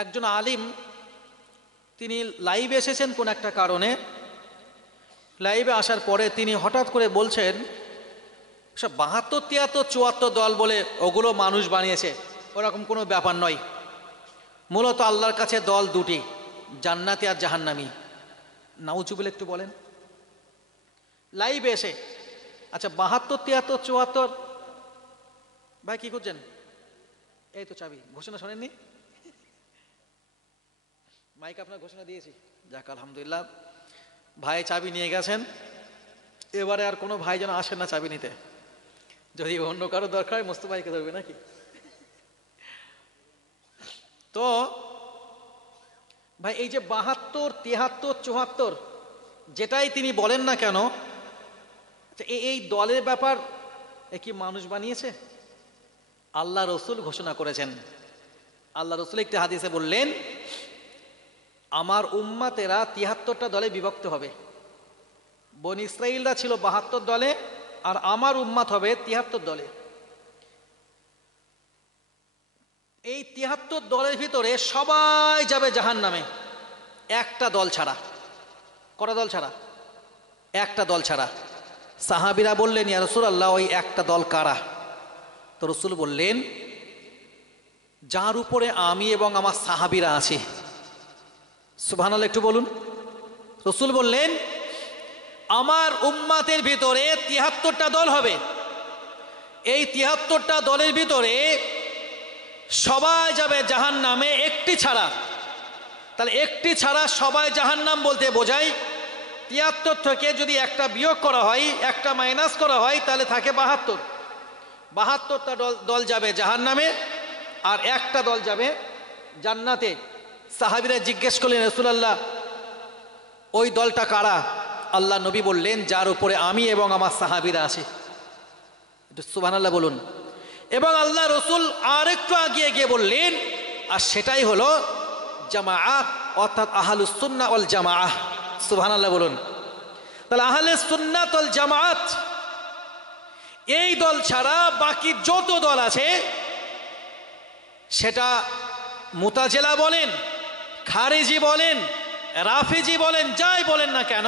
একজন আলিম তিনি লাইভে এসেছেন কোন একটা কারণে। লাইভে আসার পরে তিনি হঠাৎ করে বলছেন, সব ৭২, ৭৩, ৭৪ দল বলে ওগুলো মানুষ বানিয়েছে, ওরকম কোনো ব্যাপার নয়। মূলত আল্লাহর কাছে দল দুটি, জান্নাতি আর জাহান্নামী। নাউজুবিল্লাহ একটু বলেন লাইভে এসে। আচ্ছা ৭২, ৭৩, ৭৪ ভাই কি করছেন? এই তো চাবি, ঘোষণা শোনেননি? মাইক আপনার ঘোষণা দিয়েছি, যাক আলহামদুলিল্লাহ। ভাই চাবি নিয়ে গেছেন, এবারে আর কোনো ভাই যেন আসেন না চাবি নিতে। যদি অন্য কারো দরকার হয় মোস্তফা ভাইকে ধরবে নাকি? তো ভাই এই যে ৭২, ৭৩, ৭৪ যেটাই তিনি বলেন না কেন, এই দলের ব্যাপার কি মানুষ বানিয়েছে? আল্লাহ রসুল ঘোষণা করেছেন। আল্লাহ রসুল একটি হাদিসে বললেন, আমার উম্মাতেরা ৭৩টা দলে বিভক্ত হবে। বনি ইসরাইলরা ছিল ৭২ দলে, আর আমার উম্মাত হবে ৭৩ দলে। এই ৭৩ দলের ভিতরে সবাই যাবে জাহান্নামে, একটা দল ছাড়া। কটা দল ছাড়া? একটা দল ছাড়া। সাহাবীরা বললেন, ইয়া রাসূলুল্লাহ, ওই একটা দল কারা? তো রাসূল বললেন, যার উপরে আমি এবং আমার সাহাবীরা আছি। সুবহানাল্লাহ একটু বলুন। রাসূল বললেন, আমার উম্মাতের ভিতরে ৭৩টা দল হবে। এই ৭৩টা দলের ভিতরে সবাই যাবে জাহান্নামে, একটি ছাড়া। তাহলে একটি ছাড়া সবাই জাহান্নাম বলতে বোঝায় ৭৩ থেকে যদি একটা বিয়োগ করা হয়, একটা মাইনাস করা হয়, তাহলে থাকে ৭২। ৭২টা দল যাবে জাহান্নামে, আর একটা দল যাবে জান্নাতে। সাহাবীরা জিজ্ঞেস করলেন, রাসূলুল্লাহ ওই দলটা কারা? আল্লাহ নবী বললেন, যার উপরে আমি এবং আমার সাহাবীরা আছি। একটু সুবহানাল্লাহ বলুন। এবং আল্লাহ রসুল আরেকটু আগিয়ে গিয়ে বললেন, আর সেটাই হলো জামাআহ, অর্থাৎ আহলুস সুন্নাহ ওয়াল জামাআহ। সুবহানাল্লাহ বলুন। তাহলে আহলুস সুন্নাহ ওয়াল জামাআত, এই দল ছাড়া বাকি যত দল আছে, সেটা মুতাজিলা বলেন, খারিজি বলেন, রাফিজি বলেন, যাই বলেন না কেন,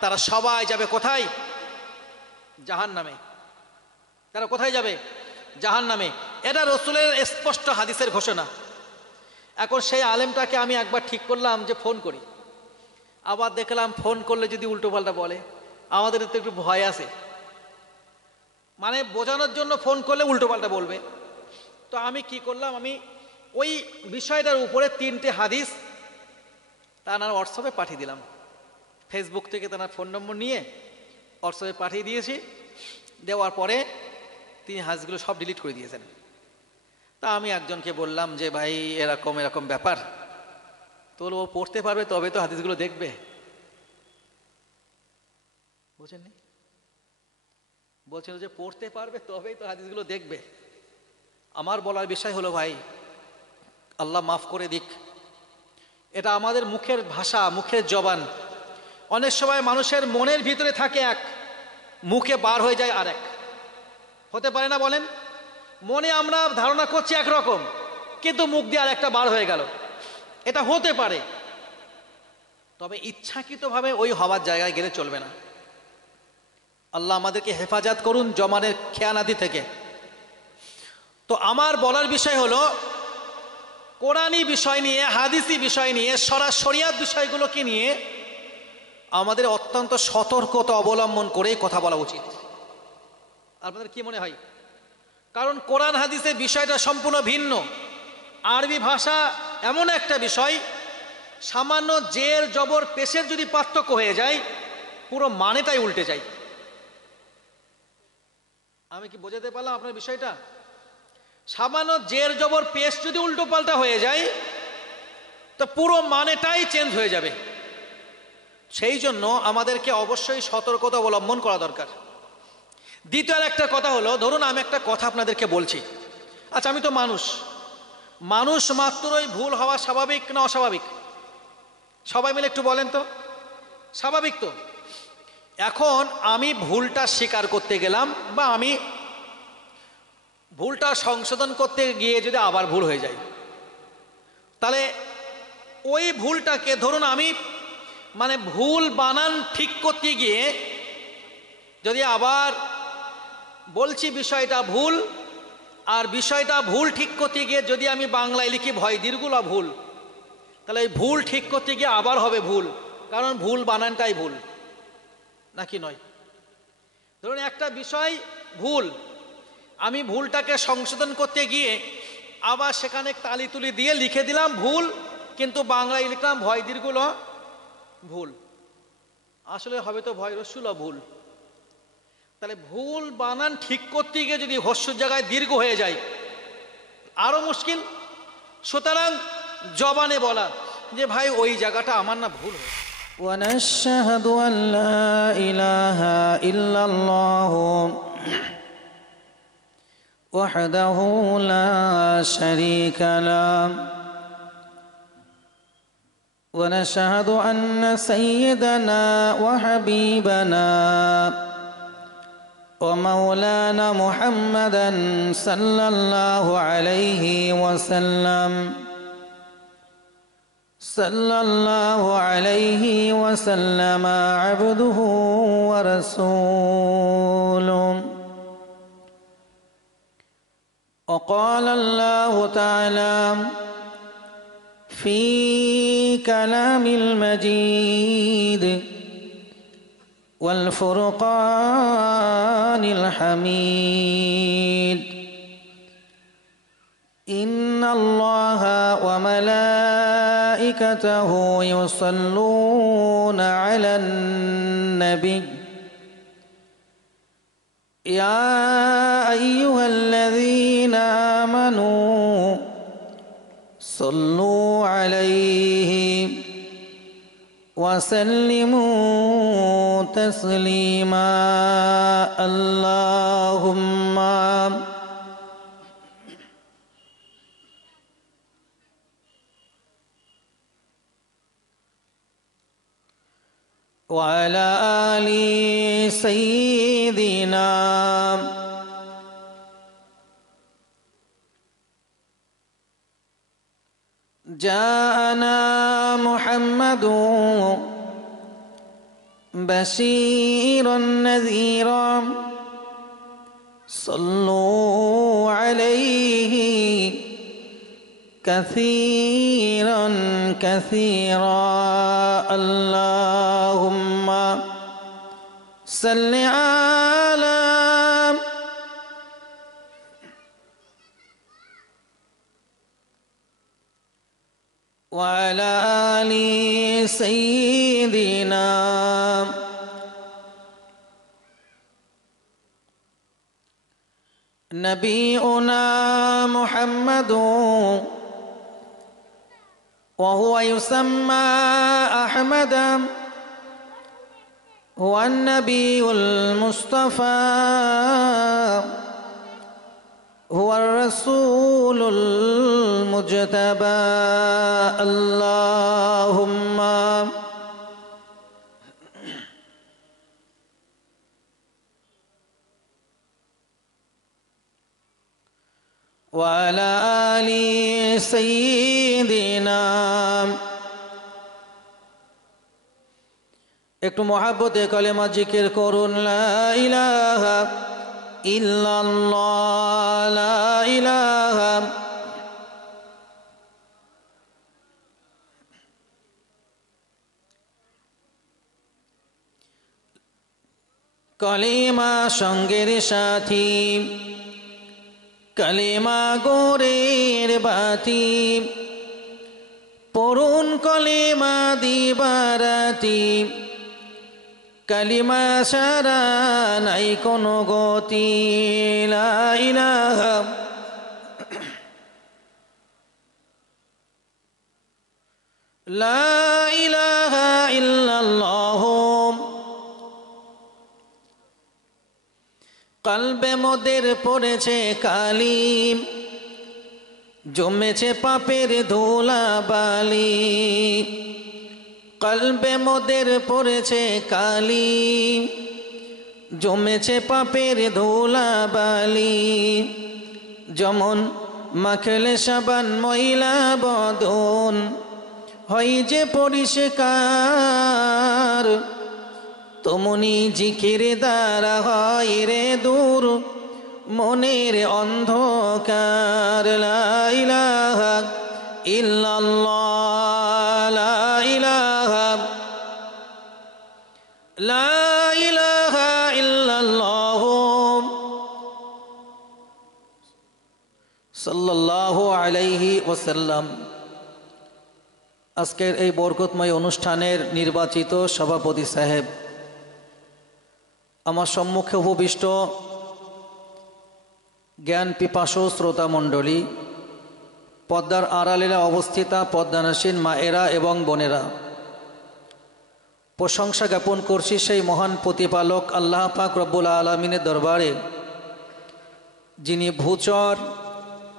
তারা সবাই যাবে কোথায়? জাহান্নামে। তারা কোথায় যাবে? জাহান্নামে। এটা রাসূলের স্পষ্ট হাদিসের ঘোষণা। এখন সেই আলেমটাকে আমি একবার ঠিক করলাম যে ফোন করি, আবার দেখলাম ফোন করলে যদি উল্টো পাল্টা বলে, আমাদের তো একটু ভয় আছে, মানে বোঝানোর জন্য ফোন করলে উল্টো পাল্টা বলবে। তো আমি কি করলাম, আমি ওই বিষয়টার উপরে 3টে হাদিস তার হোয়াটসঅ্যাপে পাঠিয়ে দিলাম। ফেসবুক থেকে তার ফোন নম্বর নিয়ে হোয়াটসঅ্যাপে পাঠিয়ে দিয়েছি। দেওয়ার পরে তিনি হাদিসগুলো সব ডিলিট করে দিয়েছেন। তা আমি একজনকে বললাম যে ভাই এরকম এরকম ব্যাপার, তো ও পড়তে পারবে তবে তো হাদিসগুলো দেখবে। বুঝেননি? বলছিল যে পড়তে পারবে তবেই তো হাদিসগুলো দেখবে। আমার বলার বিষয় হলো, ভাই আল্লাহ মাফ করে দিক, এটা আমাদের মুখের ভাষা, মুখের জবান। অনেক সময় মানুষের মনের ভিতরে থাকে এক, মুখে বার হয়ে যায় আরেক। হতে পারে না বলেন? মনে আমরা ধারণা করছি একরকম, কিন্তু মুখ দিয়ে আর একটা বার হয়ে গেল। এটা হতে পারে, তবে ইচ্ছাকৃতভাবে ওই হওয়ার জায়গায় গেলে চলবে না। আল্লাহ আমাদেরকে হেফাজত করুন জমানের খেয়ানাতি থেকে। তো আমার বলার বিষয় হলো, কোরআনী বিষয় নিয়ে, হাদিসি বিষয় নিয়ে, শরিয়াত বিষয়গুলোকে নিয়ে আমাদের অত্যন্ত সতর্কতা অবলম্বন করে কথা বলা উচিত। আপনাদের কি মনে হয়? কারণ কোরআন হাদিসের বিষয়টা সম্পূর্ণ ভিন্ন। আরবি ভাষা এমন একটা বিষয়, সামান্য জের জবর পেশের যদি পার্থক্য হয়ে যায়, পুরো মানেটাই উল্টে যায়। আমি কি বোঝাতে পারলাম আপনার বিষয়টা? সামান্য জের জবর পেশ যদি উল্টো পাল্টা হয়ে যায়, তো পুরো মানেটাই চেঞ্জ হয়ে যাবে। সেই জন্য আমাদেরকে অবশ্যই সতর্কতা অবলম্বন করা দরকার। দ্বিতীয় একটা কথা হলো, ধরুন আমি একটা কথা আপনাদেরকে বলছি, আচ্ছা আমি তো মানুষ মাত্রই ভুল হওয়া স্বাভাবিক না অস্বাভাবিক? সবাই মিলে একটু বলেন তো, স্বাভাবিক তো? এখন আমি ভুলটা স্বীকার করতে গেলাম, বা আমি ভুলটা সংশোধন করতে গিয়ে যদি আবার ভুল হয়ে যায়, তাহলে ওই ভুলটাকে ধরুন আমি মানে ভুল বানান ঠিক করতে গিয়ে যদি আবার বলছি বিষয়টা ভুল, আর বিষয়টা ভুল ঠিক করতে গিয়ে যদি আমি বাংলায় লিখি ভয় দীর্ঘলা ভুল, তাহলে এই ভুল ঠিক করতে গিয়ে আবার হবে ভুল, কারণ ভুল বানানটাই ভুল, নাকি নয়? ধরুন একটা বিষয় ভুল, আমি ভুলটাকে সংশোধন করতে গিয়ে আবার সেখানে তালি তুলি দিয়ে লিখে দিলাম ভুল, কিন্তু বাংলায় লিখলাম ভয় দীর্ঘল ভুল, আসলে হবে তো ভয় রস্যুল ভুল। তাহলে ভুল বানান ঠিক করতে গিয়ে যদি হস্যর জায়গায় দীর্ঘ হয়ে যায় আরো মুশকিল। সুতরাং জবানে বলা যে ভাই ওই জায়গাটা আমার না ভুল হয়েছে। ونشهد أن لا إله إلا الله وحده لا شريك له ونشهد أن سيدنا وحبيبنا ومولانا محمدا صلى الله عليه وسلم صلى الله عليه وسلم عبده ورسوله. وقال الله تعالى في كلام المجيد والفرقان الحميد: إن الله وملائكته يصلون على النبي يا أيها الذين آمنوا صلوا عليه وسلموا تسليما. اللهم وعلى آل سيدنا جاءنا محمد بشيرا نذيرا صلوا عليه كثيرا كثيرا. اللهم صل على وعلى آل سيدنا نبينا محمد وهو يسمى أحمد، هو النبي المصطفى، هو الرسول المجتبى. اللهم وعلى آل سيدنا একটু মহাব্বতে কলেমা জিকির করুন। লা ইলাহা ইল্লাল্লাহ, লা ইলাহা কলিমা সঙ্গের সাথী, কলিমা গোরের বাতি, পড়ুন কলিমা দিবারাতি, কলিমা সারা নাই কোনো গতি। লা ইলাহা লা ইলাহা ইল্লাল্লাহ। কলবে মোদের পড়েছে কালি, জমেছে পাপের ধুলা বালি। কলবে মোদের পড়েছে কালি, জমেছে পাপের ধুলা বালি। যেমন মাখলে সাবান ময়লা বদন, হয় যে পরিষ্কার, তমনি জিকির দ্বারা হয় রে দূর মনের অন্ধকার। লা ইলাহা ইল্লাল্লাহ, লা ইলাহা, লা ইলাহা ইল্লাল্লাহ সাল্লাল্লাহু আলাইহি ওয়াসাল্লাম। আজকের এই বরকতময় অনুষ্ঠানের নির্বাচিত সভাপতি সাহেব, আমার সম্মুখে উপবিষ্ট জ্ঞান পিপাসু শ্রোতা মণ্ডলী, পদ্মার আড়ালেরা অবস্থিতা পদ্মানাসীন মায়েরা এবং বোনেরা, প্রশংসা জ্ঞাপন করছি সেই মহান প্রতিপালক আল্লাহ পাক রব্বুল আলমিনের দরবারে, যিনি ভূচর,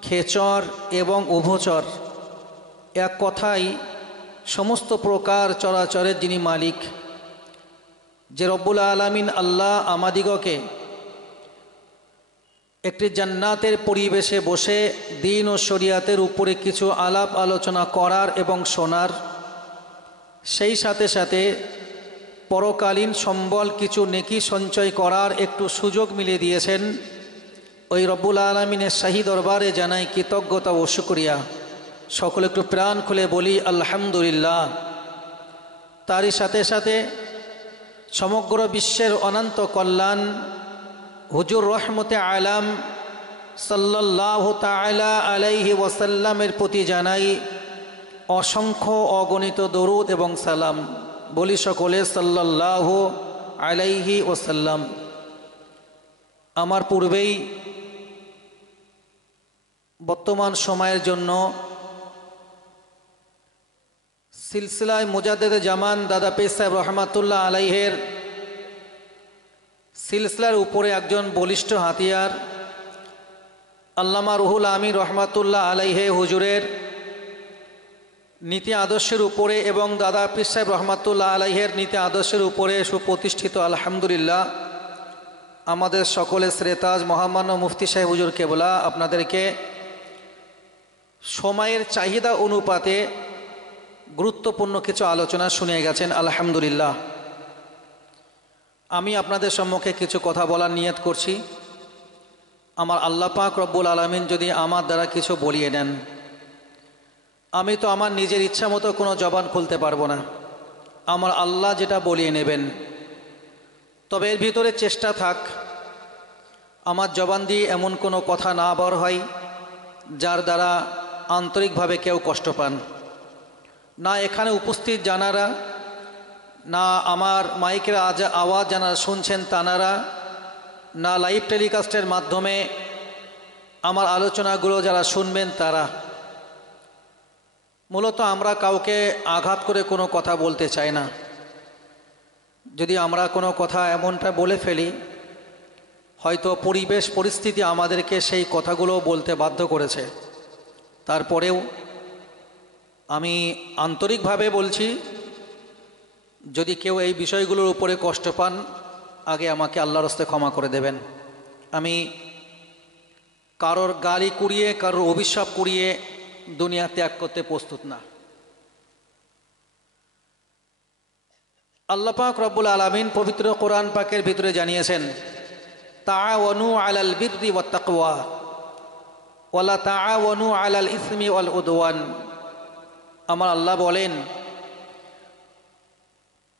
খেচর এবং উভচর, এক কথায় সমস্ত প্রকার চরাচরের যিনি মালিক, যে রব্বুল আলামিন আল্লাহ আমাদিগকে একটি জান্নাতের পরিবেশে বসে দিন ও শরিয়াতের উপরে কিছু আলাপ আলোচনা করার এবং শোনার, সেই সাথে সাথে পরকালীন সম্বল কিছু নেকি সঞ্চয় করার একটু সুযোগ মিলিয়ে দিয়েছেন। ওই রব্বুল আলামিনের শাহী দরবারে জানাই কৃতজ্ঞতা ও শুকরিয়া। সকলে একটু প্রাণ খুলে বলি আলহামদুলিল্লাহ। তারই সাথে সাথে সমগ্র বিশ্বের অনন্ত কল্যাণ হুজুর রহমতে আলাম সাল্লাল্লাহু তাআলা আলাইহি ওয়াসাল্লামের প্রতি জানাই অসংখ্য অগণিত দরুদ এবং সালাম। বলি সকলে সাল্লাল্লাহু আলাইহি ওয়াসাল্লাম। আমার পূর্বেই বর্তমান সময়ের জন্য সিলসিলায় মুজাদ্দেদে জামান দাদা পীর সাহেব রহমাতুল্লাহ আলাইহের সিলসিলার উপরে একজন বলিষ্ঠ হাতিয়ার আল্লামা রুহুল আমিন রহমাতুল্লাহ আলাইহে হুজুরের নীতি আদর্শের উপরে এবং দাদা পীর সাহেব রহমাতুল্লাহ আলাইহের নীতি আদর্শের উপরে সুপ্রতিষ্ঠিত আলহামদুলিল্লাহ আমাদের সকলের শ্রেতাজ মহামান্য মুফতি সাহেব হুজুর কেবলা আপনাদেরকে সময়ের চাহিদা অনুপাতে গুরুত্বপূর্ণ কিছু আলোচনা শুনিয়ে গেছেন আলহামদুলিল্লাহ। আমি আপনাদের সম্মুখে কিছু কথা বলার নিয়ত করছি। আমার আল্লাহ পাক রব্বুল আলামিন যদি আমার দ্বারা কিছু বলিয়ে নেন, আমি তো আমার নিজের ইচ্ছা মতো কোনো জবান খুলতে পারবো না, আমার আল্লাহ যেটা বলিয়ে নেবেন। তবে এর ভিতরে চেষ্টা থাক আমার জবান দিয়ে এমন কোনো কথা না বার হয় যার দ্বারা আন্তরিকভাবে কেউ কষ্ট পান। না এখানে উপস্থিত জানারা, না আমার মাইকের আওয়াজ যারা শুনছেন তানারা, না লাইভ টেলিকাস্টের মাধ্যমে আমার আলোচনাগুলো যারা শুনবেন তারা। মূলত আমরা কাউকে আঘাত করে কোনো কথা বলতে চাই না। যদি আমরা কোনো কথা এমনটা বলে ফেলি, হয়তো পরিবেশ পরিস্থিতি আমাদেরকে সেই কথাগুলো বলতে বাধ্য করেছে, তারপরেও আমি আন্তরিকভাবে বলছি, যদি কেউ এই বিষয়গুলোর উপরে কষ্ট পান, আগে আমাকে আল্লাহর হস্তে ক্ষমা করে দেবেন। আমি কারোর গালি কুড়িয়ে, কারোর অভিশাপ কুড়িয়ে দুনিয়া ত্যাগ করতে প্রস্তুত না। আল্লাহ পাক রব্বুল আলামিন পবিত্র কোরআন পাকের ভিতরে জানিয়েছেন, তাআওয়ানু আলাল বিররি ওয়াত তাকওয়া ওয়ালা তাআওয়ানু আলাল ইসমি ওয়াল উদওয়ান। আমার আল্লাহ বলেন,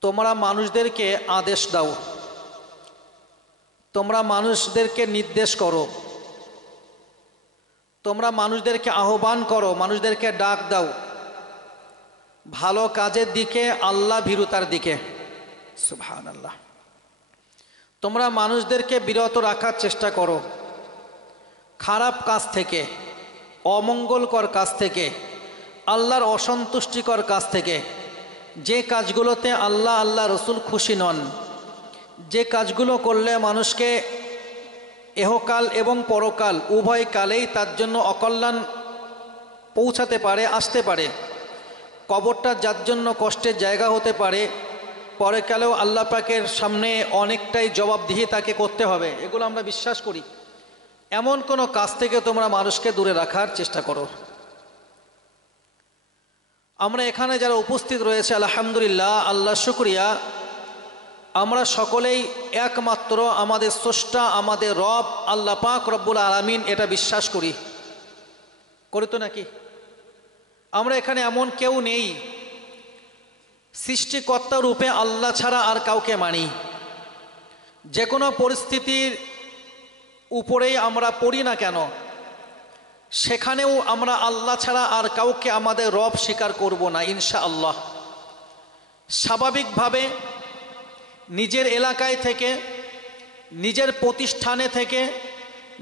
তোমরা মানুষদেরকে আদেশ দাও, তোমরা মানুষদেরকে নির্দেশ করো, তোমরা মানুষদেরকে আহ্বান করো, মানুষদেরকে ডাক দাও ভালো কাজের দিকে, আল্লাহ ভীরুতার দিকে। সুবহানাল্লাহ। তোমরা মানুষদেরকে বিরত রাখার চেষ্টা করো খারাপ কাজ থেকে, অমঙ্গলকর কাজ থেকে, আল্লাহর অসন্তুষ্টিকর কাজ থেকে, যে কাজগুলোতে আল্লাহ রসুল খুশি নন, যে কাজগুলো করলে মানুষকে এহকাল এবং পরকাল উভয় কালেই তার জন্য অকল্যাণ পৌঁছাতে পারে, আসতে পারে। কবরটা যার জন্য কষ্টের জায়গা হতে পারে, পরকালেও আল্লাহ পাকের সামনে অনেকটাই জবাবদিহি তাকে করতে হবে, এগুলো আমরা বিশ্বাস করি। এমন কোনো কাজ থেকে তোমরা মানুষকে দূরে রাখার চেষ্টা করো। আমরা এখানে যারা উপস্থিত রয়েছে আলহামদুলিল্লাহ, আল্লাহ শুকরিয়া, আমরা সকলেই একমাত্র আমাদের স্রষ্টা, আমাদের রব আল্লাহ পাক রব্বুল আলামিন এটা বিশ্বাস করি তো নাকি? আমরা এখানে এমন কেউ নেই সৃষ্টিকর্তা রূপে আল্লাহ ছাড়া আর কাউকে মানি। যে কোনো পরিস্থিতির উপরেই আমরা পড়ি না কেন, সেখানেও আমরা আল্লাহ ছাড়া আর কাউকে আমাদের রব স্বীকার করব না ইনশাআল্লাহ। স্বাভাবিকভাবে নিজের এলাকায় থেকে, নিজের প্রতিষ্ঠানে থেকে,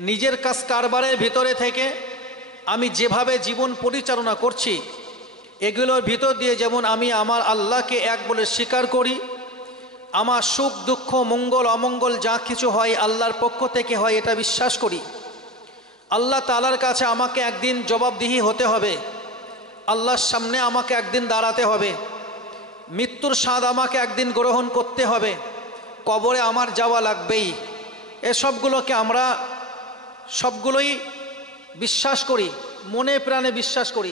নিজের কাজ কারবারের ভিতরে থেকে আমি যেভাবে জীবন পরিচালনা করছি, এগুলোর ভিতর দিয়ে যেমন আমি আমার আল্লাহকে এক বলে স্বীকার করি, আমার সুখ দুঃখ মঙ্গল অমঙ্গল যা কিছু হয় আল্লাহর পক্ষ থেকে হয় এটা বিশ্বাস করি। আল্লাহ তাআলার কাছে আমাকে একদিন জবাবদিহি হতে হবে, আল্লাহর সামনে আমাকে একদিন দাঁড়াতে হবে, মৃত্যুর স্বাদ আমাকে একদিন গ্রহণ করতে হবে, কবরে আমার যাওয়া লাগবেই। এসবগুলোকে আমরা সবগুলোই বিশ্বাস করি, মনে প্রাণে বিশ্বাস করি।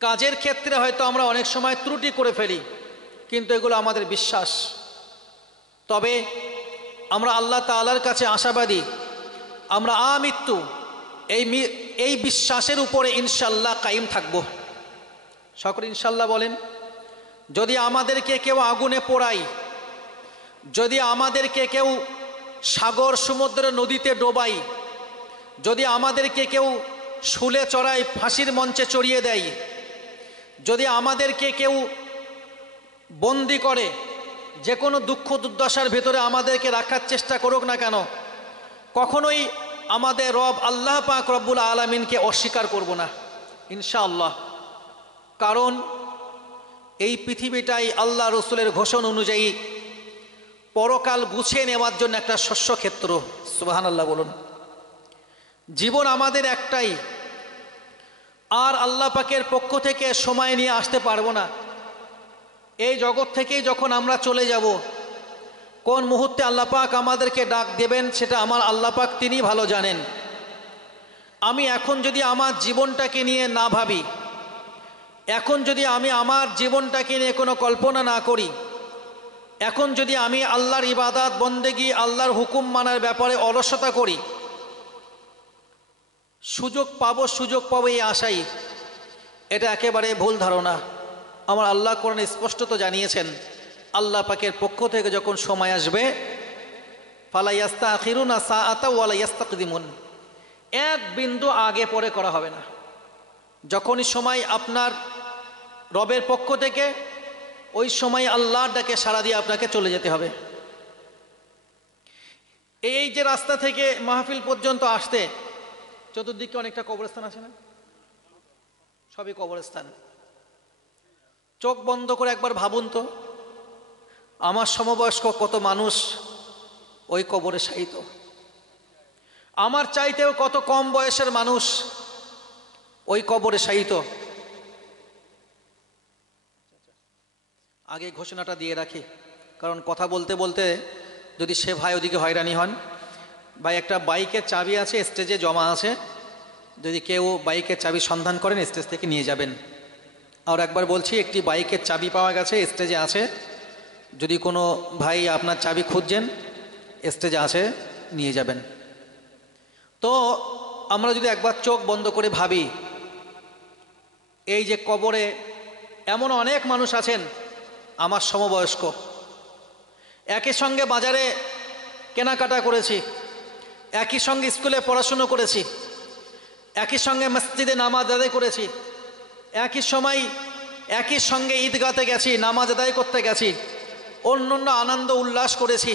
কাজের ক্ষেত্রে হয়তো আমরা অনেক সময় ত্রুটি করে ফেলি, কিন্তু এগুলো আমাদের বিশ্বাস। তবে আমরা আল্লাহ তাআলার কাছে আশাবাদী, আমরা আমৃত্যু এই বিশ্বাসের উপরে ইনশাল্লাহ কায়েম থাকব। সকলে ইনশাল্লাহ বলেন। যদি আমাদেরকে কেউ আগুনে পোড়ায়, যদি আমাদেরকে কেউ সাগর সমুদ্র নদীতে ডোবায়, যদি আমাদেরকে কেউ শুলে চড়ায় ফাঁসির মঞ্চে চড়িয়ে দেয়, যদি আমাদেরকে কেউ বন্দি করে, যে কোনো দুঃখ দুর্দশার ভেতরে আমাদেরকে রাখার চেষ্টা করুক না কেন, কখনোই আমাদের রব আল্লাহ পাক রব্বুল আলামিনকে অস্বীকার করব না ইনশাআল্লাহ। কারণ এই পৃথিবীটাই আল্লাহ রসুলের ঘোষণা অনুযায়ী পরকাল গুছিয়ে নেওয়ার জন্য একটা শস্যক্ষেত্র। সুবহানাল্লাহ বলুন। জীবন আমাদের একটাই, আর আল্লাহ পাকের পক্ষ থেকে সময় নিয়ে আসতে পারবো না। এই জগৎ থেকেই যখন আমরা চলে যাব, কোন মুহূর্তে আল্লাহ পাক আমাদেরকে ডাক দেবেন সেটা আমার আল্লাহ পাক তিনি ভালো জানেন। আমি এখন যদি আমার জীবনটাকে নিয়ে না ভাবি, এখন যদি আমি আমার জীবনটাকে নিয়ে কোনো কল্পনা না করি, এখন যদি আমি আল্লাহর ইবাদত বন্দেগী আল্লাহর হুকুম মানার ব্যাপারে অলসতা করি, সুযোগ পাবো এই আশাই, এটা একেবারে ভুল ধারণা। আমার আল্লাহ কোরআনে স্পষ্টত জানিয়েছেন, আল্লাহ পাকের পক্ষ থেকে যখন সময় আসবে, ফালা ইয়াস্তাখিরুনা সাআতা ওয়ালা ইয়াস্তাকদিমুন, এক বিন্দু আগে পরে করা হবে না। যখনই সময় আপনার রবের পক্ষ থেকে, ওই সময় আল্লাহর ডাকে সাড়া দিয়ে আপনাকে চলে যেতে হবে। এই যে রাস্তা থেকে মাহফিল পর্যন্ত আসতে চতুর্দিকে অনেকটা কবরস্থান আছে না? সবই কবরস্থান। চোখ বন্ধ করে একবার ভাবুন তো, আমার সমবয়স্ক কত মানুষ ওই কবরে শায়িত, আমার চাইতেও কত কম বয়সের মানুষ ওই কবরে শায়িত। আগে ঘোষণাটা দিয়ে রাখি, কারণ কথা বলতে বলতে যদি সে ভাই ওদিকে হয়রানি হন। ভাই, একটা বাইকের চাবি আছে স্টেজে জমা আছে, যদি কেউ বাইকের চাবি সন্ধান করেন স্টেজ থেকে নিয়ে যাবেন। আর একবার বলছি, একটি বাইকের চাবি পাওয়া গেছে, স্টেজে আছে, যদি কোনো ভাই আপনার চাবি খুঁজছেন স্টেজে আছে, নিয়ে যাবেন। তো আমরা যদি একবার চোখ বন্ধ করে ভাবি, এই যে কবরে এমন অনেক মানুষ আছেন আমার সমবয়স্ক, একই সঙ্গে বাজারে কেনাকাটা করেছি, একই সঙ্গে স্কুলে পড়াশুনো করেছি, একই সঙ্গে মসজিদে নামাজ আদায় করেছি, একই সময় একই সঙ্গে ঈদগাতে গেছি, নামাজ আদায় করতে গেছি, অন্যান্য আনন্দ উল্লাস করেছি।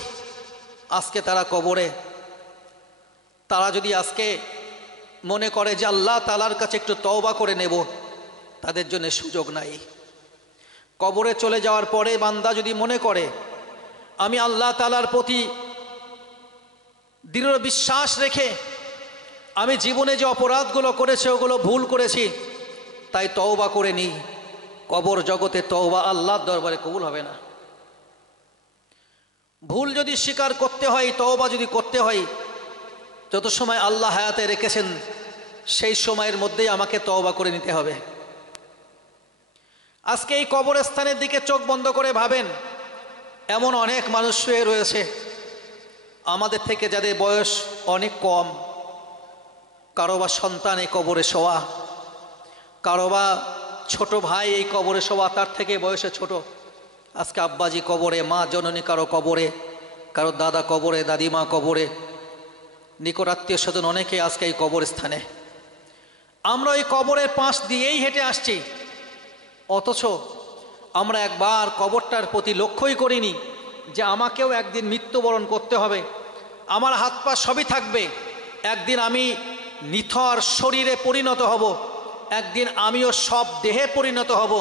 আজকে তারা কবরে। তারা যদি আজকে মনে করে যে আল্লাহ তাআলার কাছে একটু তওবা করে নেব, তাদের জন্য সুযোগ নাই। কবরে চলে যাওয়ার পরে বান্দা যদি মনে করে আমি আল্লাহ তাআলার প্রতি দৃঢ় বিশ্বাস রেখে আমি জীবনে যে অপরাধগুলো করেছি ওগুলো ভুল করেছি, তাই তওবা করে নিই, কবর জগতে তওবা আল্লাহর দরবারে কবুল হবে না। ভুল যদি স্বীকার করতে হয়, তওবা যদি করতে হয়, যত সময় আল্লাহ হায়াতে রেখেছেন সেই সময়ের মধ্যেই আমাকে তওবা করে নিতে হবে। আজকে এই কবরস্থানের দিকে চোখ বন্ধ করে ভাবেন, এমন অনেক মানুষ শুয়ে রয়েছে আমাদের থেকে যাদের বয়স অনেক কম, কারো বা সন্তান এই কবরে শোয়া, কারো বা ছোট ভাই এই কবরে শোয়া, তার থেকে বয়সে ছোট। আজকে আব্বাজি কবরে, মা জননী কারো কবরে, কারো দাদা কবরে, দাদিমা কবরে, নিকট আত্মীয় স্বজন অনেকে আজকে এই কবরস্থানে। আমরা ওই কবরের পাশ দিয়েই হেঁটে আসছি, অথচ আমরা একবার কবরটার প্রতি লক্ষ্যই করিনি যে আমাকেও একদিন মৃত্যুবরণ করতে হবে, আমার হাত পা সবই থাকবে, একদিন আমি নিথর শরীরে পরিণত হব, একদিন আমিও সব দেহে পরিণত হব।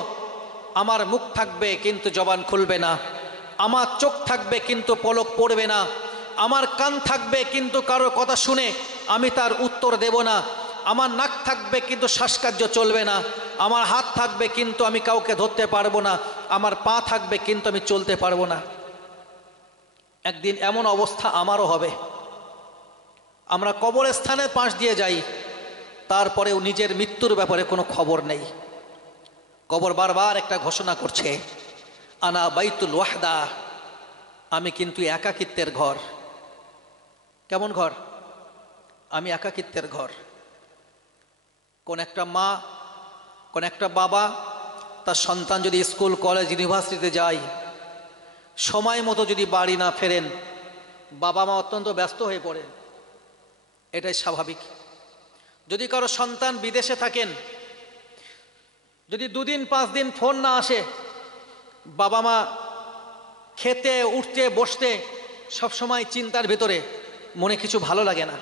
আমার মুখ থাকবে কিন্তু জবান খুলবে না, আমার চোখ থাকবে কিন্তু পলক পড়বে না, আমার কান থাকবে কিন্তু কারোর কথা শুনে আমি তার উত্তর দেব না, আমার নাক থাকবে কিন্তু শ্বাসকার্য চলবে না, আমার হাত থাকবে কিন্তু আমি কাউকে ধরতে পারবো না, আমার পা থাকবে কিন্তু আমি চলতে পারবো না। একদিন এমন অবস্থা আমারও হবে। আমরা কবরস্থানের পাশ দিয়ে যাই, তারপরেও নিজের মৃত্যুর ব্যাপারে কোনো খবর নেই। কবর বারবার একটা ঘোষণা করছে, আনা বাইতুল ওয়াহদা, আমি কিন্তু একাকিত্বের ঘর। কেমন ঘর? আমি একাকিত্বের ঘর। কোন একটা মা, কোন একটা বাবা তার সন্তান যদি স্কুল কলেজ ইউনিভার্সিটিতে যায়, সময় মতো যদি বাড়ি না ফেরেন, বাবা মা অত্যন্ত ব্যস্ত হয়ে পড়ে, এটাই স্বাভাবিক। যদি কারো সন্তান বিদেশে থাকেন, যদি 2 দিন 5 দিন ফোন না আসে, বাবা মা খেতে উঠতে বসতে সবসময় চিন্তার ভেতরে, মনে কিছু ভালো লাগে না।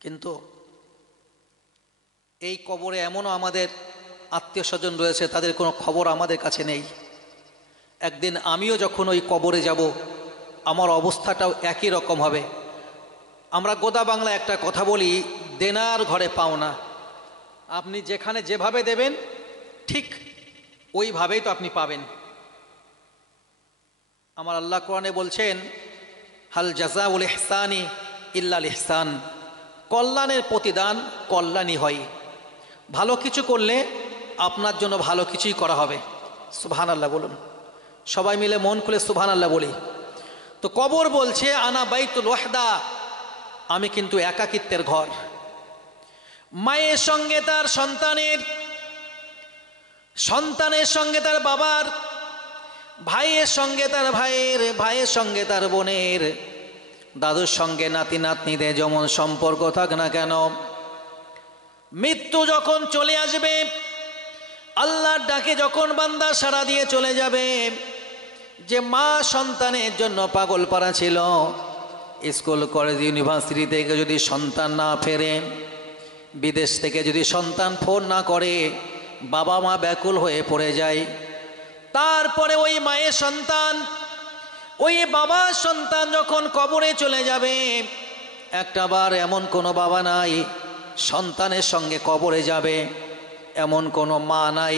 কিন্তু এই কবরে এমনও আমাদের আত্মীয় স্বজন রয়েছে, তাদের কোনো খবর আমাদের কাছে নেই। একদিন আমিও যখন ওই কবরে যাব, আমার অবস্থাটাও একই রকম হবে। আমরা গোদা বাংলায় একটা কথা বলি, দেনার ঘরে পাওনা। আপনি যেখানে যেভাবে দেবেন ঠিক ওইভাবেই তো আপনি পাবেন। আমার আল্লাহ কোরআনে বলছেন, হাল জাযাউল ইহসানি ইল্লাল ইহসান, কল্যাণের প্রতিদান কল্যাণই হয়। ভালো কিছু করলে আপনার জন্য ভালো কিছুই করা হবে। সুবহানাল্লাহ বলুন, সবাই মিলে মন খুলে সুবহানাল্লাহ বলি। তো কবর বলছে, আনা বাইতুল ওয়াহদা, আমি কিন্তু একাকিত্বের ঘর। মায়ের সঙ্গে তার সন্তানের, সন্তানের সঙ্গে তার বাবার, ভাইয়ের সঙ্গে তার ভাইয়ের, ভাইয়ের সঙ্গে তার বোনের, দাদুর সঙ্গে নাতি নাতনিদের যেমন সম্পর্ক থাক না কেন, মৃত্যু যখন চলে আসবে, আল্লাহর ডাকে যখন বান্দা সাড়া দিয়ে চলে যাবে, যে মা সন্তানের জন্য পাগল পারা ছিল, স্কুল কলেজ ইউনিভার্সিটি থেকে যদি সন্তান না ফেরে, বিদেশ থেকে যদি সন্তান ফোন না করে, বাবা মা ব্যাকুল হয়ে পড়ে যায়। তারপরে ওই মায়ের সন্তান, ওই বাবার সন্তান যখন কবরে চলে যাবে, একটাবার এমন কোনো বাবা নাই সন্তানের সঙ্গে কবরে যাবে, এমন কোনো মা নাই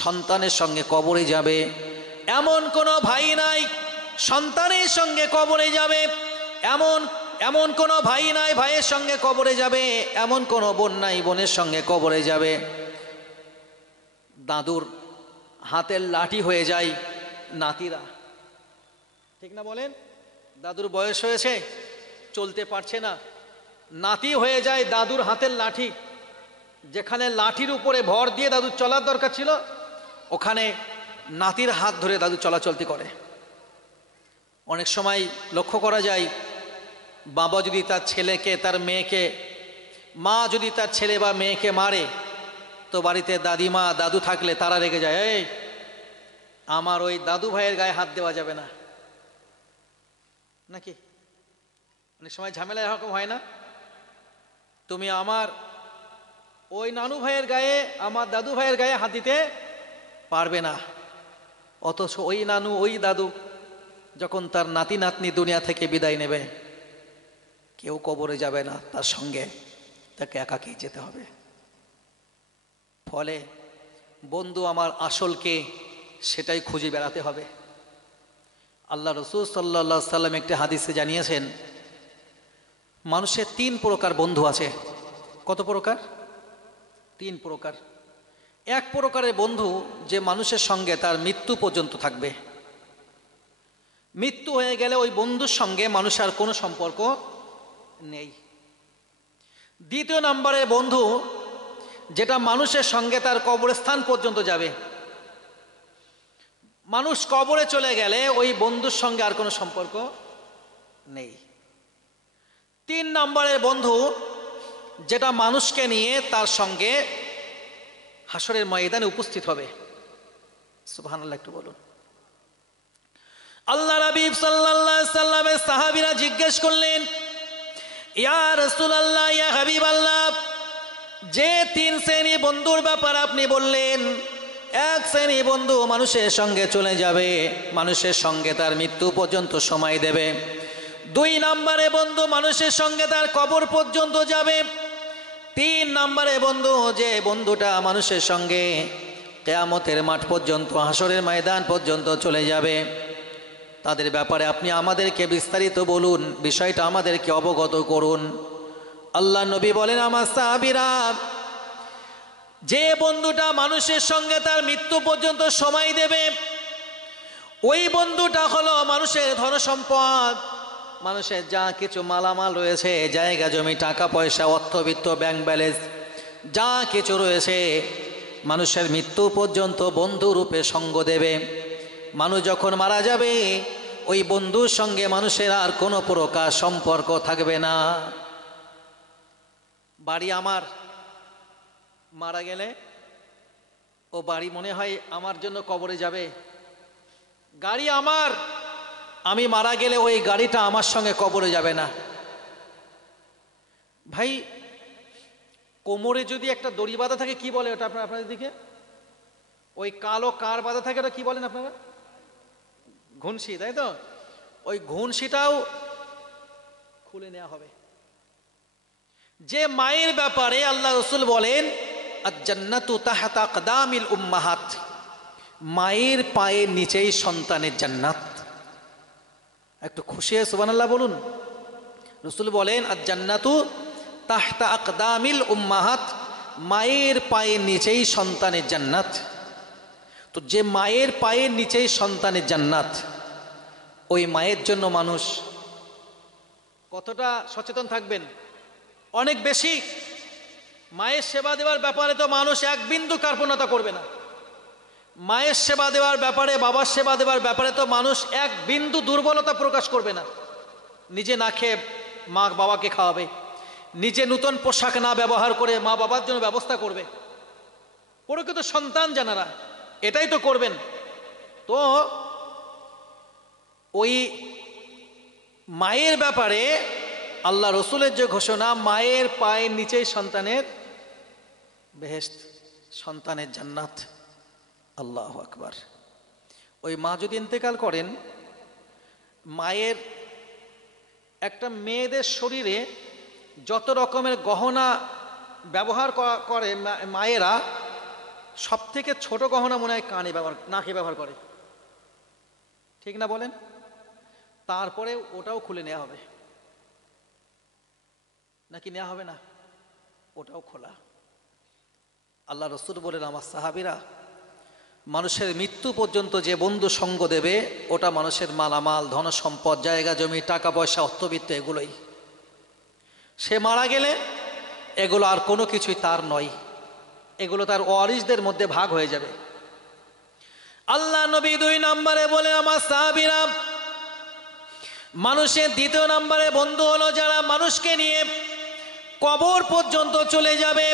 সন্তানের সঙ্গে কবরে যাবে, এমন কোনো ভাই নাই সন্তানের সঙ্গে কবরে যাবে, এমন কোনো ভাই নাই ভাইয়ের সঙ্গে কবরে যাবে, এমন কোনো বোন নাই বোনের সঙ্গে কবরে যাবে। দাদুর হাতের লাঠি হয়ে যায় নাতিরা, ঠিক না বলেন? দাদুর বয়স হয়েছে, চলতে পারছে না, নাতি হয়ে যায় দাদুর হাতের লাঠি। যেখানে লাঠির উপরে ভর দিয়ে দাদুর চলার দরকার ছিল, ওখানে নাতির হাত ধরে দাদু চলাচলতি করে। অনেক সময় লক্ষ্য করা যায়, বাবা যদি তার ছেলেকে, তার মেয়েকে, মা যদি তার ছেলে বা মেয়েকে মারে, তো বাড়িতে দাদিমা দাদু থাকলে তারা রেগে যায়, এই আমার ওই দাদু ভাইয়ের গায়ে হাত দেওয়া যাবে না, নাকি? অনেক সময় ঝামেলা এরকম হয় না? তুমি আমার ওই নানু ভাইয়ের গায়ে, আমার দাদু ভাইয়ের গায়ে হাত দিতে পারবে না। অথচ ওই নানু, ওই দাদু যখন তার নাতি নাতনি দুনিয়া থেকে বিদায় নেবে, কেউ কবরে যাবে না তার সঙ্গে, তাকে একাকী যেতে হবে। ফলে বন্ধু আমার আসলকে, সেটাই খুঁজে বেড়াতে হবে। আল্লাহ রসুল সাল্লাল্লাহু আলাইহি সাল্লাম একটি হাদিসে জানিয়েছেন, মানুষের 3 প্রকার বন্ধু আছে। কত প্রকার? 3 প্রকার। এক প্রকারের বন্ধু যে মানুষের সঙ্গে তার মৃত্যু পর্যন্ত থাকবে। মৃত্যু হয়ে গেলে ওই বন্ধুর সঙ্গে মানুষের আর কোনো সম্পর্ক নেই। দ্বিতীয় নম্বরের বন্ধু যেটা মানুষের সঙ্গে তার কবরস্থান পর্যন্ত যাবে। মানুষ কবরে চলে গেলে ওই বন্ধুর সঙ্গে আর কোনো সম্পর্ক নেই। তিন নম্বরের বন্ধু যেটা মানুষকে নিয়ে তার সঙ্গে হাসরের ময়দানে উপস্থিত হবে। সুবহানাল্লাহ, একটু বলুন। আল্লাহ হাবিব সাল্লাল্লাহু আলাইহি সাল্লামের সাহাবীরা জিজ্ঞেস করলেন, ইয়া রাসূলুল্লাহ, ইয়া হাবিবাল্লাহ, যে তিন শ্রেণী বন্ধুর ব্যাপার আপনি বললেন, এক শ্রেণী বন্ধু মানুষের সঙ্গে চলে যাবে, মানুষের সঙ্গে তার মৃত্যু পর্যন্ত সময় দেবে। দুই নম্বরে বন্ধু মানুষের সঙ্গে তার কবর পর্যন্ত যাবে। তিন নম্বরে বন্ধু যে বন্ধুটা মানুষের সঙ্গে কিয়ামতের মাঠ পর্যন্ত, হাসরের ময়দান পর্যন্ত চলে যাবে, তাদের ব্যাপারে আপনি আমাদেরকে বিস্তারিত বলুন, বিষয়টা আমাদেরকে অবগত করুন। আল্লাহ নবী বলেন, আমার সাহাবীরা, যে বন্ধুটা মানুষের সঙ্গে তার মৃত্যু পর্যন্ত সময় দেবে, ওই বন্ধুটা হলো মানুষের ধন সম্পদ, মানুষের যা কিছু মালামাল রয়েছে, জায়গা জমি, টাকা পয়সা, অর্থবিত্ত, ব্যাংক ব্যালেন্স যা কিছু রয়েছে, মানুষের মৃত্যু পর্যন্ত বন্ধু রূপে সঙ্গ দেবে। মানুষ যখন মারা যাবে, ওই বন্ধুর সঙ্গে মানুষের আর কোনো প্রকার সম্পর্ক থাকবে না। বাড়ি আমার, মারা গেলে ও বাড়ি মনে হয় আমার জন্য কবরে যাবে। গাড়ি আমার, আমি মারা গেলে ওই গাড়িটা আমার সঙ্গে কবরে যাবে না। ভাই, কোমরে যদি একটা দড়ি বাঁধা থাকে, কি বলে ওটা আপনাদের দিকে? ওই কালো কার বাঁধা থাকে, ওটা কি বলেন আপনারা? ঘুনসি, তাই তো? ওই ঘুনসিটাও খুলে নেওয়া হবে। যে মায়ের ব্যাপারে আল্লাহ রসুল বলেন, আজ-জান্নাতু তাহতা আকদামিল উম্মাহাত, মায়ের পায়ের নিচেই সন্তানের জান্নাত। একটু খুশি হয়ে সুবহানাল্লাহ বলুন। রসুল বলেন, আজ-জান্নাতু তাহতা আকদামিল উম্মাহাত, মায়ের পায়ের নিচেই সন্তানের জান্নাত। তো যে মায়ের পায়ের নিচেই সন্তানের জান্নাত, ওই মায়ের জন্য মানুষ কতটা সচেতন থাকবেন? অনেক বেশি। মায়ের সেবা দেওয়ার ব্যাপারে তো মানুষ এক বিন্দু কার্পণ্যতা করবে না। মায়ের সেবা দেওয়ার ব্যাপারে, বাবার সেবা দেওয়ার ব্যাপারে তো মানুষ এক বিন্দু দুর্বলতা প্রকাশ করবে না। নিজে না খেয়ে মা বাবাকে খাওয়াবে, নিজে নতুন পোশাক না ব্যবহার করে মা বাবার জন্য ব্যবস্থা করবে। প্রকৃত সন্তান যারা, এটাই তো করবেন। তো ওই মায়ের ব্যাপারে আল্লাহ রসুলের যে ঘোষণা, মায়ের পায়ের নিচেই সন্তানের বেহেশত, সন্তানের জান্নাত। আল্লাহু আকবার। ওই মা যদি ইন্তেকাল করেন, মায়ের একটা মেয়েদের শরীরে যত রকমের গহনা ব্যবহার করে মায়েরা, সব থেকে ছোট গহনা মনে হয় কানে ব্যবহার, নাকে ব্যবহার করে, ঠিক না বলেন? তারপরে ওটাও খুলে নেওয়া হবে নাকি নেওয়া হবে না? ওটাও খোলা। আল্লাহ রসুল বলেন, আমার সাহাবীরা, মানুষের মৃত্যু পর্যন্ত যে বন্ধু সঙ্গ দেবে, ওটা মানুষের মালামাল, ধন সম্পদ, জায়গা জমি, টাকা পয়সা, অর্থবিত্ত, এগুলোই। সে মারা গেলে এগুলো আর কোনো কিছুই তার নয়, এগুলো তার ওয়ারিসদের মধ্যে ভাগ হয়ে যাবে। আল্লাহ নবী দুই নম্বরে বলে, আমার সাহাবীরা, মানুষের দ্বিতীয় নম্বরে বন্ধু হলো যারা মানুষকে নিয়ে কবর পর্যন্ত চলে যাবে।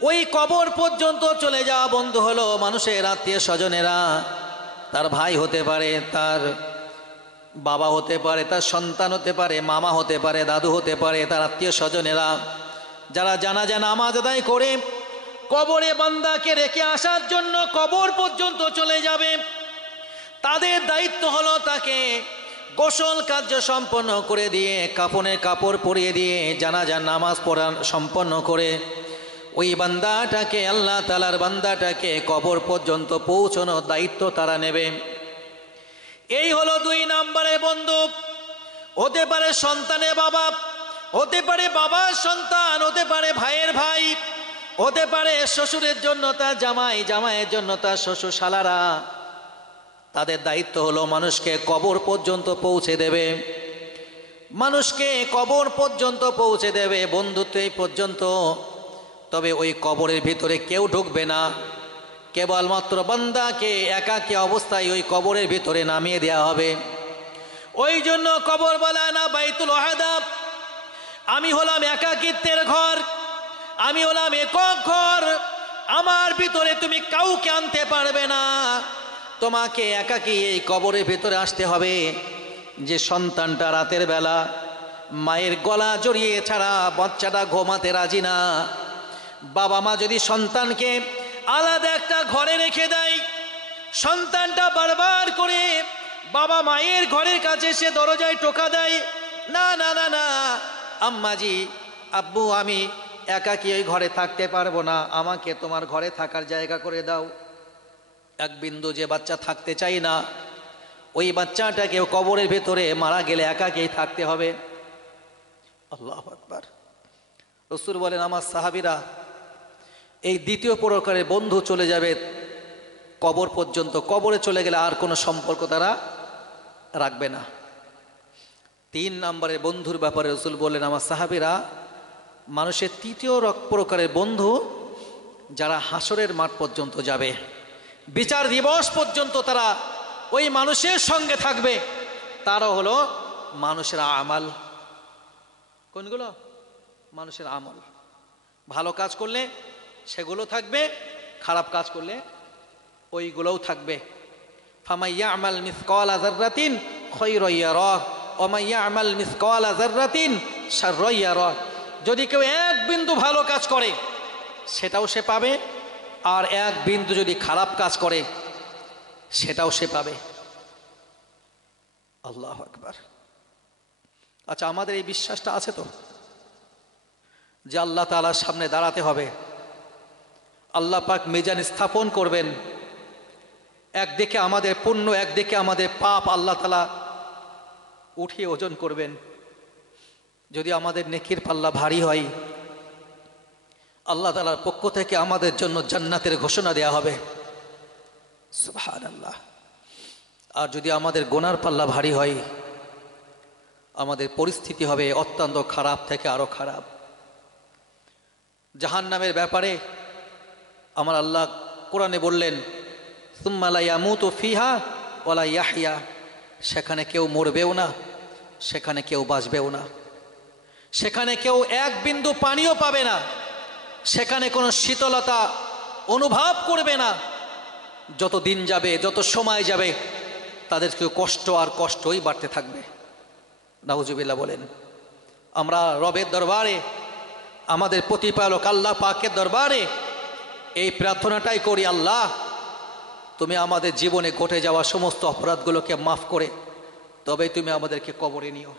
ওই কবর পর্যন্ত চলে যাওয়া বন্ধু হলো মানুষের আত্মীয় স্বজনেরা। তার ভাই হতে পারে, তার বাবা হতে পারে, তার সন্তান হতে পারে, মামা হতে পারে, দাদু হতে পারে, তার আত্মীয় স্বজনেরা যারা জানাজা নামাজ আদায় করে কবরে বান্দাকে রেখে আসার জন্য কবর পর্যন্ত চলে যাবে। তাদের দায়িত্ব হলো তাকে গোসল কার্য সম্পন্ন করে দিয়ে, কাফনের কাপড় পরিয়ে দিয়ে, জানাজার নামাজ পড়া সম্পন্ন করে ওই বান্দাটাকে, আল্লাহ তাআলার বান্দাটাকে কবর পর্যন্ত পৌঁছানোর দায়িত্ব তারা নেবে। এই হলো দুই নম্বরের বন্ধু। হতে পারে সন্তানের বাবা, হতে পারে বাবার সন্তান, হতে পারে ভাইয়ের ভাই, হতে পারে শ্বশুরের জন্য তার জামাই, জামাইয়ের জন্য তার শ্বশুর শালারা। তাদের দায়িত্ব হলো মানুষকে কবর পর্যন্ত পৌঁছে দেবে, মানুষকে কবর পর্যন্ত পৌঁছে দেবে, বন্ধুত্ব এই পর্যন্ত। তবে ওই কবরের ভিতরে কেউ ঢুকবে না, কেবলমাত্র বান্দাকে একাকী অবস্থায় ওই কবরের ভিতরে নামিয়ে দেওয়া হবে। ওই জন্য কবর বলা না বাইতুল ওয়াহদা, আমি হলাম একাকিত্বের ঘর, আমি হলাম একক ঘর, আমার ভিতরে তুমি কাউকে আনতে পারবে না, তোমাকে একাকী এই কবরের ভিতরে আসতে হবে। যে সন্তানটা রাতের বেলা মায়ের গলা জড়িয়ে ছাড়া বাচ্চাটা ঘুমাতে রাজি না, বাবা মা যদি সন্তানকে আলাদা একটা ঘরে রেখে দেয়, সন্তানটা বারবার করে বাবা মায়ের ঘরের কাছে সে দরজায় টোকা দেয়, না না না না আম্মাজি আব্বু আমি একাকী ওই ঘরে থাকতে পারবো না, আমাকে তোমার ঘরে থাকার জায়গা করে দাও। এক বিন্দু যে বাচ্চা থাকতে চাই না, ওই বাচ্চাটাকে কবরের ভেতরে মারা গেলে একাকেই থাকতে হবে। আল্লাহু আকবার। রাসূল বলেন আমার সাহাবীরা এই দ্বিতীয় প্রকারের বন্ধু চলে যাবে কবর পর্যন্ত, কবরে চলে গেলে আর কোনো সম্পর্ক তারা রাখবে না। 3 নম্বরের বন্ধুর ব্যাপারে রাসূল বললেন আমার সাহাবীরা মানুষের তৃতীয় প্রকারের বন্ধু যারা হাসরের মাঠ পর্যন্ত যাবে, বিচার দিবস পর্যন্ত তারা ওই মানুষের সঙ্গে থাকবে, তারা হলো মানুষের আমাল। কোনগুলো? মানুষের আমল। ভালো কাজ করলে সেগুলো থাকবে, খারাপ কাজ করলে ওইগুলোও থাকবে। ফামাইয়া আমাল মিসকালা যাররাতিন খায়রান ইয়ারাহ ওয়া মাইয়া আমাল মিসকালা যাররাতিন শাররান ইয়ারাহ। যদি কেউ এক বিন্দু ভালো কাজ করে সেটাও সে পাবে, আর এক বিন্দু যদি খারাপ কাজ করে সেটাও সে পাবে। আল্লাহু আকবার। আচ্ছা আমাদের এই বিশ্বাসটা আছে তো যে আল্লাহ তাআলার সামনে দাঁড়াতে হবে, আল্লাহ পাক মিজান স্থাপন করবেন, একদিকে আমাদের পুণ্য একদিকে আমাদের পাপ আল্লাহ তাআলা উঠিয়ে ওজন করবেন। যদি আমাদের নেকির পাল্লা ভারী হয় আল্লাহ তাআলার পক্ষ থেকে আমাদের জন্য জান্নাতের ঘোষণা দেয়া হবে, সুবহানাল্লাহ। আর যদি আমাদের গুনার পাল্লা ভারী হয় আমাদের পরিস্থিতি হবে অত্যন্ত খারাপ থেকে আরো খারাপ। জাহান্নামের ব্যাপারে আমার আল্লাহ কোরআনে বললেন সুম্মা লা ইয়ামুতু ফিহা ওয়া লা ইয়াহইয়া, সেখানে কেউ মরবেও না, সেখানে কেউ বাঁচবেও না, সেখানে কেউ এক বিন্দু পানিও পাবে না, সেখানে কোনো শীতলতা অনুভব করবে না। যত দিন যাবে যত সময় যাবে তাদেরকে কষ্ট আর কষ্টই বাড়তে থাকবে। নাউজুবিল্লাহ বলেন। আমরা রবের দরবারে আমাদের প্রতিপালক আল্লাহ পাকের দরবারে এই প্রার্থনাটাই করি, আল্লাহ তুমি আমাদের জীবনে ঘটে যাওয়া সমস্ত অপরাধগুলোকে মাফ করে তবেই তুমি আমাদেরকে কবরে নিও।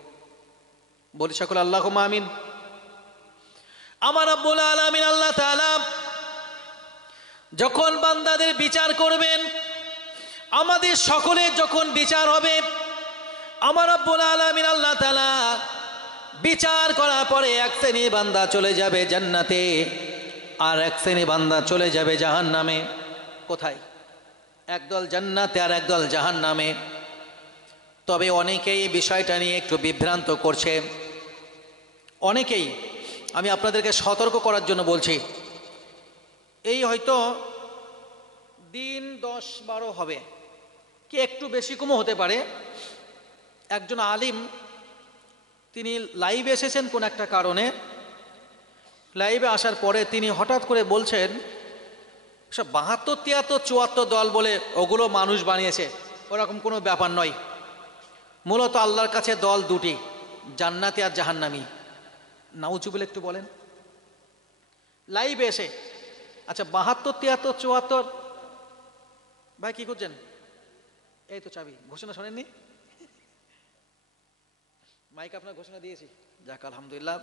বলি সকল আল্লাহুম্মা আমিন। আমার রব্বুল আলামিন আল্লাহ তাআলা যখন বান্দাদের বিচার করবেন, আমাদের সকলের যখন বিচার হবে, আমার রব্বুল আলামিন আল্লাহ তাআলা বিচার করার পরে এক শ্রেণী বান্দা চলে যাবে জান্নাতে, আর এক শ্রেণী বান্দা চলে যাবে জাহান্নামে। কোথায়? একদল জান্নাতে আর একদল জাহান্নামে। তবে অনেকেই এই বিষয়টা নিয়ে একটু বিভ্রান্ত করছে, অনেকেই, আমি আপনাদেরকে সতর্ক করার জন্য বলছি। এই হয়তো দিন 10-12 হবে কি একটু বেশি কমও হতে পারে, একজন আলিম তিনি লাইভে এসেছেন কোন একটা কারণে, লাইভে আসার পরে তিনি হঠাৎ করে বলছেন সব 72, 73, 74 দল বলে ওগুলো মানুষ বানিয়েছে, ওরকম কোনো ব্যাপার নয়। মূলত আল্লাহর কাছে দল দুটি, জান্নাতি আর জাহান্নামী। নাউজুবিল্লাহ একটু বলেন লাইভে এসে। আচ্ছা 72, 73, 74 ভাই কি করছেন? এই তো চাবি, ঘোষণা শোনেননি? মাইক আপনার ঘোষণা দিয়েছি, যাক আলহামদুলিল্লাহ।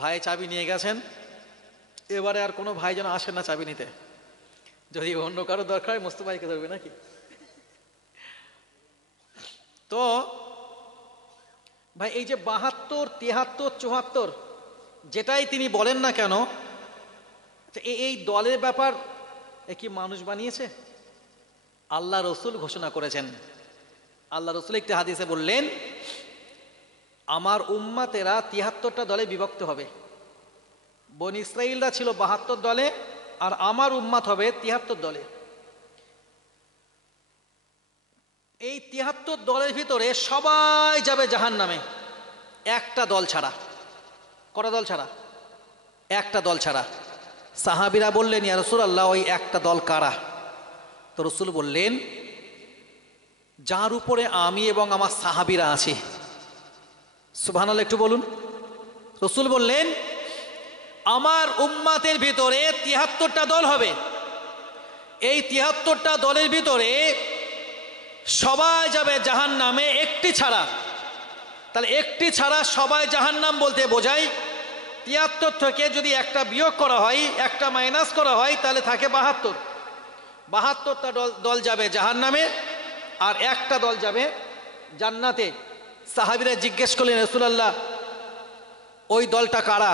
ভাই চাবি নিয়ে গেছেন, এবারে আর কোনো ভাই যেন আসেন না চাবি নিতে, যদি অন্য কারো দরকার হয় মস্ত ভাইকে ধরবে নাকি। তো ভাই এই যে 72, 73, 74 যেটাই তিনি বলেন না কেন, আচ্ছা, এই দলের ব্যাপার কি মানুষ বানিয়েছে? আল্লাহ রসুল ঘোষণা করেছেন। আল্লাহ রসুল একটি হাদিসে বললেন, আমার উম্মাতেরা ৭৩টা দলে বিভক্ত হবে। বনি ইসরাইলরা ছিল ৭২ দলে, আর আমার উম্মাত হবে ৭৩ দলে। এই ৭৩ দলের ভিতরে সবাই যাবে জাহান্নামে, একটা দল ছাড়া। কটা দল ছাড়া? একটা দল ছাড়া। সাহাবীরা বললেন, ইয়া রাসূলুল্লাহ, ওই একটা দল কারা? তো রাসূল বললেন, যার উপরে আমি এবং আমার সাহাবীরা আছি। সুবহানাল্লাহ, একটু বলুন। রাসূল বললেন, আমার উম্মাতের ভিতরে ৭৩টা দল হবে। এই ৭৩টা দলের ভিতরে সবাই যাবে জাহান্নামে, একটি ছাড়া। তাহলে একটি ছাড়া সবাই জাহান্নাম বলতে বোঝায় ৭৩ থেকে যদি একটা বিয়োগ করা হয়, একটা মাইনাস করা হয়, তাহলে থাকে ৭২। ৭২টা দল যাবে জাহান্নামে, আর একটা দল যাবে জান্নাতে। সাহাবীরা জিজ্ঞেস করলেন, রাসূলুল্লাহ, ওই দলটা কারা?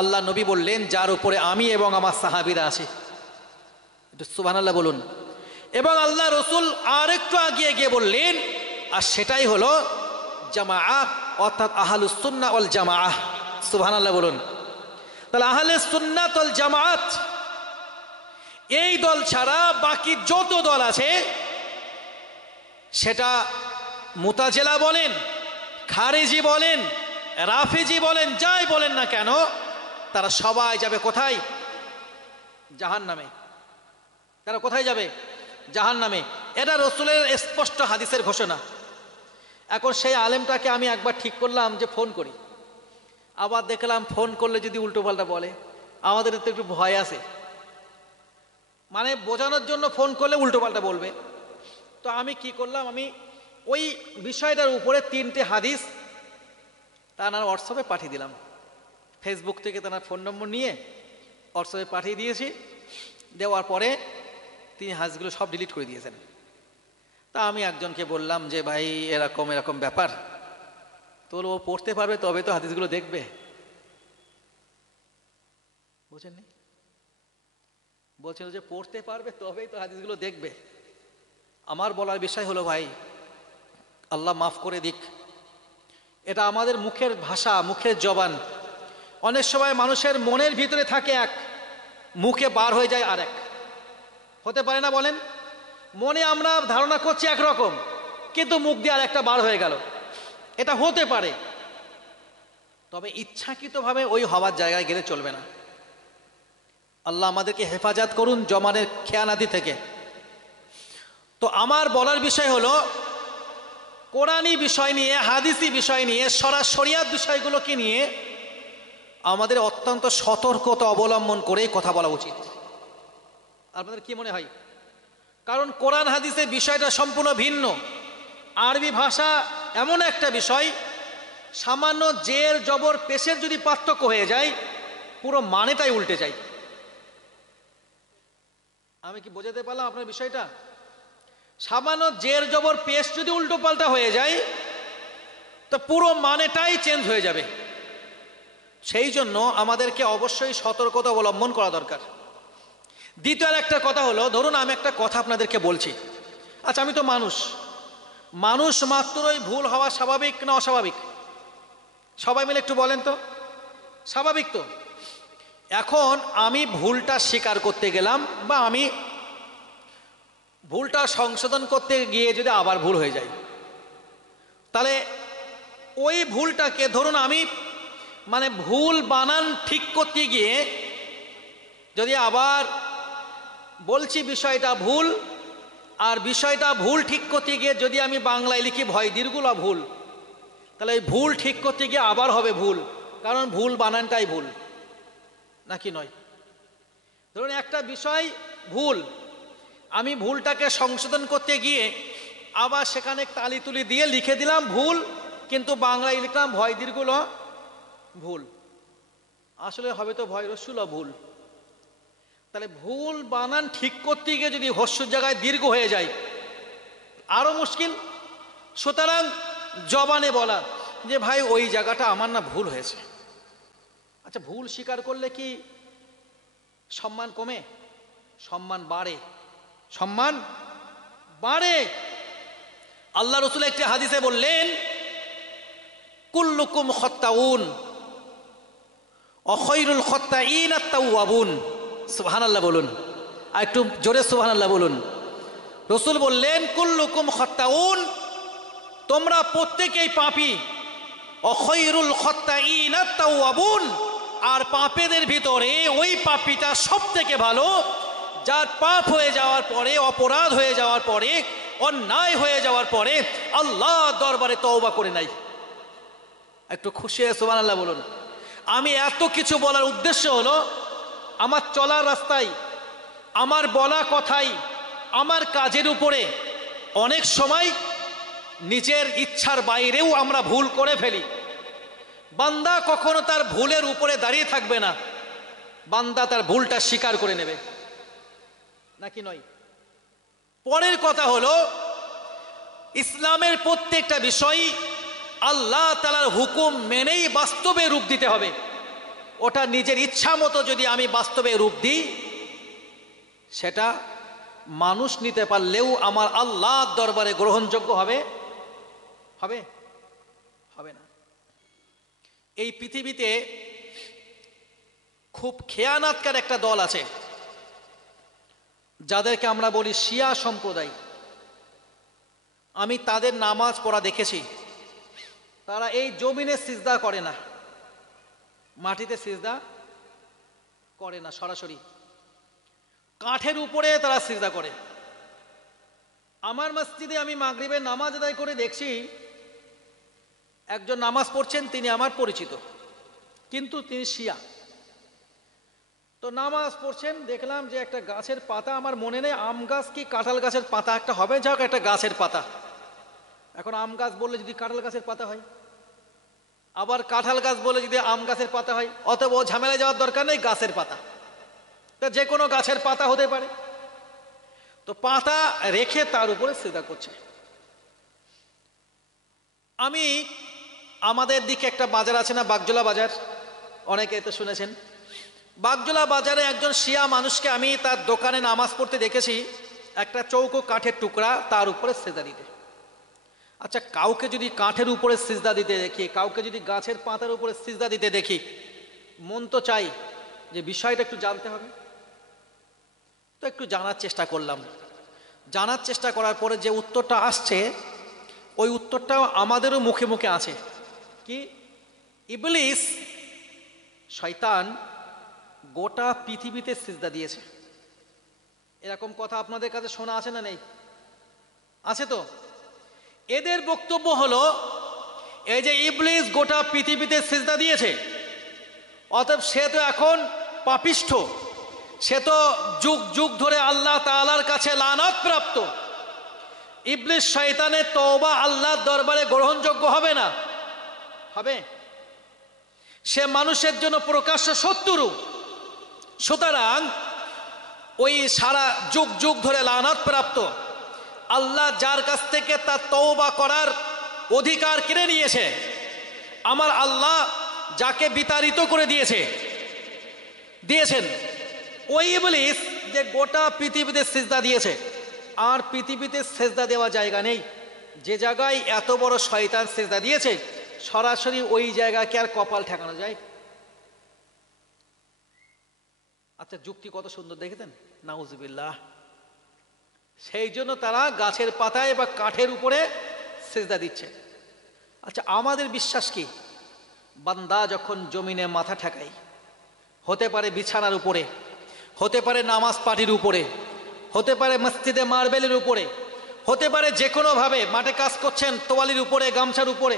আল্লাহ নবী বললেন, যার উপরে আমি এবং আমার সাহাবীরা আছি। একটু সুবহানাল্লাহ বলুন। এবং আল্লাহ রসুল আর একটু আগিয়ে গিয়ে বললেন, আর সেটাই হলো জামাআহ, অর্থাৎ আহলুস সুন্নাহ ওয়াল জামাআহ। সুবহানাল্লাহ বলুন। তাহলে আহলে সুন্নাত ওয়াল জামাআত, এই দল ছাড়া বাকি যত দল আছে, সেটা মুতাজিলা বলেন, খারিজি বলেন, রাফিজি বলেন, যাই বলেন না কেন, তারা সবাই যাবে কোথায়? জাহান্নামে। তারা কোথায় যাবে? জাহান্নামে। এটা রসুলের স্পষ্ট হাদিসের ঘোষণা। এখন সেই আলেমটাকে আমি একবার ঠিক করলাম যে ফোন করি, আবার দেখলাম ফোন করলে যদি উল্টোপাল্টা বলে, আমাদের তো একটু ভয় আছে, মানে বোঝানোর জন্য ফোন করলে উল্টোপাল্টা বলবে। তো আমি কি করলাম, আমি ওই বিষয়টার উপরে 3টে হাদিস তার হোয়াটসঅ্যাপে পাঠিয়ে দিলাম। ফেসবুক থেকে তার ফোন নম্বর নিয়ে হোয়াটসঅ্যাপে পাঠিয়ে দিয়েছি। দেওয়ার পরে তিনি হাদিসগুলো সব ডিলিট করে দিয়েছেন। তা আমি একজনকে বললাম যে, ভাই এরকম এরকম ব্যাপার, তো ও পড়তে পারবে তবে তো হাদিসগুলো দেখবে। বুঝেননি? বলছিল যে পড়তে পারবে তবেই তো হাদিসগুলো দেখবে। আমার বলার বিষয় হলো, ভাই আল্লাহ মাফ করে দিক, এটা আমাদের মুখের ভাষা, মুখের জবান। অনেক সময় মানুষের মনের ভিতরে থাকে এক, মুখে বার হয়ে যায় আর এক। হতে পারে না বলেন? মনে আমরা ধারণা করছি একরকম, কিন্তু মুখ দিয়ে আর একটা বার হয়ে গেল। এটা হতে পারে, তবে ইচ্ছাকৃতভাবে ওই হওয়ার জায়গায় গেলে চলবে না। আল্লাহ আমাদেরকে হেফাজত করুন জমানের খেয়ানাতি থেকে। তো আমার বলার বিষয় হলো, কোরআনী বিষয় নিয়ে, হাদিসি বিষয় নিয়ে, শরিয়াত বিষয়গুলোকে নিয়ে আমাদের অত্যন্ত সতর্কতা অবলম্বন করেই কথা বলা উচিত। আপনাদের কি মনে হয়? কারণ কোরআন হাদিসের বিষয়টা সম্পূর্ণ ভিন্ন। আরবি ভাষা এমন একটা বিষয়, সামান্য জের জবর পেশের যদি পার্থক্য হয়ে যায়, পুরো মানেটাই উল্টে যায়। আমি কি বোঝাতে পারলাম আপনার বিষয়টা? সামান্য জের জবর পেশ যদি উল্টো পাল্টা হয়ে যায়, তো পুরো মানেটাই চেঞ্জ হয়ে যাবে। সেই জন্য আমাদেরকে অবশ্যই সতর্কতা অবলম্বন করা দরকার। দ্বিতীয় একটা কথা হলো, ধরুন আমি একটা কথা আপনাদেরকে বলছি, আচ্ছা আমি তো মানুষ মাত্রই ভুল হওয়া স্বাভাবিক না অস্বাভাবিক? সবাই মিলে একটু বলেন তো, স্বাভাবিক তো? এখন আমি ভুলটা স্বীকার করতে গেলাম, বা আমি ভুলটা সংশোধন করতে গিয়ে যদি আবার ভুল হয়ে যায়, তাহলে ওই ভুলটাকে, ধরুন আমি মানে ভুল বানান ঠিক করতে গিয়ে যদি আবার বলছি বিষয়টা ভুল, আর বিষয়টা ভুল ঠিক করতে গিয়ে যদি আমি বাংলায় লিখি ভয় দীর্ঘলা ভুল, তাহলে এই ভুল ঠিক করতে গিয়ে আবার হবে ভুল, কারণ ভুল বানানটাই ভুল, নাকি নয়? ধরুন একটা বিষয় ভুল, আমি ভুলটাকে সংশোধন করতে গিয়ে আবার সেখানে তালি তুলি দিয়ে লিখে দিলাম ভুল, কিন্তু বাংলায় লিখলাম ভয় দীর্ঘল ভুল, আসলে হবে তো ভয় রসুল ভুল। তাহলে ভুল বানান ঠিক করতে গিয়ে যদি হস্যর জায়গায় দীর্ঘ হয়ে যায়, আরো মুশকিল। সুতরাং জবানে বলা যে ভাই ওই জায়গাটা আমার না ভুল হয়েছে, আচ্ছা ভুল স্বীকার করলে কি সম্মান কমে? সম্মান বাড়ে, সম্মান বাড়ে। আল্লাহ রসুল একটি হাদিসে বললেন, কুল্লুকুম খত্তাউন অখৈরুল খত্তাইন আত-তাওয়াবুন। সুবহানাল্লাহ বলুন, আর একটু জোরে সুবহানাল্লাহ বলুন। রসুল বললেন, কুল্লুকুম খত্তাউন, তোমরা প্রত্যেকেই পাপী। অখৈরুল খত্তাইন আত-তাওয়াবুন, আর পাপীদের ভিতরে ওই পাপীটা সব থেকে ভালো যার পাপ হয়ে যাওয়ার পরে, অপরাধ হয়ে যাওয়ার পরে, অন্যায় হয়ে যাওয়ার পরে আল্লাহ দরবারে তওবা করে নাই। একটু খুশি হয়ে সুবহানাল্লাহ বলুন। আমি এত কিছু বলার উদ্দেশ্য হলো, আমার চলার রাস্তায়, আমার বলা কথাই, আমার কাজের উপরে অনেক সময় নিজের ইচ্ছার বাইরেও আমরা ভুল করে ফেলি। বান্দা কখনো তার ভুলের উপরে দাঁড়িয়ে থাকবে না, বান্দা তার ভুলটা স্বীকার করে নেবে, নাকি নয়? পরের কথা হলো, ইসলামের প্রত্যেকটা বিষয় আল্লাহ তাআলার হুকুম মেনেই বাস্তবে রূপ দিতে হবে। ওটা নিজের ইচ্ছা মতো যদি আমি বাস্তবে রূপ দিই, সেটা মানুষ নিতে পারলেও আমার আল্লাহর দরবারে গ্রহণযোগ্য হবে? হবে? হবে না। এই পৃথিবীতে খুব খেয়ানাতকার একটা দল আছে, যাদেরকে আমরা বলি শিয়া সম্প্রদায়। আমি তাদের নামাজ পড়া দেখেছি। তারা এই জমিনে সিজদা করে না, মাটিতে সিজদা করে না, সরাসরি কাঠের উপরে তারা সিজদা করে। আমার মসজিদে আমি মাগরিবের নামাজ আদায় করে দেখছি, একজন নামাজ পড়ছেন, তিনি আমার পরিচিত, কিন্তু তিনি শিয়া। তো নামাজ পড়ছেন, দেখলাম যে একটা গাছের পাতা, আমার মনে নেই আম গাছ কি কাঁঠাল গাছের পাতা একটা হবে, যাক একটা গাছের পাতা। এখন আম গাছ বললে যদি কাঁঠাল গাছের পাতা হয়, আবার কাঁঠাল গাছ বলে যদি আম গাছের পাতা হয়, অতএব ও ঝামেলায় যাওয়ার দরকার নেই, গাছের পাতা, তা যে কোনো গাছের পাতা হতে পারে। তো পাতা রেখে তার উপরে সিজদা করছে। আমি, আমাদের দিকে একটা বাজার আছে না, বাগজোলা বাজার, অনেকে তো শুনেছেন। বাগজোলা বাজারে একজন শিয়া মানুষকে আমি তার দোকানে নামাজ পড়তে দেখেছি, একটা চৌকো কাঠের টুকরা, তার উপরে সিজদা দিতে। আচ্ছা, কাউকে যদি কাঠের উপরে সিজদা দিতে দেখি, কাউকে যদি গাছের পাতার উপরে সিজদা দিতে দেখি, মন তো চাই যে বিষয়টা একটু জানতে হবে। তো একটু জানার চেষ্টা করলাম। জানার চেষ্টা করার পরে যে উত্তরটা আসছে, ওই উত্তরটাও আমাদেরও মুখে মুখে আছে। কি? ইবলিস, শয়তান গোটা পৃথিবীতে সিজদা দিয়েছে। এরকম কথা আপনাদের কাছে শোনা আছে না নেই? আছে তো? এদের বক্তব্য হলো, এই যে ইবলিস গোটা পৃথিবীতে সিজদা দিয়েছে, অতএব সে তো এখন পাপিষ্ঠ, সে তো যুগ যুগ ধরে আল্লাহ তাআলার কাছে লানত প্রাপ্ত। ইবলিস শয়তানের তওবা আল্লাহর দরবারে গ্রহণযোগ্য হবে না। হবে? সে মানুষের জন্য প্রকাশ্য শত্রু। সুতরাং ওই সারা যুগ যুগ ধরে লানত প্রাপ্ত আল্লাহ যার কাছ থেকে তার তওবা করার অধিকার কিনে নিয়েছে, আমার আল্লাহ যাকে বিতাড়িত করে দিয়েছেন, ওই ইবলিস যে গোটা পৃথিবীতে সিজদা দিয়েছে, আর পৃথিবীতে সিজদা দেওয়া জায়গা নেই। যে জায়গায় এত বড় শয়তান সিজদা দিয়েছে, সরাসরি ওই জায়গাকে আর কপাল ঠেকানো যায়? আচ্ছা, যুক্তি কত সুন্দর দেখেছেন? নাউজুবিল্লাহ। সেই জন্য তারা গাছের পাতায় বা কাঠের উপরে সিজদা দিচ্ছে। আচ্ছা, আমাদের বিশ্বাস কি? বান্দা যখন জমিনে মাথা ঠেকায়, হতে পারে বিছানার উপরে, হতে পারে নামাজ পাটির উপরে, হতে পারে মসজিদে মার্বেলের উপরে, হতে পারে যে কোনোভাবে মাঠে কাজ করছেন তোয়ালির উপরে, গামছার উপরে,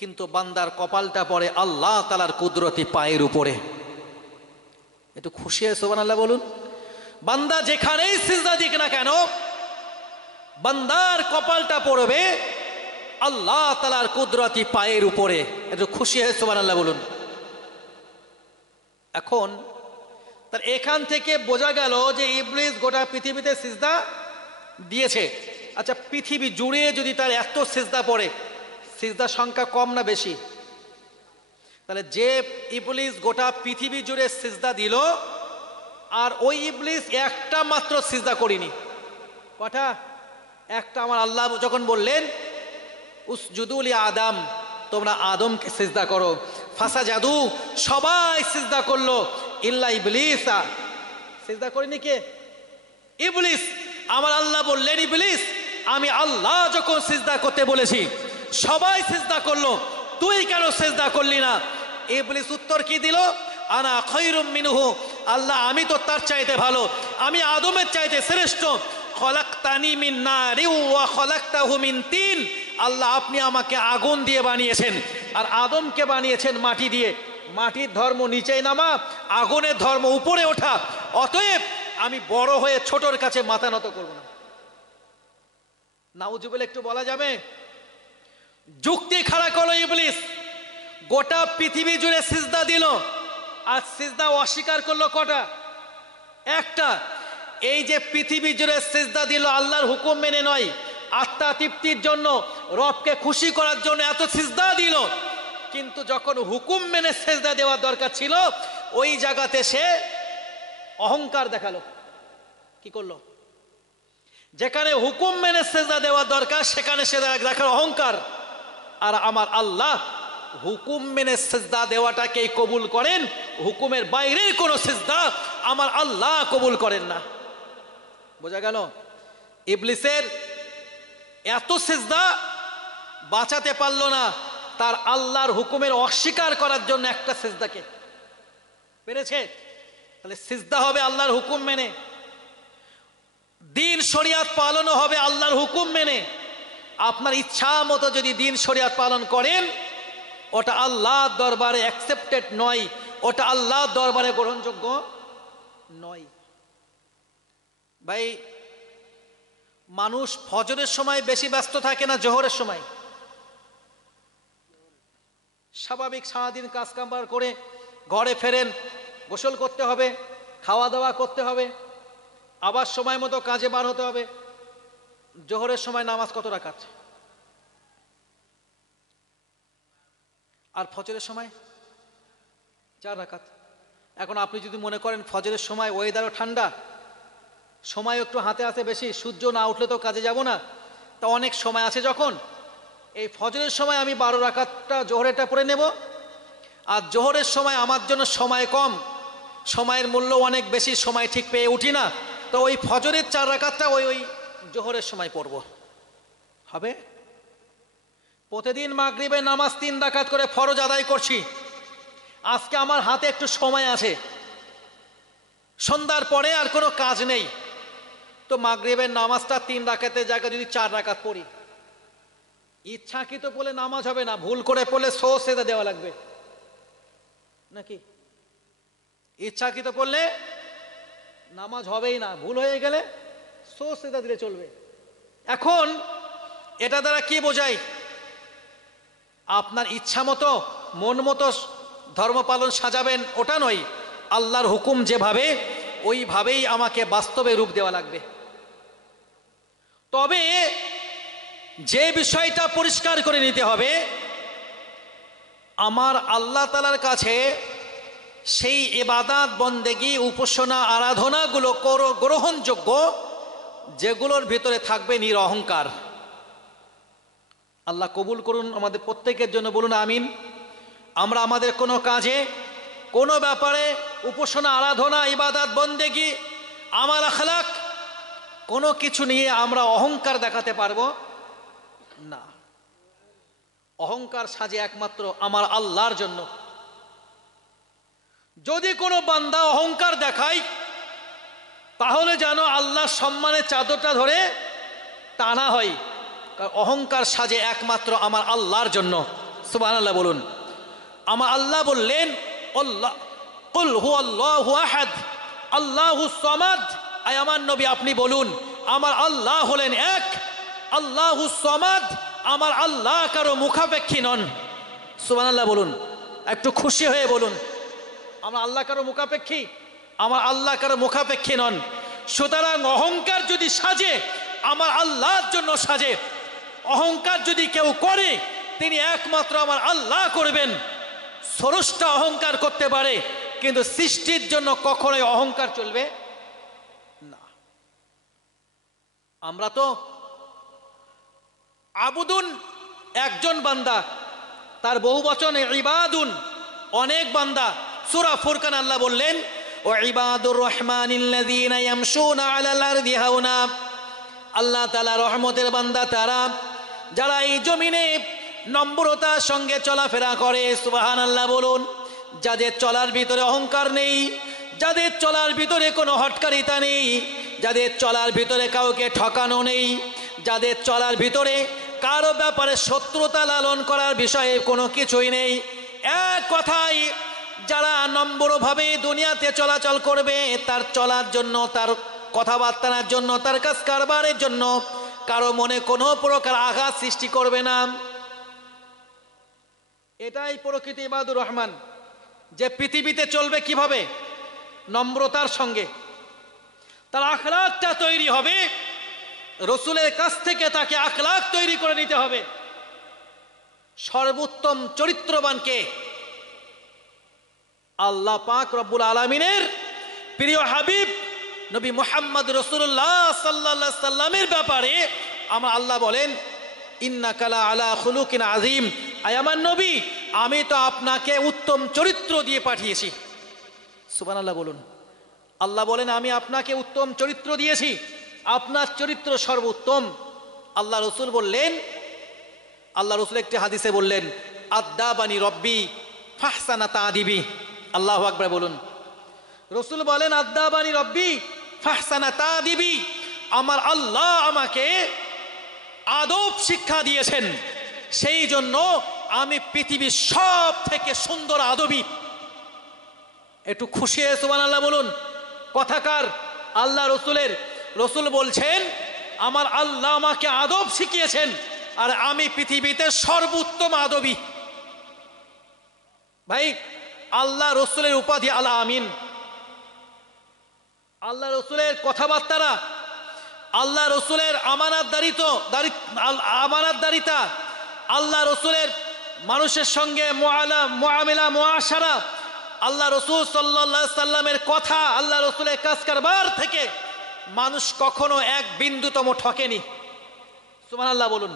কিন্তু বান্দার কপালটা পড়ে আল্লাহ তাআলার কুদরতি পায়ের উপরে। একটু খুশি হয়ে সুবহানাল্লাহ বলুন। বান্দা যেখানেই সিজদা দিক না কেন, বান্দার কপালটা পড়বে আল্লাহ তাআলার কুদরতি পায়ের উপরে। একটু খুশি হয়ে সুবহানাল্লাহ বলুন। এখন তার এখান থেকে বোঝা গেল যে ইবলিস গোটা পৃথিবীতে সিজদা দিয়েছে। আচ্ছা, পৃথিবী জুড়ে যদি তার এত সিজদা পড়ে, সিজদার সংখ্যা কম না বেশি? তাহলে যে ইবলিস গোটা পৃথিবী জুড়ে সিজদা দিল, আর ওই ইবলিস একটা মাত্র সিজদা করিনি। কটা? একটা। আমার আল্লাহ যখন বললেন উসজুদু লি আদম, তোমরা আদমকে সিজদা করো, ফাসাজাদু, সবাই সিজদা করলো, ইল্লা ইবলিসা, সিজদা করেনি কে? ইবলিস। আমার আল্লাহ বললেন ইবলিস, আমি আল্লাহ যখন সিজদা করতে বলেছি সবাই সিজদা করলো, তুই কেন সিজদা করলি না? ইবলিস উত্তর কি দিল? আনা খায়রুম মিনহু, আল্লাহ আমি তো তার চাইতে ভালো, আমি আদমের চাইতে শ্রেষ্ঠ। খলাকতানি মিন নারি ওয়া খলাকতাহু মিন তিন, আল্লাহ আপনি আমাকে আগুন দিয়ে বানিয়েছেন আর আদমকে বানিয়েছেন মাটি দিয়ে। মাটির ধর্ম নিচে নামা, আগুনের ধর্ম উপরে ওঠা। অতএব আমি বড় হয়ে ছোটর কাছে মাথা নত করব না। নাউজুবিল্লাহ একটু বলা যাবে? যুক্তি খাড়া করলো ইবলিস, গোটা পৃথিবী জুড়ে সিজদা দিল আর সিজদা অস্বীকার করলো কটা? একটা। এই যে পৃথিবী জুড়ে সিজদা দিল আল্লাহর হুকুম মেনে নয়, আত্মা তৃপ্তির জন্য, রবকে খুশি করার জন্য এত সিজদা দিল, কিন্তু যখন হুকুম মেনে সিজদা দেওয়ার দরকার ছিল ওই জায়গাতে সে অহংকার দেখালো। কি করলো? যেখানে হুকুম মেনে সিজদা দেওয়ার দরকার সেখানে সে দেখালো অহংকার। আর আমার আল্লাহ হুকুম মেনে সিজদা দেওয়াটাকেই কবুল করেন, হুকুমের বাইরের কোনো সিজদা আমার আল্লাহ কবুল করেন না। বোঝা গেল? ইবলিসের এত সিজদা বাঁচাতে পারলো না তার আল্লাহর হুকুমের অস্বীকার করার জন্য একটা সিজদাকে। পেরেছে? তাহলে সিজদা হবে আল্লাহর হুকুম মেনে, দিন শরিয়াত পালন হবে আল্লাহর হুকুম মেনে। আপনার ইচ্ছা মতো যদি দিন শরিয়াত পালন করেন ওটা আল্লাহর দরবারে অ্যাকসেপ্টেড নয়, ওটা আল্লাহর দরবারে গ্রহণযোগ্য নয়। ভাই, মানুষ ফজরের সময় বেশি ব্যস্ত থাকে না জোহরের সময়? স্বাভাবিক সারাদিন কাজ কারবার করে ঘরে ফেরেন, গোসল করতে হবে, খাওয়া দাওয়া করতে হবে, আবার সময় মতো কাজে বার হতে হবে। জোহরের সময় নামাজ কত রাকাত? আর ফজরের সময় 4 রাকাত। এখন আপনি যদি মনে করেন ফজরের সময় ওয়েদারও ঠান্ডা, সময় একটু হাতে আসে বেশি, সূর্য না উঠলে তো কাজে যাব না, তা অনেক সময় আছে, যখন এই ফজরের সময় আমি 12 রাকাতটা জোহরেরটা পড়ে নেব, আর জোহরের সময় আমার জন্য সময় কম, সময়ের মূল্য অনেক বেশি, সময় ঠিক পেয়ে উঠি না, তো ওই ফজরের 4 রাকাতটা ওই জোহরের সময় পড়ব। হবে? প্রতিদিন মাগরিবে নামাজ 3 রাকাত করে ফরজ আদায় করছি, আজকে আমার হাতে একটু সময় আছে, সন্ধ্যার পরে আর কোনো কাজ নেই, তো মাগরিবের নামাজটা 3 রাকাতের জায়গায় যদি 4 রাকাত পড়ি, ইচ্ছাকৃত বলে নামাজ হবে না, ভুল করে পড়লে সেজদা দেওয়া লাগবে নাকি? ইচ্ছাকৃত পড়লে নামাজ হবেই না, ভুল হয়ে গেলে সেজদা দিলে চলবে। এখন এটা দ্বারা কি বোঝায়? আপনার ইচ্ছা মতো মন মতো ধর্ম পালন সাজাবেন ওটা নয়, আল্লাহর হুকুম যেভাবে ওইভাবেই আমাকে বাস্তবে রূপ দেওয়া লাগবে। তবে যে বিষয়টা পরিষ্কার করে নিতে হবে, আমার আল্লাহ তাআলার কাছে সেই ইবাদত বন্দেগী উপাসনা আরাধনাগুলো গ্রহণযোগ্য যেগুলোর ভিতরে থাকবে নিরহংকার। আল্লাহ কবুল করুন আমাদের প্রত্যেকের জন্য, বলুন আমিন। আমরা আমাদের কোনো কাজে, কোনো ব্যাপারে, উপাসনা আরাধনা ইবাদত বন্দেগী, আমার আখলাক, কোনো কিছু নিয়ে আমরা অহংকার দেখাতে পারবো না। অহংকার সাজে একমাত্র আমার আল্লাহর জন্য। যদি কোনো বান্দা অহংকার দেখায় তাহলে যেন আল্লাহর সম্মানের চাদরটা ধরে টানা হয়, কারণ অহংকার সাজে একমাত্র আমার আল্লাহর জন্য। সুবহানাল্লাহ বলুন। আমার আল্লাহ বললেন আল্লাহ কুল হুয়াল্লাহু আহাদ আল্লাহুস সামাদ। আয় আমার নবী আপনি বলুন আমার আল্লাহ হলেন এক, আল্লাহুস সামাদ, আমার আল্লাহ কারো মুখাপেক্ষী নন। সুবহানাল্লাহ বলুন, একটু খুশি হয়ে বলুন, আমার আল্লাহ কারো মুখাপেক্ষী, আমার আল্লাহ কারো মুখাপেক্ষী নন। সুতরাং অহংকার যদি সাজে আমার আল্লাহর জন্য সাজে, অহংকার যদি কেউ করে তিনি একমাত্র আমার আল্লাহ করবেন। স্রষ্টা অহংকার করতে পারে, কিন্তু সৃষ্টির জন্য কখনোই অহংকার চলবে না। আমরা তো আবুদুন একজন বান্দা, তার বহু বচন ইবাদুন অনেক বান্দা। সূরা ফুরকান আল্লাহ বললেন ও ইবাদুর রহমানিল্লাযীনা ইয়ামশুনা আলাল আরদি হাওনা, আল্লাহ তাআলা রহমতের বান্দা তারা যারা এই জমিনে নম্রতার সঙ্গে চলাফেরা করে। সুবহানাল্লাহ বলুন। যাদের চলার ভিতরে অহংকার নেই, যাদের চলার ভিতরে কোনো হটকারিতা নেই, যাদের চলার ভিতরে কাউকে ঠকানো নেই, যাদের চলার ভিতরে কারো ব্যাপারে শত্রুতা লালন করার বিষয়ে কোনো কিছুই নেই, এক কথায় যারা নম্রভাবে দুনিয়াতে চলাচল করবে, তার চলার জন্য, তার কথাবার্তার জন্য, তার কাজ কারবারের জন্য কারো মনে কোনো প্রকার আঘাত সৃষ্টি করবে না। এটাই প্রকৃতি ইবাদুর রহমান, যে পৃথিবীতে চলবে কিভাবে? নম্রতার সঙ্গে। তার আখলাকটা তৈরি হবে, রসুলের কাছ থেকে তাকে আখলাক তৈরি করে নিতে হবে। সর্বোত্তম চরিত্রবানকে আল্লাহ পাক রব্বুল আলামিনের প্রিয় হাবিব নবী মুহাম্মদ রাসূলুল্লাহ সাল্লাল্লাহু আলাইহি সাল্লামের ব্যাপারে আমার আল্লাহ বলেন ইন্নাকা লা আলা খুলুকিন আযীম, আয় আমার নবী, আমি তো আপনাকে উত্তম চরিত্র দিয়ে পাঠিয়েছি। সুবহানাল্লাহ বলুন। আল্লাহ বলেন আমি আপনাকে উত্তম চরিত্র দিয়েছি, আপনার চরিত্র সর্বোত্তম। আল্লাহ রসুল বললেন, আল্লাহ রসুল একটি হাদিসে বললেন আদ্দাবানি রব্বি ফাহসানা তাদিবি। আল্লাহু আকবার বলুন। রসুল বলেন আদ্দাবানি রব্বি ফাহসানা তাদিবি, আমার আল্লাহ আমাকে আদব শিক্ষা দিয়েছেন, সেই জন্য আমি পৃথিবীর সব থেকে সুন্দর আদবী। একটু খুশি হয়ে সুবহানাল্লাহ বলুন। কথাকার আল্লাহ রসুলের। রসুল বলছেন আমার আল্লাহ আমাকে আদব শিখিয়েছেন, আর আমি পৃথিবীতে সর্বোত্তম আদবী। ভাই, আল্লাহ রসুলের উপাধি আল আমিন। আল্লাহ রসুলের কথাবার্তারা, আল্লাহ রসুলের আমানাতদারিতা, আল্লাহ রসুলের মানুষের সঙ্গে মুআমেলা মুআশারা, আল্লাহ রসুল সাল্লাল্লাহু আলাইহি সাল্লামের কথা, আল্লাহ রসুলের কাজ কারবার থেকে মানুষ কখনো এক বিন্দুতম ঠকেনি। সুবহানাল্লাহ বলুন।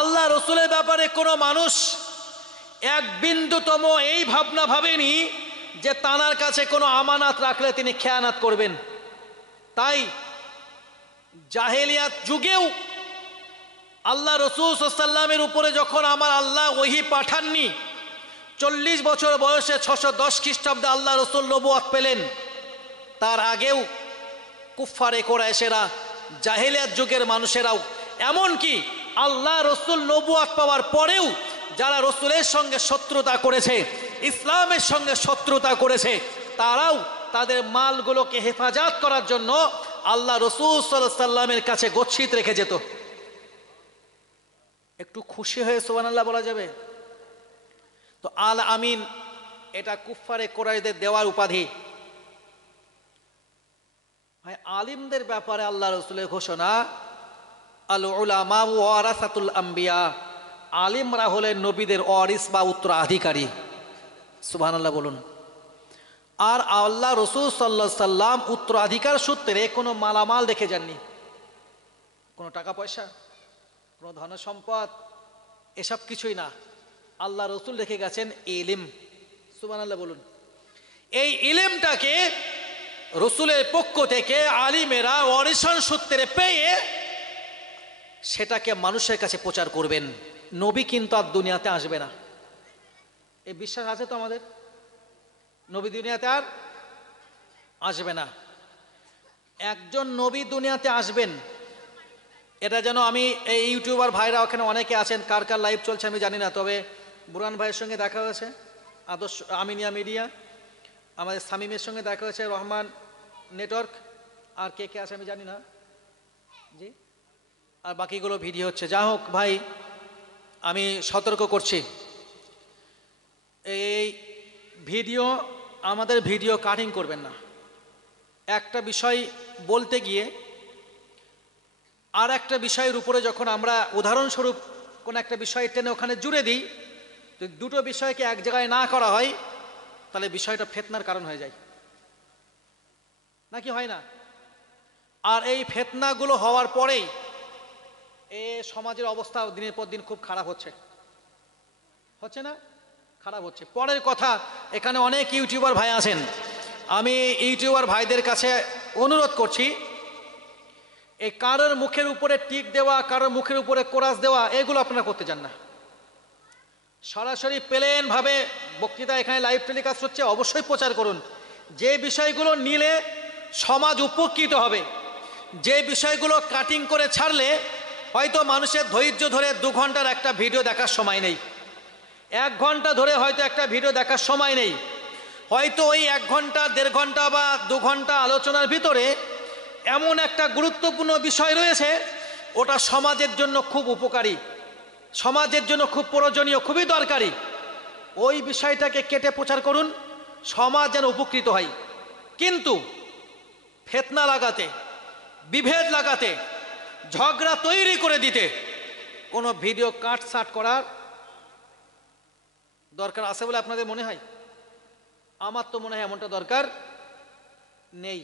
আল্লাহ রসুলের ব্যাপারে কোনো মানুষ এক বিন্দুতম এই ভাবনা ভাবেনি যে তানার কাছে কোনো আমানত রাখলে তিনি খেয়ানত করবেন। তাই জাহেলিয়াত যুগেও আল্লাহ রসুল সাল্লাল্লাহু আলাইহি সাল্লামের উপরে যখন আমার আল্লাহ ওহী পাঠাননি, 40 বছর বয়সে 610 খ্রিস্টাব্দে আল্লাহ রসুল নবুয়ত পেলেন, তার আগেও কুফফারে কুরাইশেরা, জাহেলিয়াত যুগের মানুষেরাও, এমনকি আল্লাহ রসুল নবুয়ত পাওয়ার পরেও যারা রসুলের সঙ্গে শত্রুতা করেছে, ইসলামের সঙ্গে শত্রুতা করেছে, তারাও তাদের মালগুলোকে হেফাজত করার জন্য আল্লাহ রসুল সাল্লাল্লাহু আলাইহি সাল্লামের কাছে গচ্ছিত রেখে যেত। একটু খুশি হয়ে সুবহানাল্লাহ বলা যাবে তো? আল আমিন এটা কুফফারে কুরাইশদের দেওয়ার উপাধি। ভাই, আলিমদের ব্যাপারে আল্লাহ রসুলের ঘোষণা আল উলামা ওয়ারাসাতুল আম্বিয়া, আলিমরা হলেন নবীদের ওয়ারিস বা উত্তরাধিকারী। সুবহানাল্লাহ বলুন। আর আল্লাহ রসুল সাল্লাল্লাহু আলাইহি সাল্লাম উত্তরাধিকার সূত্রে কোনো মালামাল দেখে যাননি, কোনো টাকা পয়সা, কোনো ধন সম্পদ, এসব কিছুই না। আল্লাহ রসুল রেখে গেছেন ইলম। সুবহানাল্লাহ বলুন। এই ইলমটাকে রসুলের পক্ষ থেকে আলিমেরা ওয়ারিশান সূত্রে পেয়ে সেটাকে মানুষের কাছে প্রচার করবেন। নবী কিন্তু আর দুনিয়াতে আসবে না, এই বিশ্বাস আছে তো আমাদের? নবী দুনিয়াতে আর আসবে না। একজন নবী দুনিয়াতে আসবেন, এটা যেন আমি এই ইউটিউবার ভাইরা ওখানে অনেকে আছেন, কার কার লাইভ চলছে আমি জানি না, তবে বুরহান ভাইয়ের সঙ্গে দেখা হয়েছে, আদর্শ আমিনিয়া মিডিয়া, আমাদের সামিমের সঙ্গে দেখা হয়েছে, রহমান নেটওয়ার্ক, আর কে কে আছে আমি জানি না জি, আর বাকিগুলো ভিডিও হচ্ছে। যা হোক ভাই, আমি সতর্ক করছি, এই ভিডিও, আমাদের ভিডিও কাটিং করবেন না। একটা বিষয় বলতে গিয়ে আর একটা বিষয়ের উপরে যখন আমরা উদাহরণস্বরূপ কোন একটা বিষয় টেনে ওখানে জুড়ে দিই, তো দুটো বিষয়কে এক জায়গায় না করা হয়, তাহলে বিষয়টা ফিতনার কারণ হয়ে যায়, নাকি হয় না? আর এই ফিতনাগুলো হওয়ার পরেই এ সমাজের অবস্থা দিনের পর দিন খুব খারাপ হচ্ছে না? খারাপ হচ্ছে। পরের কথা, এখানে অনেক ইউটিউবার ভাই আছেন, আমি ইউটিউবার ভাইদের কাছে অনুরোধ করছি, এই কারোর মুখের উপরে টিক দেওয়া, কারোর মুখের উপরে কোরাস দেওয়া, এগুলো আপনারা করতে চান না। সরাসরি প্লেন ভাবে বক্তৃতা এখানে লাইভ টেলিকাস্ট হচ্ছে, অবশ্যই প্রচার করুন। যে বিষয়গুলো নিলে সমাজ উপকৃত হবে, যে বিষয়গুলো কাটিং করে ছাড়লে হয়তো মানুষের ধৈর্য ধরে 2 ঘন্টার একটা ভিডিও দেখার সময় নেই, 1 ঘন্টা ধরে হয়তো একটা ভিডিও দেখার সময় নেই, হয়তো ওই 1 ঘন্টা 1.5 ঘন্টা বা 2 ঘন্টা আলোচনার ভিতরে এমন একটা গুরুত্বপূর্ণ বিষয় রয়েছে, ওটা সমাজের জন্য খুব উপকারী, সমাজের জন্য খুব প্রয়োজনীয়, খুবই দরকারি। ওই বিষয়টাকে কেটে প্রচার করুন, সমাজ যেন উপকৃত হয়। কিন্তু ফিতনা লাগাতে, বিভেদ লাগাতে, ঝগড়া তৈরি করে দিতে কোনো ভিডিও কাটছাট করার দরকার আছে বলে আপনাদের মনে হয়? আমার তো মনে হয় এমনটা দরকার নেই।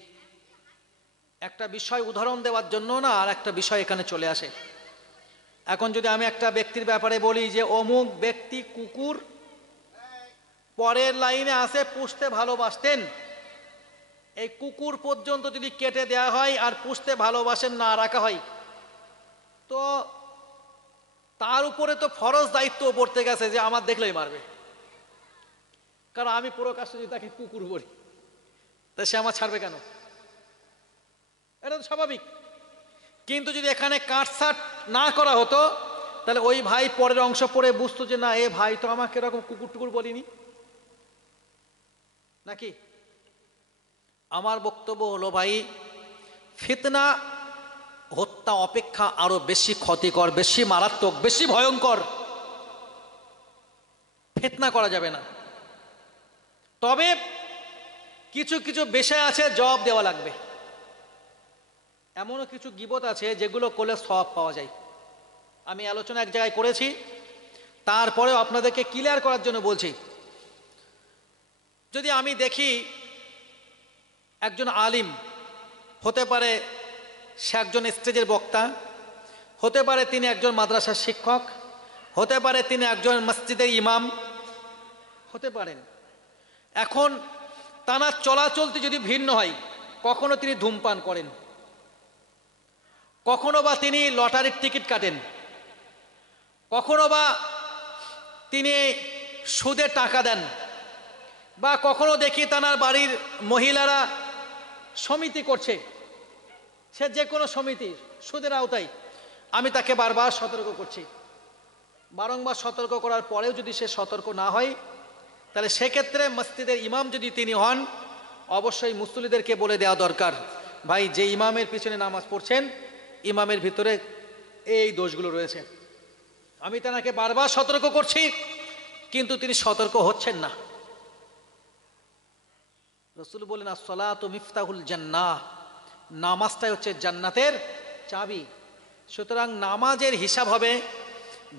একটা বিষয় উদাহরণ দেওয়ার জন্য না আর একটা বিষয় এখানে চলে আসে। এখন যদি আমি একটা ব্যক্তির ব্যাপারে বলি যে অমুক ব্যক্তি কুকুর, পরের লাইনে আসে পুষতে ভালোবাসতেন, এই কুকুর পর্যন্ত যদি কেটে দেওয়া হয় আর পুষতে ভালোবাসেন না রাখা হয়, তো তার উপরে তো ফরজ দায়িত্ব পড়তে গেছে যে আমার দেখলেই মারবে, কারণ আমি প্রকাশ্য যদি তাকে কুকুর বলি, তা সে আমার ছাড়বে কেন? এটা তো স্বাভাবিক। কিন্তু যদি এখানে কাটছাট না করা হতো, তাহলে ওই ভাই পরের অংশ পড়ে বুঝতো যে না, এ ভাই তো আমাকে এরকম কুকুর টুকুর বলিনি, নাকি? আমার বক্তব্য হলো ভাই, ফিতনা হত্যা অপেক্ষা আরো বেশি ক্ষতিকর, বেশি মারাত্মক, বেশি ভয়ঙ্কর। ফিতনা করা যাবে না, তবে কিছু কিছু বিষয় আছে জবাব দেওয়া লাগবে। এমনও কিছু গীবত আছে যেগুলো করলে সওয়াব পাওয়া যায়। আমি আলোচনা এক জায়গায় করেছি, তারপরেও আপনাদেরকে ক্লিয়ার করার জন্য বলছি। যদি আমি দেখি একজন আলিম, হতে পারে সে একজন স্টেজের বক্তা, হতে পারে তিনি একজন মাদ্রাসার শিক্ষক, হতে পারে তিনি একজন মসজিদের ইমাম হতে পারেন, এখন তার চলাচলটি যদি ভিন্ন হয়, কখনো তিনি ধূমপান করেন, কখনো বা তিনি লটারির টিকিট কাটেন, কখনো বা তিনি সুদে টাকা দেন, বা কখনো দেখি তার বাড়ির মহিলারা সমিতি করছে, সে যে কোনো সমিতি সুদের আওতায়, আমি তাকে বারবার সতর্ক করছি। বারংবার সতর্ক করার পরেও যদি সে সতর্ক না হয়, তাহলে সেক্ষেত্রে মসজিদের ইমাম যদি তিনি হন, অবশ্যই মুসল্লিদেরকে বলে দেওয়া দরকার, ভাই যে ইমামের পিছনে নামাজ পড়ছেন, ইমামের ভিতরে এই দোষগুলো রয়েছে। আমি তাকে বারবার সতর্ক করছি, কিন্তু তিনি সতর্ক হচ্ছেন না। রাসূল বলেন, as-salatu মিফতাহুল জান্নাহ, নামাজটাই হচ্ছে জান্নাতের চাবি। সুতরাং নামাজের হিসাব হবে,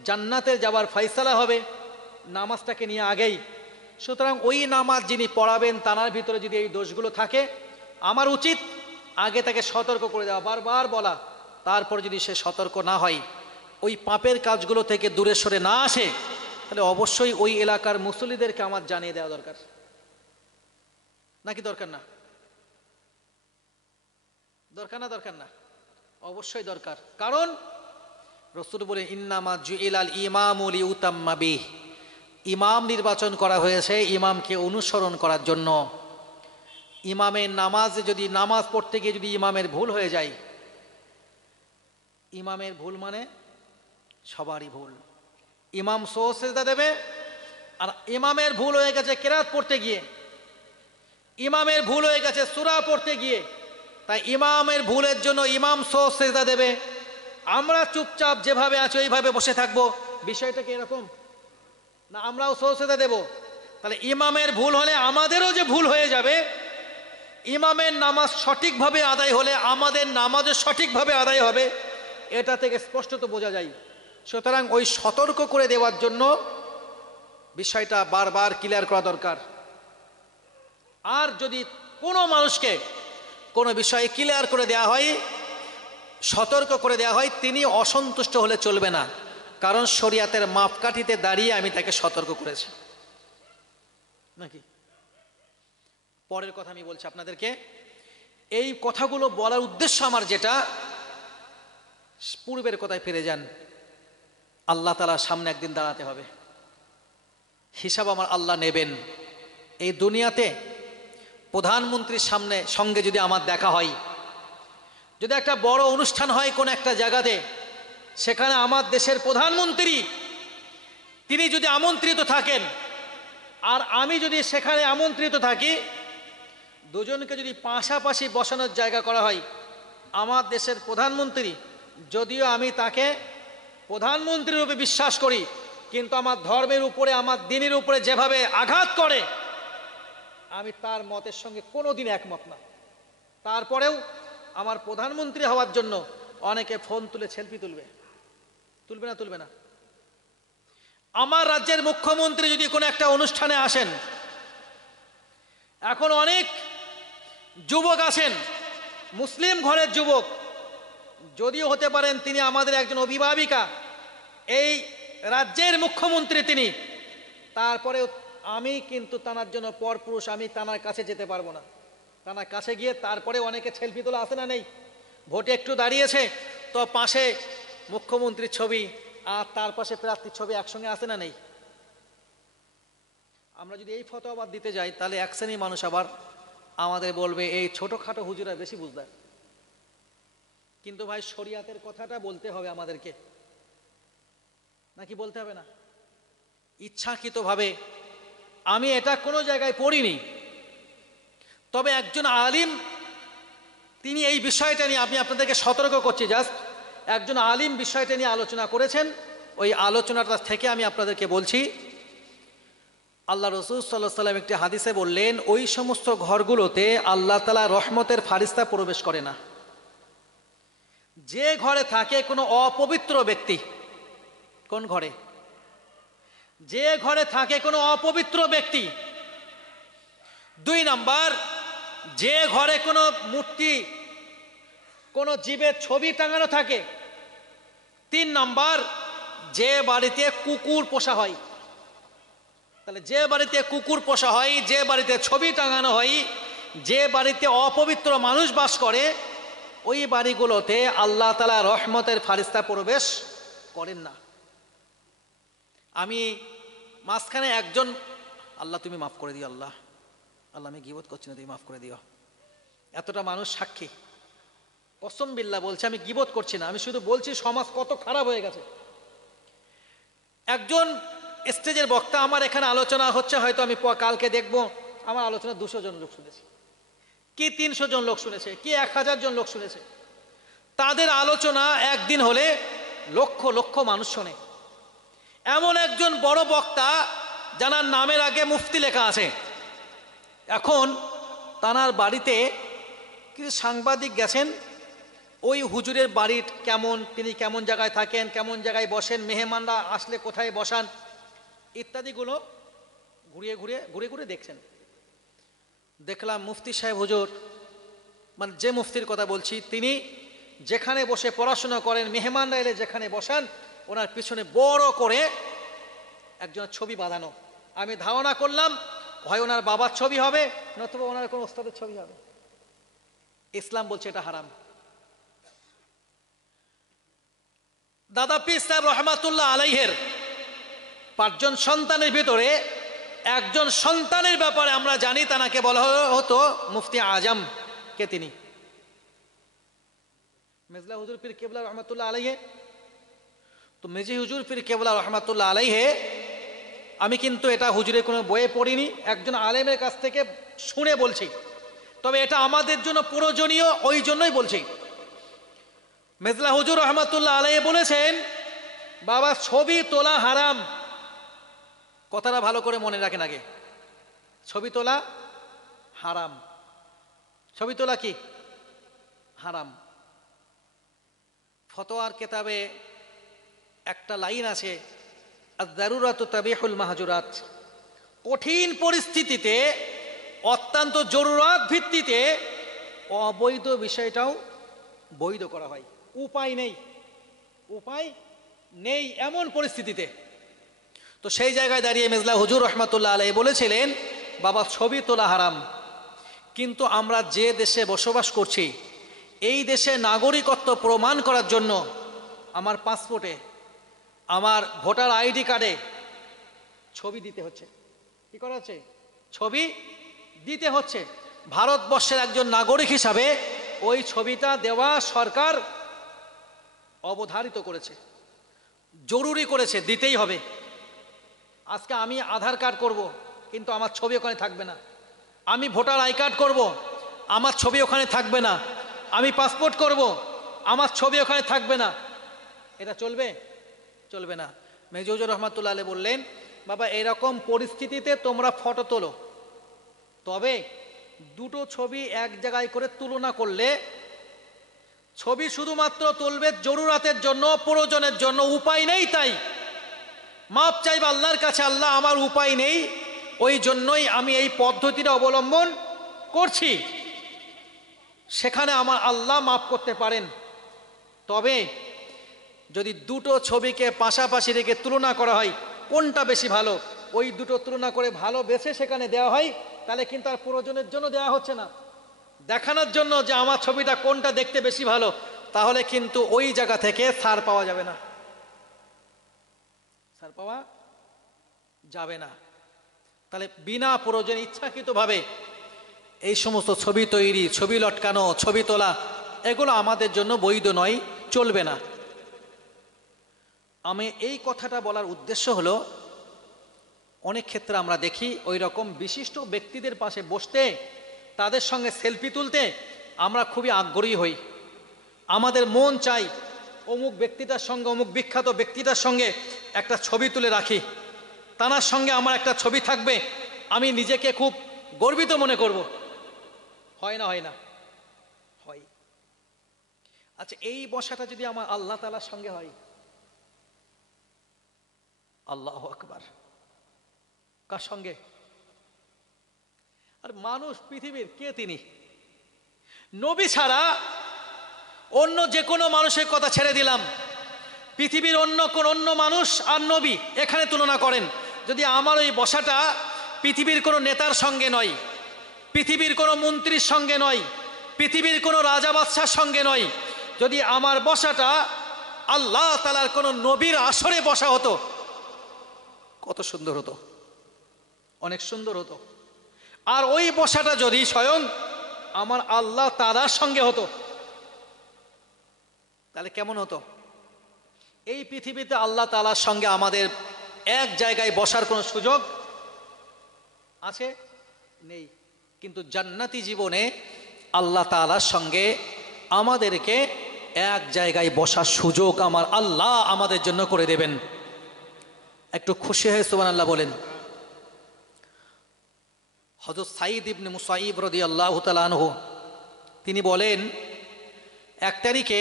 জান্নাতের যাবার ফয়সালা হবে নামাজটাকে নিয়ে আগেই। সুতরাং ওই নামাজ যিনি পড়াবেন তার ভিতরে যদি এই দোষগুলো থাকে, আমার উচিত আগে তাকে সতর্ক করে দেওয়া, বারবার বলা। তারপর যদি সে সতর্ক না হয়, ওই পাপের কাজগুলো থেকে দূরে সরে না আসে, তাহলে অবশ্যই ওই এলাকার মুসল্লিদেরকে আমার জানিয়ে দেওয়া দরকার, নাকি দরকার না? দরকার না? দরকার না? অবশ্যই দরকার। কারণ রাসূল বলেন, ইন্নামা জুইলাল ইমামু লিউতাম্মা বিহি, ইমাম নির্বাচন করা হয়েছে ইমামকে অনুসরণ করার জন্য। ইমামের নামাজে যদি নামাজ পড়তে গিয়ে যদি ইমামের ভুল হয়ে যায়, ইমামের ভুল মানে সবারই ভুল, ইমাম সেজদা দেবে, আর ইমামের ভুল হয়ে গেছে কেরাত পড়তে গিয়ে, ইমামের ভুল হয়ে গেছে সূরা পড়তে গিয়ে, তাই ইমামের ভুলের জন্য ইমাম সেজদা দেবে, আমরা চুপচাপ যেভাবে আছি ওইভাবে বসে থাকবো। বিষয়টা কি এরকম না? আমরাও সেজদা দেব, তাহলে ইমামের ভুল হলে আমাদেরও যে ভুল হয়ে যাবে, ইমামের নামাজ সঠিকভাবে আদায় হলে আমাদের নামাজও সঠিকভাবে আদায় হবে, এটা থেকে স্পষ্টত বোঝা যায়। সুতরাং ওই সতর্ক করে দেওয়ার জন্য বিষয়টা বারবার ক্লিয়ার করা দরকার। আর যদি কোনো মানুষকে কোনো বিষয়ে ক্লিয়ার করে দেওয়া হয়, সতর্ক করে দেওয়া হয়, তিনি অসন্তুষ্ট হলে চলবে না, কারণ শরিয়াতের মাপকাঠিতে দাঁড়িয়ে আমি তাকে সতর্ক করেছি। নাকি? পরের কথা আমি বলছি আপনাদেরকে, এই কথাগুলো বলার উদ্দেশ্য আমার যেটা, পূর্বের কথায় ফিরে যান। আল্লাহ তাআলার সামনে একদিন দাঁড়াতে হবে, হিসাব আমার আল্লাহ নেবেন। এই দুনিয়াতে প্রধানমন্ত্রীর সঙ্গে যদি আমার দেখা হয়, যদি একটা বড় অনুষ্ঠান হয় কোন একটা জায়গাতে, সেখানে আমার দেশের প্রধানমন্ত্রী তিনি যদি আমন্ত্রিত থাকেন আর আমি যদি সেখানে আমন্ত্রিত থাকি, দুজনকে যদি পাশাপাশি বসানোর জায়গা করা হয়, আমার দেশের প্রধানমন্ত্রী, যদিও আমি তাকে প্রধানমন্ত্রী রূপে বিশ্বাস করি, কিন্তু আমার ধর্মের উপরে, আমার দ্বীনের উপরে যেভাবে আঘাত করে, আমি তার মতের সঙ্গে কোনোদিন একমত না। তারপরেও আমার প্রধানমন্ত্রী হওয়ার জন্য অনেকে ফোন তুলে সেলফি তুলবে, তুলবে না? তুলবে না? আমার রাজ্যের মুখ্যমন্ত্রী যদি কোনো একটা অনুষ্ঠানে আসেন, এখন অনেক যুবক আছেন, মুসলিম ঘরের যুবক, যদিও হতে পারেন তিনি আমাদের একজন অভিভাবিকা, এই রাজ্যের মুখ্যমন্ত্রী তিনি, তারপরেও আমি কিন্তু তানার জন্য পরপুরুষ, আমি তানার কাছে যেতে পারবো না। তানার কাছে গিয়ে তারপরে অনেকে সেলফি তোলা আসে না? নেই? ভোটে একটু দাঁড়িয়েছে তো পাশে মুখ্যমন্ত্রীর ছবি আর তার পাশে প্রার্থীর ছবি একসঙ্গে আসে না? নেই? আমরা যদি এই ফতোয়াবাদ দিতে যাই, তাহলে এক শ্রেণীর মানুষ আবার আমাদের বলবে এই ছোটখাটো হুজুরা বেশি বুঝদার। কিন্তু ভাই, শরিয়াতের কথাটা বলতে হবে আমাদেরকে, নাকি বলতে হবে না? ইচ্ছাকৃতভাবে আমি এটা কোনো জায়গায় পড়িনি, তবে একজন আলিম তিনি এই বিষয়টা নিয়ে, আমি আপনাদেরকে সতর্ক করছি জাস্ট, একজন আলিম বিষয়টা নিয়ে আলোচনা করেছেন। ওই আলোচনাটা থেকে আমি আপনাদেরকে বলছি, আল্লাহ রাসূল সাল্লাল্লাহু আলাইহি ওয়াসাল্লাম একটি হাদিসে বললেন, ওই সমস্ত ঘরগুলোতে আল্লাহ তাআলা রহমতের ফারিস্তা প্রবেশ করে না যে ঘরে থাকে কোনো অপবিত্র ব্যক্তি। কোন ঘরে? যে ঘরে থাকে কোনো অপবিত্র ব্যক্তি। 2 নাম্বার, যে ঘরে কোনো মূর্তি, কোনো জীবের ছবি টাঙানো থাকে। 3 নাম্বার, যে বাড়িতে কুকুর পোষা হয়। তাহলে যে বাড়িতে কুকুর পোষা হয়, যে বাড়িতে ছবি টাঙানো হয়, যে বাড়িতে অপবিত্র মানুষ বাস করে, ওই বাড়িগুলোতে আল্লাহ তাআলা রহমতের ফারিস্তা প্রবেশ করেন না। আমি মাঝখানে একজন, আল্লাহ তুমি মাফ করে দিও, আল্লাহ আল্লাহ আমি গীবত করছি না, তুমি মাফ করে দিও, এতটা মানুষ সাক্ষী, কসম বিল্লাহ বলছি, আমি গীবত করছি না, আমি শুধু বলছি সমাজ কত খারাপ হয়ে গেছে। একজন স্টেজের বক্তা, আমার এখানে আলোচনা হচ্ছে, হয়তো আমি কালকে দেখব আমার আলোচনা 200 জন লোক শুনেছে, কি 300 জন লোক শুনেছে, কি 1000 জন লোক শুনেছে। তাদের আলোচনা একদিন হলে লক্ষ লক্ষ মানুষ শোনে। এমন একজন বড় বক্তা যার নামের আগে মুফতি লেখা আছে, এখন তানার বাড়িতে কিছু সাংবাদিক গেছেন, ওই হুজুরের বাড়ির কেমন, তিনি কেমন জায়গায় থাকেন, কেমন জায়গায় বসেন, মেহমানরা আসলে কোথায় বসান, ইত্যাদিগুলো ঘুরিয়ে ঘুরে দেখছেন। দেখলাম মুফতি সাহেব হুজুর, মানে যে মুফতির কথা বলছি, তিনি যেখানে বসে পড়াশোনা করেন, মেহমানরা এলে যেখানে বসান, ওনার পিছনে বড় করে একজনের ছবি বাঁধানো। আমি ধারণা করলাম হয় ওনার বাবার ছবি হবে, নতুবা ওনার কোন ওস্তাদের ছবি হবে। ইসলাম বলছে এটা হারাম। দাদা পীর সাহেব রহমাতুল্লাহ আলাইহের 5 জন সন্তানের ভিতরে একজন সন্তানের ব্যাপারে আমরা জানি, তাকে বলা হতো মুফতি আজম। কে তিনি? মেজলা হুজুর পীর কেবলা রহমাতুল্লাহ আলাইহে। তো মেজি হুজুর পীর কেবলা রহমাতুল্লাহ আলাইহে, আমি কিন্তু এটা হুজুরের কোনো বইয়ে পড়িনি, একজন আলেমের কাছ থেকে শুনে বলছি, তবে এটা আমাদের জন্য প্রয়োজনীয়, ওই জন্যই বলছি। মেজলা হুজুর রহমাতুল্লাহ আলাইহি বলেছেন, বাবা ছবি তোলা হারাম। কথাটা ভালো করে মনে রাখেন আগে, ছবি তোলা হারাম। ছবি তোলা কি? হারাম। ফতোয়ার কেতাবে একটা লাইন আছে, আয-যারুরাতু তাবিহুল মাহজুরাত। কঠিন পরিস্থিতিতে অত্যন্ত জরুরত ভিত্তিতে অবৈধ বিষয়টাও বৈধ করা হয়। উপায় নেই এমন পরিস্থিতিতে। তো সেই জায়গায় দাঁড়িয়ে মেজলা হুজুর রহমাতুল্লাহ আলাইহি বলেছিলেন, বাবা ছবি তোলা হারাম, কিন্তু আমরা যে দেশে বসবাস করছি এই দেশে নাগরিকত্ব প্রমাণ করার জন্য আমার পাসপোর্টে, আমার ভোটার আইডি কার্ডে ছবি দিতে হচ্ছে। কি করা হচ্ছে? ছবি দিতে হচ্ছে। ভারতবর্ষের একজন নাগরিক হিসাবে ওই ছবিটা দেওয়া সরকার অবধারিত করেছে, জরুরি করেছে, দিতেই হবে। আজকে আমি আধার কার্ড করব, কিন্তু আমার ছবি ওখানে থাকবে না। আমি ভোটার আই কার্ড করব, আমার ছবি ওখানে থাকবে না। আমি পাসপোর্ট করব, আমার ছবি ওখানে থাকবে না। এটা চলবে? চলবে না। মেজর হুজুর রহমাতুল্লাহ আলাইহি বললেন, বাবা এরকম পরিস্থিতিতে তোমরা ফটো তোলো, তবে দুটো ছবি এক জায়গায় করে তুলনা করলে ছবি শুধুমাত্র তুলবে জরুরাতের জন্য, প্রয়োজনের জন্য, উপায় নেই তাই মাপ চাইবে আল্লাহর কাছে, আল্লাহ আমার উপায় নেই, ওই জন্যই আমি এই পদ্ধতিটা অবলম্বন করছি। সেখানে আমার আল্লাহ মাপ করতে পারেন। তবে যদি দুটো ছবিকে পাশাপাশি রেখে তুলনা করা হয় কোনটা বেশি ভালো, ওই দুটো তুলনা করে ভালো বেছে সেখানে দেওয়া হয়, তাহলে কিন্তু আর প্রয়োজনের জন্য দেওয়া হচ্ছে না, দেখানোর জন্য যে আমার ছবিটা কোনটা দেখতে বেশি ভালো, তাহলে কিন্তু ওই জায়গা থেকে ছাড় পাওয়া যাবে না, ছাড় পাওয়া যাবে না। তাহলে বিনা প্রয়োজনে ইচ্ছাকৃতভাবে এই সমস্ত ছবি তৈরি, ছবি লটকানো, ছবি তোলা, এগুলো আমাদের জন্য বৈধ নয়, চলবে না। আমি এই কথাটা বলার উদ্দেশ্য হলো, অনেক ক্ষেত্রে আমরা দেখি ওই রকম বিশিষ্ট ব্যক্তিদের পাশে বসতে, তাদের সঙ্গে সেলফি তুলতে আমরা খুবই আগ্রহী হই। আমাদের মন চাই অমুক ব্যক্তিটার সঙ্গে, অমুক বিখ্যাত ব্যক্তিটার সঙ্গে একটা ছবি তুলে রাখি, তার সঙ্গে আমার একটা ছবি থাকবে, আমি নিজেকে খুব গর্বিত মনে করব। হয় না? হয় না? হয়। আচ্ছা, এই বসাটা যদি আমার আল্লাহ তাআলার সঙ্গে হয়, আল্লাহু আকবার, কার সঙ্গে? আর মানুষ পৃথিবীর কে তিনি? নবী ছাড়া অন্য যে কোনো মানুষের কথা ছেড়ে দিলাম, পৃথিবীর অন্য মানুষ আর নবী এখানে তুলনা করেন, যদি আমার ওই বসাটা পৃথিবীর কোনো নেতার সঙ্গে নয়, পৃথিবীর কোনো মন্ত্রীর সঙ্গে নয়, পৃথিবীর কোনো রাজা বাদশার সঙ্গে নয়, যদি আমার বসাটা আল্লাহ তাআলার কোনো নবীর আসরে বসা হতো, কত সুন্দর হতো, অনেক সুন্দর হতো। আর ওই বসাটা যদি স্বয়ং আমার আল্লাহ তাআলার সঙ্গে হতো, তাহলে কেমন হতো? এই পৃথিবীতে আল্লাহ তাআলার সঙ্গে আমাদের এক জায়গায় বসার কোনো সুযোগ আছে? নেই। কিন্তু জান্নাতি জীবনে আল্লাহ তাআলার সঙ্গে আমাদেরকে এক জায়গায় বসার সুযোগ আমার আল্লাহ আমাদের জন্য করে দেবেন। একটু খুশি হয়ে সুবহানাল্লাহ বলেন। হযরত সাঈদ ইবনে মুসাইব রাদিয়াল্লাহু তাআলা আনহু তিনি বলেন, এক তারিখে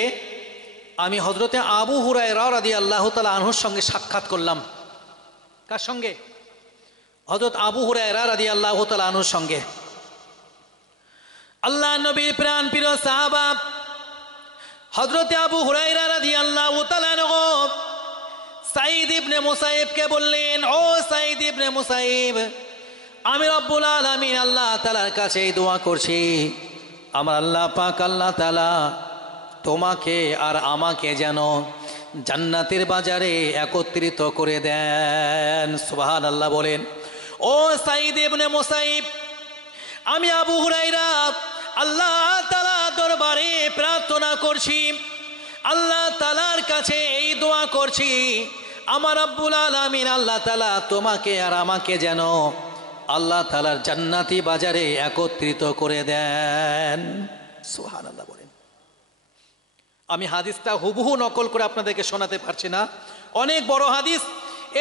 আমি হযরতে আবু হুরায়রা রাদিয়াল্লাহু তাআলা আনহুর সঙ্গে সাক্ষাৎ করলাম। কার সঙ্গে? হযরত আবু হুরায়রা রাদিয়াল্লাহু তাআলা আনহুর সঙ্গে। আল্লাহ নবীর প্রাণ প্রিয় সাহাবা হযরতে আবু হুরায়রা রাদিয়াল্লাহু তাআলা আনহু সাঈদ ইবনে মুসাইবকে বললেন, ও সাঈদ ইবনে মুসাইব, আমি রব্বুল আলামিন আল্লাহ তাআলার কাছে দোয়া করছি, আমার আল্লাহ পাক আল্লাহ তাআলা তোমাকে আর আমাকে যেন জান্নাতের বাজারে একত্রিত করে দেন। সুবহানাল্লাহ বলেন। ও সাঈদ ইবনে মুসাইব, আমি আবু হুরায়রা আল্লাহ তাআলা দরবারে প্রার্থনা করছি, আল্লাহ তাআলার কাছে এই দোয়া করছি, আমার রব্বুল আলামিন আল্লাহ তাআলা তোমাকে আর আমাকে যেন আল্লাহ তাআলার জান্নাতি বাজারে একত্রিত করে দেন। সুবহানাল্লাহ বলেন। আমি হাদিসটা হুবহু নকল করে আপনাদেরকে শোনাতে পারছি না, অনেক বড় হাদিস,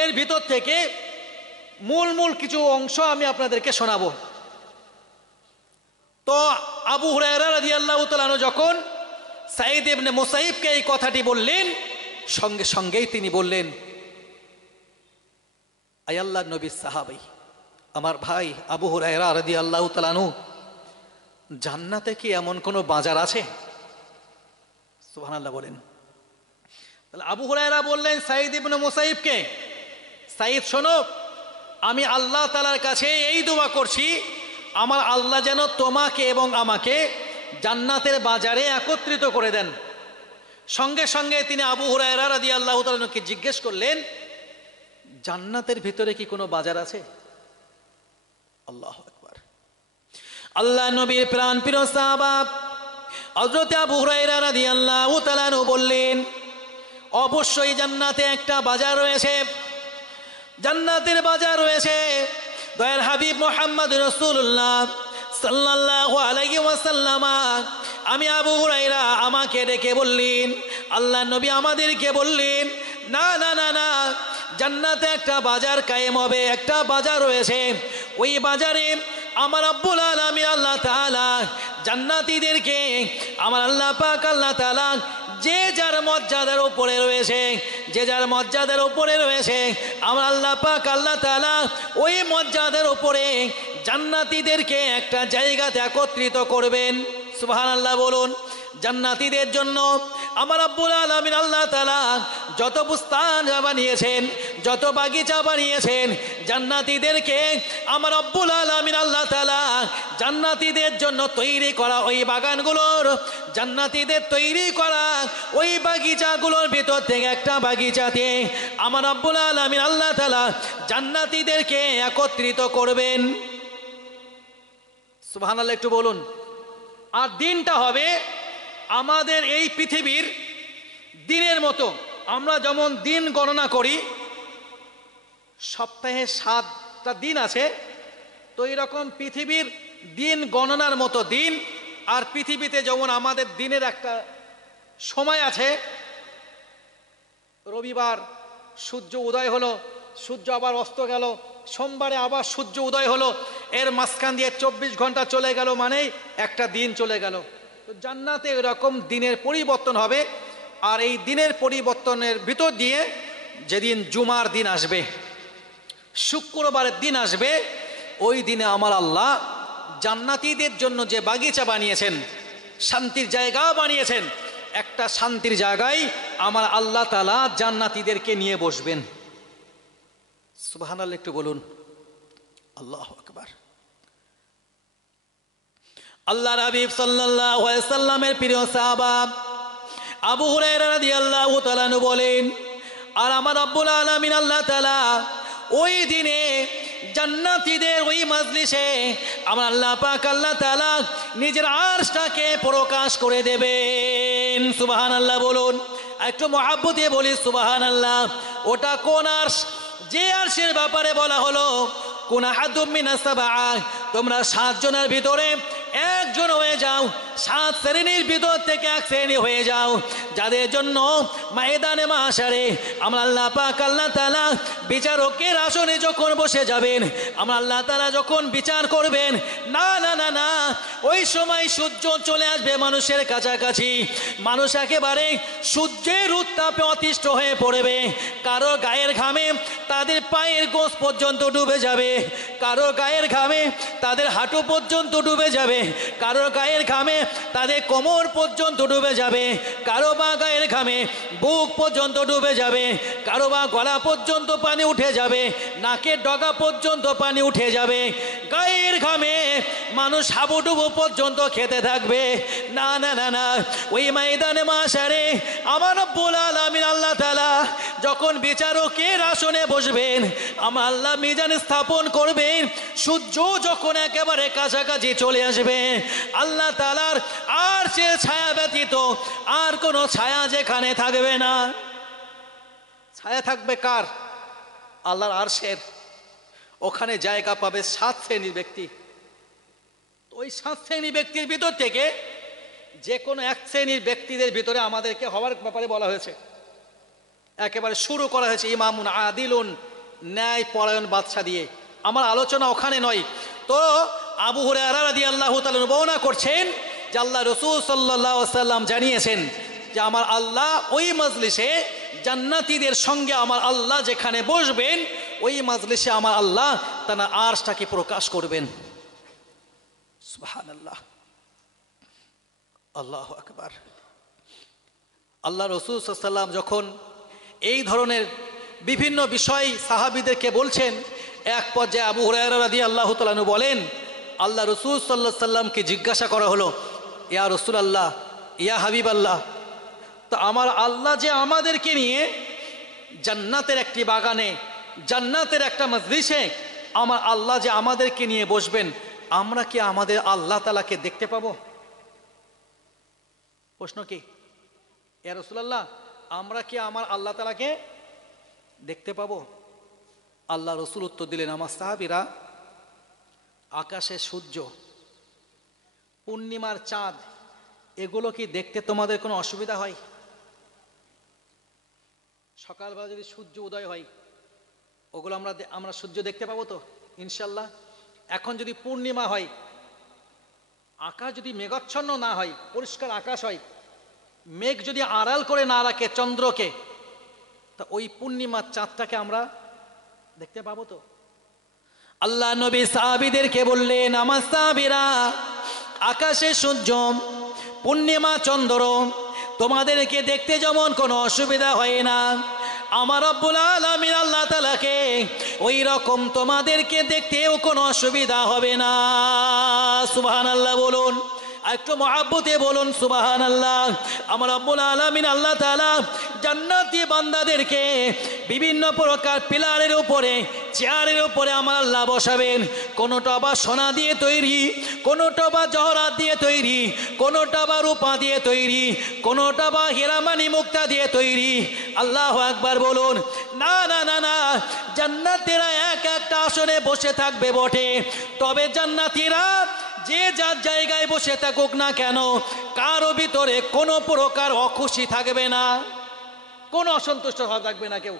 এর ভিতর থেকে মূল কিছু অংশ আমি আপনাদেরকে শোনাবো। তো আবু হুরায়রা রাদিয়াল্লাহু তাআলা আনহু যখন সাঈদ ইবনে মুসাইবকে এই কথাটি বললেন, সঙ্গে সঙ্গেই তিনি বললেন, আয় আল্লাহর নবীর সাহাবী, আমার ভাই আবু হুরায়রা রাদিয়াল্লাহু তাআলা আনহু, জান্নাতে কি এমন কোনো বাজার আছে? সুবহানাল্লাহ বলেন। তাহলে আবু হুরায়রা বললেন সাঈদ ইবনে মুসাইবকে, সাঈদ শোনো, আমি আল্লাহ তাআলার কাছে এই দোয়া করছি, আমার আল্লাহ যেন তোমাকে এবং আমাকে জান্নাতের বাজারে একত্রিত করে দেন। সঙ্গে সঙ্গে তিনি আবু হুরায়রা রাদিয়াল্লাহু তাআলা আনহুকে জিজ্ঞেস করলেন, জান্নাতের ভিতরে কি কোনো বাজার আছে? আল্লাহু আকবার। আল্লাহ নবীর প্রাণ প্রিয় সাহাবা হযরত আবু হুরায়রা রাদিয়াল্লাহু তাআলা আনহু বললেন, অবশ্যই জান্নাতে একটা বাজার রয়েছে, জান্নাতের বাজার রয়েছে। দয়ার হাবিব মুহাম্মদ রাসূলুল্লাহ সাল্লাল্লাহু আলাইহি ওয়াসাল্লাম, আমি আবু হুরায়রা আমাকে ডেকে বললেন, আল্লাহ নবী আমাদেরকে বললেন, না না না না, জান্নাতে একটা বাজার কায়েম হবে, একটা বাজার রয়েছে। ওই বাজারে আমার রব্বুল আলামিন আল্লাহ তাআলা জান্নাতীদেরকে, আমার আল্লাহ পাক আল্লাহ তাআলা যে যার মর্যাদার উপরে রয়েছে, যে যার মর্যাদার উপরে রয়েছে, আমার আল্লাহ পাক আল্লাহ তাআলা ওই মর্যাদার উপরে জান্নাতীদেরকে একটা জায়গাতে একত্রিত করবেন। সুবহানাল্লাহ বলুন। জান্নাতীদের জন্য আমার রব্বুল আলামিন আল্লাহ তাআলা যত বুস্তান বানিয়েছেন, যত বাগিচা বানিয়েছেন, জান্নাতীদেরকে আমার রব্বুল আলামিন আল্লাহ তাআলা জান্নাতীদের জন্য তৈরি করা ওই বাগানগুলোর, জান্নাতীদের তৈরি করা ওই বাগিচাগুলোর ভিতর থেকে একটা বাগিচাতে আমার রব্বুল আলামিন আল্লাহ তাআলা জান্নাতীদেরকে একত্রিত করবেন। সুবহানাল্লাহ একটু বলুন। আর দিনটা হবে আমাদের এই পৃথিবীর দিনের মতো। আমরা যেমন দিন গণনা করি, সপ্তাহে 7টা দিন আছে, তো এইরকম পৃথিবীর দিন গণনার মতো দিন। আর পৃথিবীতে যেমন আমাদের দিনের একটা সময় আছে, রবিবার সূর্য উদয় হলো, সূর্য আবার অস্ত গেল, সোমবারে আবার সূর্য উদয় হলো, এর মাঝখান দিয়ে 24 ঘন্টা চলে গেল, মানে একটা দিন চলে গেল। তো জান্নাতে এরকম দিনের পরিবর্তন হবে। আর এই দিনের পরিবর্তনের ভিতর দিয়ে যেদিন জুমার দিন আসবে, শুক্রবারের দিন আসবে, ওই দিনে আমার আল্লাহ জান্নাতীদের জন্য যে বাগিচা বানিয়েছেন, শান্তির জায়গা বানিয়েছেন, একটা শান্তির জায়গায় আমার আল্লাহ তাআলা জান্নাতীদেরকে নিয়ে বসবেন। সুবহানাল্লাহ একটু বলুন। আল্লাহু আকবার। আল্লাহর হাবিব সাল্লাল্লাহু আলাইহি সাল্লামের প্রিয় সাহাবা আবু হুরায়রা রাদিয়াল্লাহু তাআলা আনহু বলেন, আর আমার রব্বুল আলামিন আল্লাহ তাআলা ওই দিনে জান্নাতীদের ওই মাজলিসে আমার আল্লাহ পাক আল্লাহ তাআলা নিজের আরশটাকে প্রকাশ করে দেবেন। সুবহানাল্লাহ বলুন। একটু মহব্বত দিয়ে বলি সুবহানাল্লাহ। ওটা কোন আরশ? যে আরশের ব্যাপারে বলা হলো, কোন আহাদুম মিনাস সাবআ, তোমরা 7 জনের ভিতরে একজন হয়ে যাও, 7 শ্রেণীর ভিতর থেকে এক শ্রেণী হয়ে যাও, যাদের জন্য ময়দানে মাশারে আমরা আল্লাহ পাক আল্লাহ তাআলা বিচারকের আসনে যখন বসে যাবেন, আমরা আল্লাহ তাআলা যখন বিচার করবেন, না না না না, ওই সময় সূর্য চলে আসবে মানুষের কাছাকাছি, মানুষ একেবারে সূর্যের উত্তাপে অতিষ্ঠ হয়ে পড়বে, কারো গায়ের ঘামে তাদের পায়ের গোছ পর্যন্ত ডুবে যাবে, কারো গায়ের ঘামে তাদের হাঁটু পর্যন্ত ডুবে যাবে, কারো গায়ের ঘামে তাদের কোমর পর্যন্ত ডুবে যাবে, কারো বা গায়ের ঘামে বুক পর্যন্ত ডুবে যাবে, কারো বা গলা পর্যন্ত পানি উঠে যাবে, নাকের ডগা পর্যন্ত পানি উঠে যাবে, গায়ের ঘামে মানুষ হাবুডুবু পর্যন্ত খেতে থাকবে। না না না না, ওই ময়দানে মাশারে আমার রব্বুল আলামিন আল্লাহ তাআলা যখন বিচারকের আসনে বসবেন, আমার আল্লাহ মিজান স্থাপন করবেন, সূর্য যখন একেবারে কাছাকাছি চলে আসবে, আল্লাহ তাআলার আরশের ছায়া ব্যতীত আর কোনো ছায়া যেখানে থাকবে না। ছায়া থাকবে কার? আল্লাহর আরশের। ওখানে জায়গা পাবে 7 শ্রেণীর ব্যক্তি। ওই 7 শ্রেণীর ব্যক্তির ভিতর থেকে যে কোনো এক শ্রেণীর ব্যক্তিদের ভিতরে আমাদেরকে হওয়ার ব্যাপারে বলা হয়েছে, একেবারে শুরু করা হয়েছে ইমামুন আদিলুন, ন্যায় পরায়ণ বাদশা দিয়ে। আমার আলোচনা ওখানে নয়। তো আবু হুরায়রা রাদিয়াল্লাহু তাআলা বর্ণনা করছেন যে আল্লাহ রাসূল সাল্লাল্লাহু আলাইহি ওয়াসাল্লাম জানিয়েছেন যে আমার আল্লাহ ওই মাজলিসে জান্নাতীদের সঙ্গে আমার আল্লাহ যেখানে বসবেন, ওই মাজলিসে আমার আল্লাহ তারা আরশটাকে প্রকাশ করবেন। সুবহানাল্লাহ, আল্লাহু আকবার। আল্লাহ রাসূল সাল্লাল্লাহু আলাইহি ওয়াসাল্লাম যখন এই ধরনের বিভিন্ন বিষয় সাহাবীদেরকে বলছেন, এক পর্যায়ে আবু হুরায়রা রাদিয়াল্লাহু তাআলা আনহু বলেন, আল্লাহ রাসূল সাল্লাল্লাহু আলাইহি ওয়াসাল্লামকে জিজ্ঞাসা করা হলো, ইয়া রাসূলুল্লাহ, ইয়া হাবিবাল্লাহ, তো আমার আল্লাহ যে আমাদেরকে নিয়ে জান্নাতের একটি বাগানে, জান্নাতের একটা মজলিসে আমার আল্লাহ যে আমাদেরকে নিয়ে বসবেন, আমরা কি আমাদের আল্লাহ তাআলাকে দেখতে পাবো? প্রশ্ন কি, ইয়া রাসূলুল্লাহ, আমরা কি আমার আল্লাহ তাআলাকে দেখতে পাবো? আল্লাহ রাসূল উত্তর দিলেন, আমার সাহাবীরা, আকাশে সূর্য, পূর্ণিমার চাঁদ, এগুলো কি দেখতে তোমাদের কোনো অসুবিধা হয়? সকালবেলা যদি সূর্য উদয় হয়, ওগুলো আমরা সূর্য দেখতে পাবো তো ইনশাল্লাহ? এখন যদি পূর্ণিমা হয়, আকাশ যদি মেঘাচ্ছন্ন না হয়, পরিষ্কার আকাশ হয়, মেঘ যদি আড়াল করে না রাখে চন্দ্রকে, তা ওই পূর্ণিমার চাঁদটাকে আমরা দেখতে পাবো তো? আল্লাহ নবী সাহাবীদেরকে বললেন, আমার সাহাবীরা, আকাশে সূর্য, পূর্ণিমা চন্দ্র তোমাদেরকে দেখতে যেমন কোনো অসুবিধা হয় না, আমার রব্বুল আলামিন আল্লাহ তাআলাকে ওই রকম তোমাদেরকে দেখতেও কোনো অসুবিধা হবে না। সুবহানাল্লাহ বলুন, একটু মহাব্বতে বলুন সুবহানাল্লাহ। আমার রব্বুল আলামিন আল্লাহ তাআলা জান্নাতি বান্দাদেরকে বিভিন্ন প্রকার পিলারের উপরে, চেয়ারের উপরে আমার আল্লাহ বসাবেন। কোনোটা বা সোনা দিয়ে তৈরি, কোনোটা বা জহরাত দিয়ে তৈরি, কোনোটা বা রূপা দিয়ে তৈরি, কোনোটা বা হীরামানি মুক্তা দিয়ে তৈরি। আল্লাহু আকবার বলুন। না না না না, জান্নাতীরা এক একটা আসনে বসে থাকবে বটে, তবে জান্নাতীরা যে যার জায়গায় বসে থাকুক না কেন, কারো ভিতরে কোনো প্রকার অখুশি থাকবে না, কোনো অসন্তুষ্ট ভাব থাকবে না কেউ।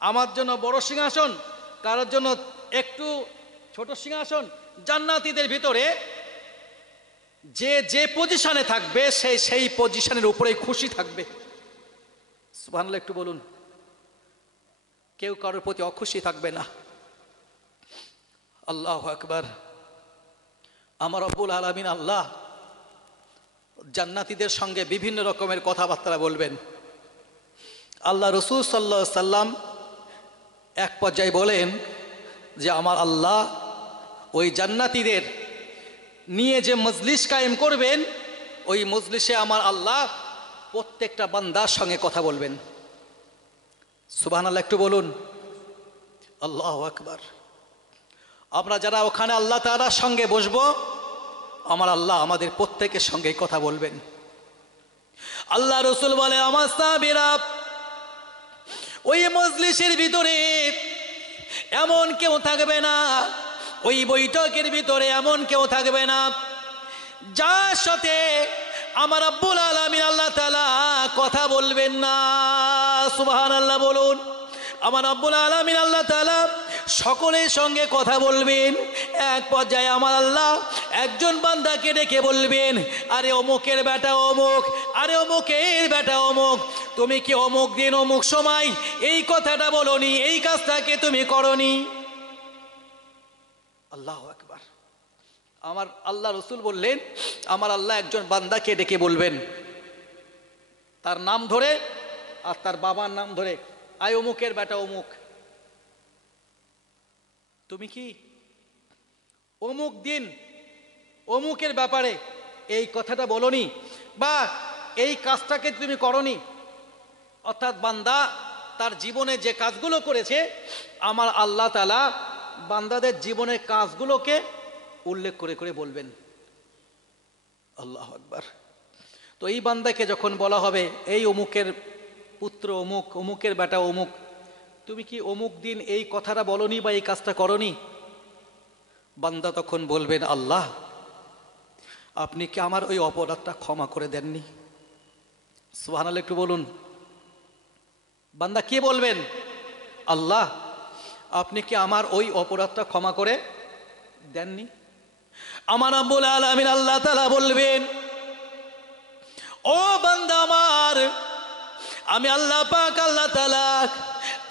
আমার জন্য বড় সিংহাসন, কারোর জন্য একটু ছোট সিংহাসন, জান্নাতীদের ভিতরে যে যে পজিশনে থাকবে সেই পজিশনের উপরেই খুশি থাকবে। সুবহানাল্লাহ একটু বলুন। কেউ কারোর প্রতি অখুশি থাকবে না। আল্লাহু আকবার। আমার রব্বুল আলামিন আল্লাহ জান্নাতীদের সঙ্গে বিভিন্ন রকমের কথাবার্তা বলবেন। আল্লাহ রাসূল সাল্লাল্লাহু আলাইহি সাল্লাম এক পর্যায়ে বলেন যে আমার আল্লাহ ওই জান্নাতীদের নিয়ে যে মজলিস কায়েম করবেন, ওই মজলিসে আমার আল্লাহ প্রত্যেকটা বান্দার সঙ্গে কথা বলবেন। সুবহানাল্লাহ একটু বলুন। আল্লাহু আকবার। আমরা যারা ওখানে আল্লাহ তাআলার সঙ্গে বসবো, আমার আল্লাহ আমাদের প্রত্যেকের সঙ্গে কথা বলবেন। আল্লাহ রাসূল বলে, আমার সাহাবীরা, ওই মজলিসের ভিতরে এমন কেউ থাকবে না, ওই বৈঠকের ভিতরে এমন কেউ থাকবে না যার সাথে আমার রব্বুল আলামিন আল্লাহ তাআলা কথা বলবেন না। সুবহানাল্লাহ বলুন। আমার রব্বুল আলামিন আল্লাহ তাআলা সকলের সঙ্গে কথা বলবেন। এক পর্যায়ে আমার আল্লাহ একজন বান্দাকে ডেকে বলবেন, আরে অমুকের বেটা অমুক, আরে অমুকের বেটা অমুক, তুমি কি অমুক দিন অমুক সময় এই কথাটা বলনি, এই কাজটাকে তুমি করনি? আল্লাহু আকবার। আমার আল্লাহ রাসূল বললেন, আমার আল্লাহ একজন বান্দাকে ডেকে বলবেন, তার নাম ধরে আর তার বাবার নাম ধরে, আয় অমুকের বেটা অমুক, তুমি কি অমুক দিন অমুকের ব্যাপারে এই কথাটা বলনি বা এই কাজটাকে তুমি করনি? অর্থাৎ বান্দা তার জীবনে যে কাজগুলো করেছে, আমার আল্লাহ তাআলা বান্দাদের জীবনের কাজগুলোকে উল্লেখ করে করে বলবেন। আল্লাহু আকবার। তো এই বান্দাকে যখন বলা হবে, এই অমুকের পুত্র অমুক, অমুকের বেটা অমুক, তুমি কি অমুক দিন এই কথাটা বলনি বা এই কাজটা করনি? বান্দা তখন বলবেন, আল্লাহ আপনি কি আমার ওই অপরাধটা ক্ষমা করে দেননি? সুবহানাল্লাহ একটু বলুন। বান্দা কি বলবেন? আল্লাহ আপনি কি আমার ওই অপরাধটা ক্ষমা করে দেননি? আমার রব্বুল আলামিন আল্লাহ তাআলা বলবেন, ও বান্দা আমার, আমি আল্লাহ পাক আল্লাহ তাআলা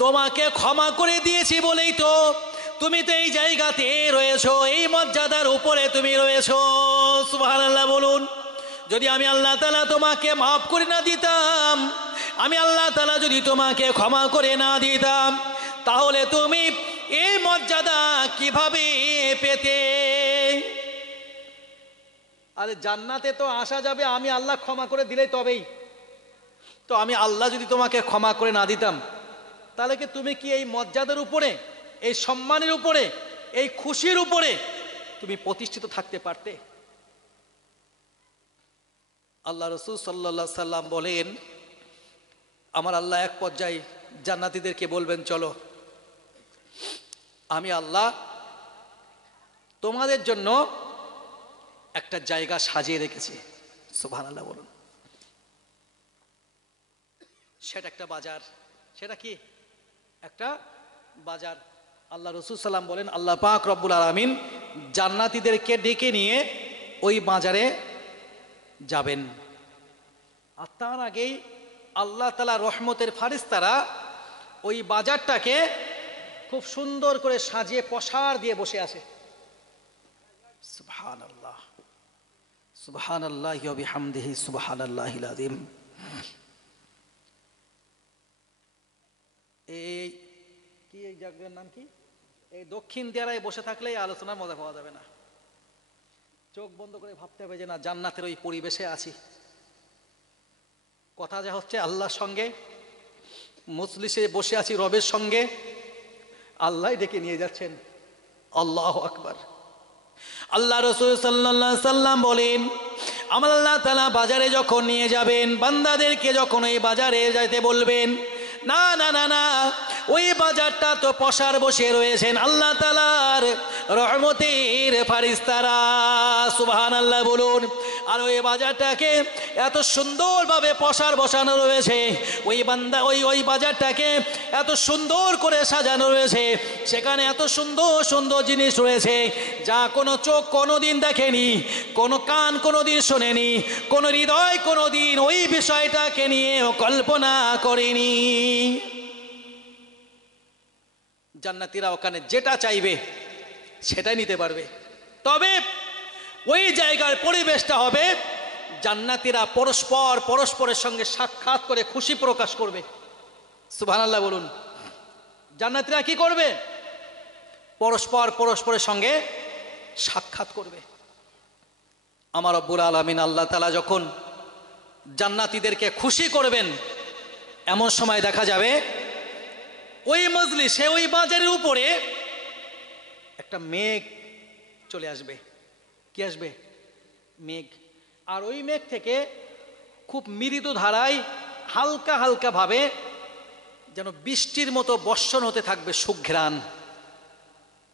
তোমাকে ক্ষমা করে দিয়েছি বলেই তো তুমি তো এই জায়গাতে রয়েছো, এই মর্যাদার উপরে তুমি রয়েছো। সুবহানাল্লাহ বলুন। যদি আমি আল্লাহ তাআলা তোমাকে মাফ করে না দিতাম, আমি আল্লাহ তাআলা যদি তোমাকে ক্ষমা করে না দিতাম, তাহলে তুমি এই মর্যাদা কিভাবে পেতে? আরে জান্নাতে তো আসা যাবে আমি আল্লাহ ক্ষমা করে দিলেই তবেই তো। আমি আল্লাহ যদি তোমাকে ক্ষমা করে না দিতাম, তাহলে কি তুমি কি এই মর্যাদার উপরে, এই সম্মানের উপরে, এই খুশির উপরে তুমি প্রতিষ্ঠিত থাকতে পারতে? আল্লাহ রাসূল সাল্লাল্লাহু আলাইহি সাল্লাম বলেন, আমার আল্লাহ এক পর্যায়ে জান্নাতীদেরকে বলবেন, চলো আমি আল্লাহ তোমাদের জন্য একটা জায়গা সাজিয়ে রেখেছি। সুবহানাল্লাহ বলুন। সেটা একটা বাজার। সেটা কি? একটা বাজার। আল্লাহ রাসূল সাল্লাম বলেন, আল্লাহ পাক রব্বুল আলামিন জান্নাতীদেরকে ডেকে নিয়ে ওই বাজারে যাবেন। আর তার আগেই আল্লাহ তাআলা রহমতের ফারিস্তারা ওই বাজারটাকে খুব সুন্দর করে সাজিয়ে পসার দিয়ে বসে আছে। সুবহানাল্লাহ, সুবহানাল্লাহি ওয়া বিহামদিহি, সুবহানাল্লাহিল আযীম। এই কি, এই জায়গার নাম কি? এই দক্ষিণ দিয়ারায় বসে থাকলে এই আলোচনার মজা পাওয়া যাবে না। চোখ বন্ধ করে ভাবতে হবে যে না, জান্নাতের ওই পরিবেশে আছি। কথা যা হচ্ছে আল্লাহর সঙ্গে, মজলিসে বসে আছি রবের সঙ্গে, আল্লাহ ডেকে নিয়ে যাচ্ছেন। আল্লাহু আকবার। আল্লাহ রাসূল সাল্লাল্লাহু আলাইহি সাল্লাম বলেন, আমার আল্লাহ তাআলা বাজারে যখন নিয়ে যাবেন, বান্দাদেরকে যখন এই বাজারে যাইতে বলবেন, না না না না, ওই বাজারটা তো পসার বসে রয়েছেন আল্লাহ তাআলার রহমতের ফারিস্তারা। সুবহানাল্লাহ বলুন। আর ওই বাজারটাকে এত সুন্দরভাবে পসার বসানো রয়েছে, ওই বান্দা ওই বাজারটাকে এত সুন্দর করে সাজানো রয়েছে, সেখানে এত সুন্দর সুন্দর জিনিস রয়েছে যা কোনো চোখ কোনোদিন দেখেনি, কোনো কান কোনোদিন শোনেনি, কোনো হৃদয় কোনোদিন ওই বিষয়টাকে নিয়ে কল্পনা করেনি। জান্নাতীরা ওখানে যেটা চাইবে সেটাই নিতে পারবে। তবে ওই জায়গার পরিবেশটা হবে জান্নাতীরা পরস্পরের সঙ্গে সাক্ষাৎ করে খুশি প্রকাশ করবে। সুবহানাল্লাহ বলুন। জান্নাতীরা কি করবে? পরস্পরের সঙ্গে সাক্ষাৎ করবে। আমার রব্বুল আলামিন আল্লাহ তাআলা যখন জান্নাতীদেরকে খুশি করবেন, এমন সময় দেখা যাবে ওই মজলিসে, ওই বাজারের উপরে একটা মেঘ চলে আসবে। কি আসবে? মেঘ। আর ওই মেঘ থেকে খুব মৃদু ধারায় হালকা হালকা ভাবে যেন বৃষ্টির মতো বর্ষণ হতে থাকবে সুঘ্রাণ।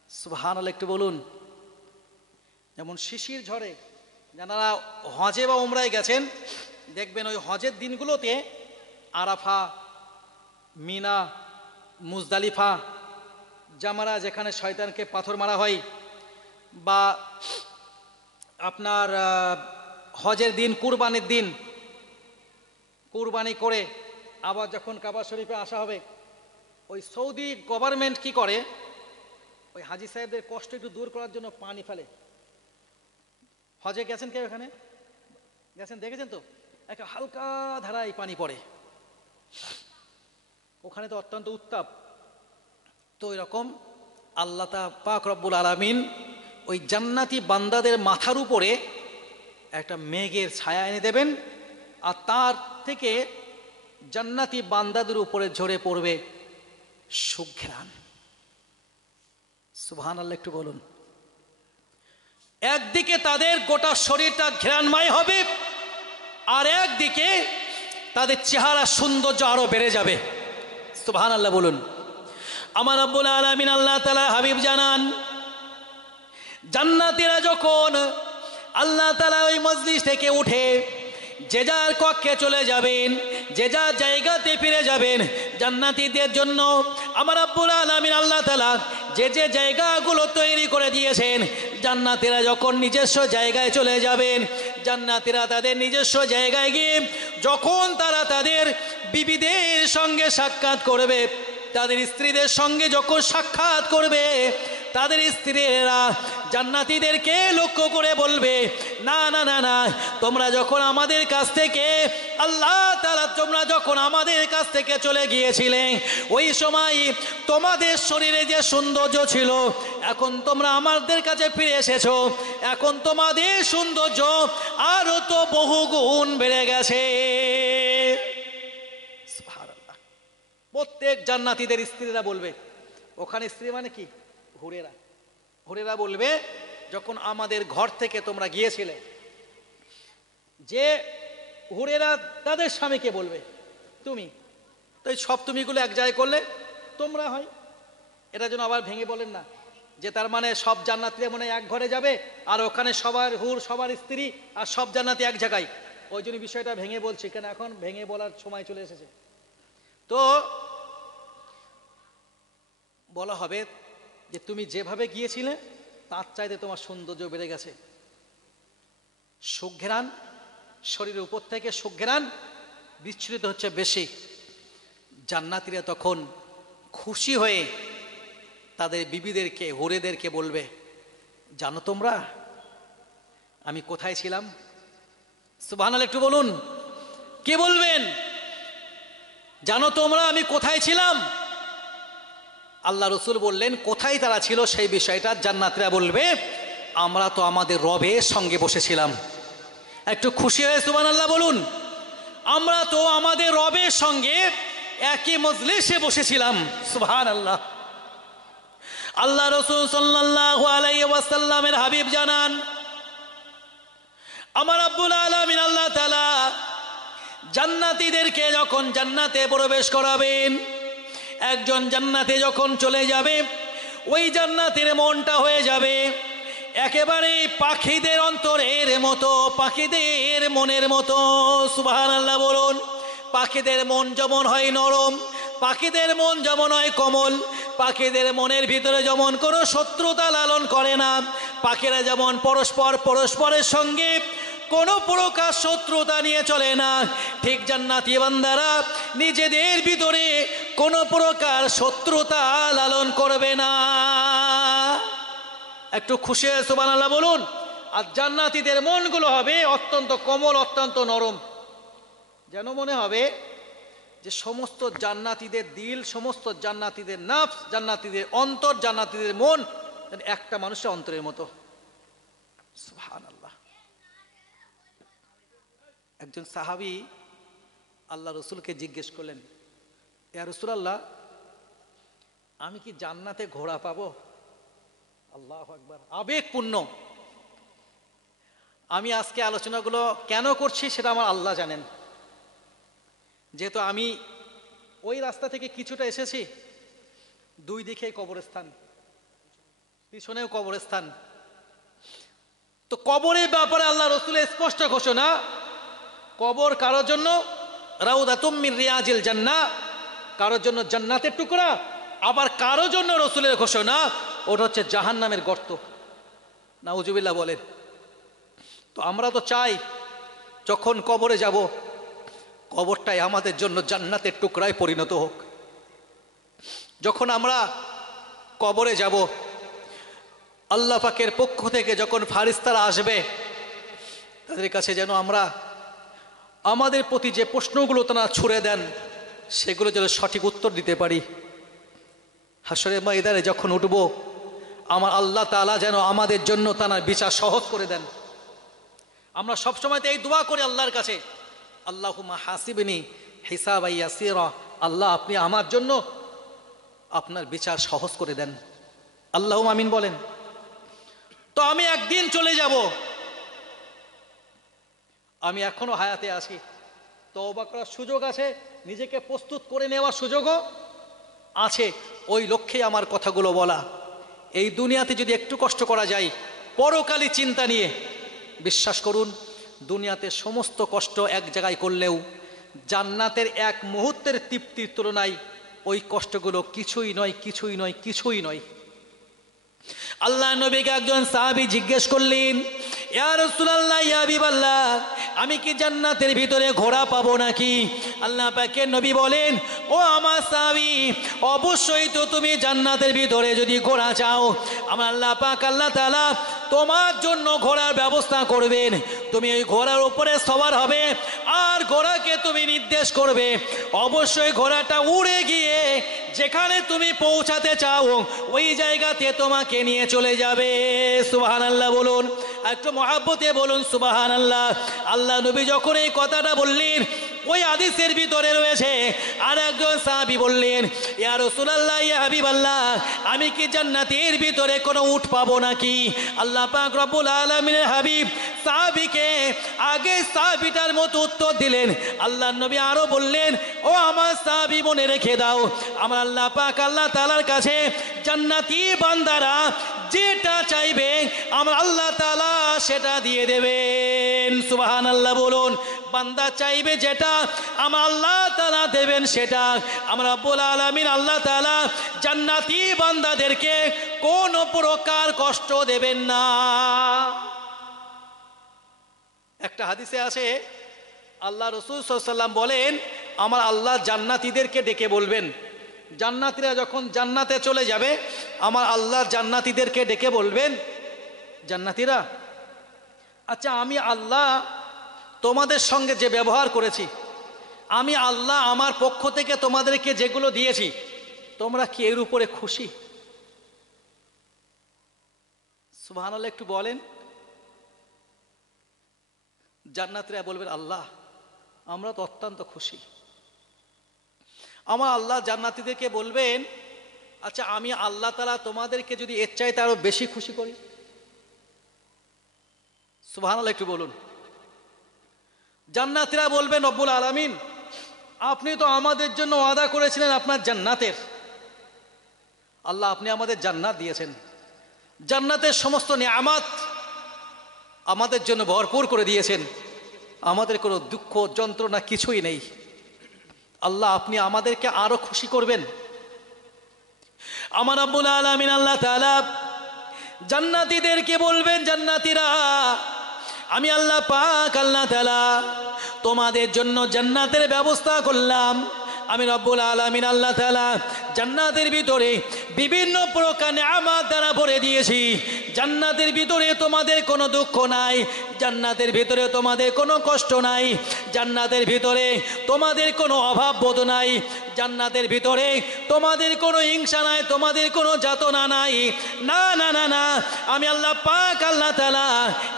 সুবহানাল্লাহ একটু বলুন। যেমন শিশির ঝড়ে, যারা হজে বা উমরায় গেছেন দেখবেন ওই হজের দিনগুলোতে আরাফা, মিনা, মুজদালিফা, জামারা, যেখানে শয়তানকে পাথর মারা হয়, বা আপনার হজের দিন, কুরবানির দিন, কুরবানি করে আবার যখন কাবা শরীফে আসা হবে, ওই সৌদি গভর্নমেন্ট কি করে, ওই হাজি সাহেবদের কষ্ট একটু দূর করার জন্য পানি ফেলে। হজে গেছেন কেউ? এখানে গেছেন, দেখেছেন তো? একটা হালকা ধারায় পানি পড়ে, ওখানে তো অত্যন্ত উত্তাপ। তো এরকম আল্লাহ পাক রব্বুল আলামিন ওই জান্নাতি বান্দাদের মাথার উপরে একটা মেঘের ছায়া এনে দেবেন, আর তার থেকে জান্নাতি বান্দাদের উপরে ঝরে পড়বে সুঘ্রাণ। সুবহানাল্লাহ একটু বলুন। একদিকে তাদের গোটা শরীরটা ঘ্রাণময় হবে, আর একদিকে তাদের চেহারা সৌন্দর্য আরো বেড়ে যাবে। সুবহানাল্লাহ বলুন। আমার রব্বুল আলামিন আল্লাহ তাআলা হাবিব জানান, জান্নাতীরা যখন আল্লাহ তাআলা ওই মজলিস থেকে উঠে যে যার কক্ষে চলে যাবেন, যে যার জায়গাতে ফিরে যাবেন, জান্নাতীদের জন্য আমার রব্বুল আলামিন আল্লাহ তাআলা যে যে জায়গাগুলো তৈরি করে দিয়েছেন, জান্নাতীরা যখন নিজস্ব জায়গায় চলে যাবেন, জান্নাতীরা তাদের নিজস্ব জায়গায় গিয়ে যখন তারা তাদের বিবিদের সঙ্গে সাক্ষাৎ করবে, তাদের স্ত্রীদের সঙ্গে যখন সাক্ষাৎ করবে, তাদের স্ত্রীরা জান্নাতীদেরকে লক্ষ্য করে বলবে, না না না না, তোমরা যখন আমাদের কাছ থেকে আল্লাহ তাআলা তোমরা যখন আমাদের কাছ থেকে চলে গিয়েছিলে, ওই সময় তোমাদের শরীরে যে সৌন্দর্য ছিল, এখন তোমরা আমাদের কাছে ফিরে এসেছো, এখন তোমাদের সৌন্দর্য আরো তো বহু গুণ বেড়ে গেছে। সুবহানাল্লাহ। প্রত্যেক জান্নাতীদের স্ত্রীরা বলবে, ওখানে স্ত্রী মানে কি? হুরেরা। হুরেরা বলবে, যখন আমাদের ঘর থেকে তোমরা গিয়েছিলে, যে হুরেরা তাদের স্বামীকে বলবে, তুমি তো এই সব তুমিগুলো এক জায়গায় করলে তোমরা হয়। এটা যেন আবার ভেঙে বলেন না যে তার মানে সব জান্নাতীরা মনে হয় এক ঘরে যাবে আর ওখানে সবার হুর সবার স্ত্রী আর সব জান্নাতি এক জায়গায়। ওই জন্য বিষয়টা ভেঙে বলছি, কেন এখন ভেঙে বলার সময় চলে এসেছে। তো বলা হবে যে তুমি যেভাবে গিয়েছিলে তার চাইতে তোমার সৌন্দর্য বেড়ে গেছে। সুঘ্রাণ, শরীরের উপর থেকে সুঘ্রাণ বিচ্ছুরিত হচ্ছে বেশি। জান্নাতীরা তখন খুশি হয়ে তাদের বিবিদেরকে, হুরেদেরকে বলবে, জানো তোমরা আমি কোথায় ছিলাম? সুবহানাল্লাহ, একটু বলুন, কে বলবেন? জানো তোমরা আমি কোথায় ছিলাম? আল্লাহ রসুল বললেন, কোথায় তারা ছিল সেই বিষয়টা জান্নাতীরা বলবে, আমরা তো আমাদের রবের সঙ্গে বসেছিলাম। একটু খুশি হয়ে সুবহানাল্লাহ বলুন, আমরা তো আমাদের রবের সঙ্গে একই মজলিসে বসেছিলাম। সুবহানাল্লাহ। আল্লাহ রসুল সাল্লাল্লাহু আলাইহি ওয়াসাল্লামের হাবিব জানান, আমার রব্বুল আলামিন আল্লাহ তাআলা জান্নাতীদেরকে যখন জান্নাতে প্রবেশ করাবেন, একজন জান্নাতে যখন চলে যাবে, ওই জান্নাতের মনটা হয়ে যাবে একেবারে পাখিদের অন্তরের মতো, পাখিদের মনের মতো। সুবহানাল্লাহ বলুন। পাখিদের মন যেমন হয় নরম, পাখিদের মন যেমন হয় কোমল, পাখিদের মনের ভিতরে যেমন কোনো শত্রুতা লালন করে না, পাখিরা যেমন পরস্পরের সঙ্গে কোনো প্রকার শত্রুতা নিয়ে চলে না, ঠিক জান্নাতি বান্দারা নিজেদের ভিতরে কোনো প্রকার শত্রুতা লালন করবে না। একটু খুশি হয়ে সুবহানাল্লাহ বলুন। আর জান্নাতীদের মনগুলো হবে অত্যন্ত কোমল, অত্যন্ত নরম, যেন মনে হবে যে সমস্ত জান্নাতীদের দিল, সমস্ত জান্নাতীদের নফস, জান্নাতীদের অন্তর, জান্নাতীদের মন একটা মানুষের অন্তরের মতো। সুবহানাল্লাহ। একজন সাহাবী আল্লাহ রসুলকে জিজ্ঞেস করলেন, ইয়া রাসূলুল্লাহ, আমি কি জান্নাতে ঘোড়া পাবো? আল্লাহু আকবার, আবেগপূর্ণ। আমি আজকে আলোচনাগুলো কেন করছি সেটা আমার আল্লাহ জানেন। যেহেতু আমি ওই রাস্তা থেকে কিছুটা এসেছি, দুই দিকে কবরস্থান, পিছনেও কবরস্থান। তো কবরের ব্যাপারে আল্লাহ রসুলের স্পষ্ট ঘোষণা, কবর কারোর জন্য রাউদাতুম মিন রিয়াজিল জান্নাহ, কারোর জন্য জান্নাতের টুকরা, আবার কারোর জন্য রসুলের ঘোষণা ওটা হচ্ছে জাহান্নামের গর্ত। নাউজুবিল্লাহ বলেন। তো আমরা তো চাই যখন কবরে যাব, কবরটাই আমাদের জন্য জান্নাতের টুকরায় পরিণত হোক। যখন আমরা কবরে যাব, আল্লাহ পাকের পক্ষ থেকে যখন ফারিস্তারা আসবে, তাদের কাছে যেন আমরা আমাদের প্রতি যে প্রশ্নগুলো তারা ছুড়ে দেন সেগুলো যেন সঠিক উত্তর দিতে পারি। হাসরের ময়দানে যখন উঠব, আমার আল্লাহ তাআলা যেন আমাদের জন্য তার বিচার সহজ করে দেন। আমরা সবসময় এই দোয়া করি আল্লাহর কাছে, আল্লাহুম্মা হাসিবনি হিসাবান ইয়াসীরা, আল্লাহ আপনি আমার জন্য আপনার বিচার সহজ করে দেন। আল্লাহুম্মা আমিন বলেন। তো আমি একদিন চলে যাব, আমি এখনো হায়াতে আছি, তওবা করার সুযোগ আছে, নিজেকে প্রস্তুত করে নেওয়ার সুযোগও আছে। ওই লক্ষ্যে আমার কথাগুলো বলা। এই দুনিয়াতে যদি একটু কষ্ট করা যায় পরকালী চিন্তা নিয়ে, বিশ্বাস করুন দুনিয়াতে সমস্ত কষ্ট এক জায়গায় করলেও জান্নাতের এক মুহূর্তের তৃপ্তির তুলনায় ওই কষ্টগুলো কিছুই নয়, কিছুই নয়, কিছুই নয়। আল্লাহ নবীকে একজন সাহাবী জিজ্ঞেস করলেন, ইয়া রাসূলুল্লাহ, ইয়া হাবিবাল্লাহ, আমি কি জান্নাতের ভিতরে ঘোড়া পাবো নাকি? আল্লাহ পাকের নবী বলেন, ও আমার সাহাবী, অবশ্যই তো তুমি জান্নাতের ভিতরে যদি ঘোড়া চাও, আমার আল্লাহ পাক আল্লাহ তাআলা তোমার জন্য ঘোড়ার ব্যবস্থা করবেন। তুমি ওই ঘোড়ার উপরে সওয়ার হবে আর ঘোড়াকে তুমি নির্দেশ করবে, অবশ্যই ঘোড়াটা উড়ে গিয়ে যেখানে তুমি পৌঁছাতে চাও ওই জায়গাতে তোমাকে নিয়ে চলে যাবে। সুবহানাল্লাহ বলুন, একটু মহাব্বতে বলুন সুবহানাল্লাহ। আল্লাহ নবী যখন এই কথাটা বললেন, ওই হাদিসের ভিতরে রয়েছে আর একজন সাহাবী বললেন, ইয়া রাসূলুল্লাহ, ইয়া হাবিবাল্লাহ, আমি কি জান্নাতের ভিতরে কোনো উট পাবো নাকি? আল্লাহ পাক রব্বুল আলামিনের হাবিব সাহাবীকে আগে সাহাবীটার মতো উত্তর দিলেন। আল্লাহ নবী আরো বললেন, ও আমার সাহাবী, মনে রেখে দাও, আমার আল্লাহ পাক আল্লাহ তাআলার কাছে জান্নাতি বান্দারা যেটা চাইবে আমার আল্লাহ তাআলা সেটা দিয়ে দেবেন। সুবহানাল্লাহ বলুন। বান্দা চাইবে যেটা আমার আল্লাহ তাআলা দেবেন সেটা। আমরা রব্বুল আলামিন আল্লাহ তাআলা জান্নাতি বান্দাদেরকে কোনো প্রকার কষ্ট দেবেন না। একটা হাদিসে আছে, আল্লাহ রাসূল সাল্লাল্লাহু আলাইহি ওয়াসাল্লাম বলেন, আমার আল্লাহ জান্নাতীদেরকে ডেকে বলবেন, জান্নাতীরা যখন জান্নাতে চলে যাবে, আমার আল্লাহ জান্নাতীদেরকে ডেকে বলবেন, জান্নাতীরা, আচ্ছা আমি আল্লাহ তোমাদের সঙ্গে যে ব্যবহার করেছি, আমি আল্লাহ আমার পক্ষ থেকে তোমাদেরকে যেগুলো দিয়েছি, তোমরা কি এর উপরে খুশি? সুবহানাল্লাহ একটু বলেন। জান্নাতীরা বলবেন, আল্লাহ আমরা তো অত্যন্ত খুশি। আমার আল্লাহ জান্নাতীদেরকে বলবেন, আচ্ছা আমি আল্লাহ তাআলা তোমাদেরকে যদি এর চাইতে আরো বেশি খুশি করি? সুবহানাল্লাহ একটু বলুন। জান্নাতীরা বলবেন, রব্বুল আলামিন আপনি তো আমাদের জন্য ওয়াদা করেছিলেন আপনার জান্নাতের, আল্লাহ আপনি আমাদের জান্নাত দিয়েছেন, জান্নাতের সমস্ত নিয়ামত আমাদের জন্য ভরপুর করে দিয়েছেন, আমাদের কোনো দুঃখ যন্ত্রণা কিছুই নেই, আল্লাহ আপনি আমাদেরকে আরো খুশি করবেন। আমার রব্বুল আলামিন আল্লাহ তাআলা জান্নাতীদেরকে বলবেন, জান্নাতীরা আমি আল্লাহ পাক আল্লাহ তাআলা তোমাদের জন্য জান্নাতের ব্যবস্থা করলাম। আমি রব্বুল আলামিন আল্লাহ তাআলা জান্নাতের ভিতরে বিভিন্ন প্রকার নিয়ামত দ্বারা ভরে দিয়েছি। জান্নাতের ভিতরে তোমাদের কোনো দুঃখ নাই, জান্নাতের ভিতরে তোমাদের কোনো কষ্ট নাই, জান্নাতের ভিতরে তোমাদের কোনো অভাব বোধ নাই, জান্নাতের ভিতরে তোমাদের কোনো হিংসা নাই, তোমাদের কোনো যাতনা নাই। না না না না, আমি আল্লাহ পাক আল্লাহ তাআলা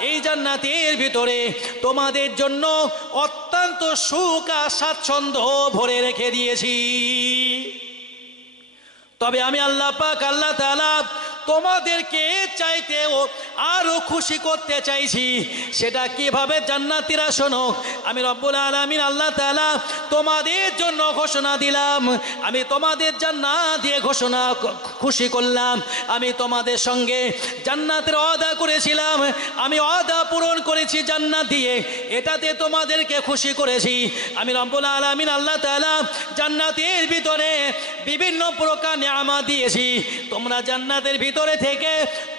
এই জান্নাতের ভিতরে তোমাদের জন্য অত্যন্ত সুখ আর স্বাচ্ছন্দ্য ভরে রেখে দিয়েছি। তবে আমি আল্লাহ পাক আল্লাহ তাআলা তোমাদেরকে চাইতেও আরো খুশি করতে চাইছি। সেটা কিভাবে? জান্নাতীরা শোনো, আমি রব্বুল আলামিন আল্লাহ তাআলা তোমাদের জন্য ঘোষণা দিলাম, আমি তোমাদের জান্নাত দিয়ে ঘোষণা খুশি করলাম। আমি তোমাদের সঙ্গে জান্নাতের ওয়াদা করেছিলাম, আমি ওয়াদা পূরণ করেছি জান্নাত দিয়ে, এটাতে তোমাদেরকে খুশি করেছি। আমি রব্বুল আলামিন আল্লাহ তাআলা জান্নাতের ভিতরে বিভিন্ন প্রকার নিয়ামত দিয়েছি। তোমরা জান্নাতের ভিতরে থেকে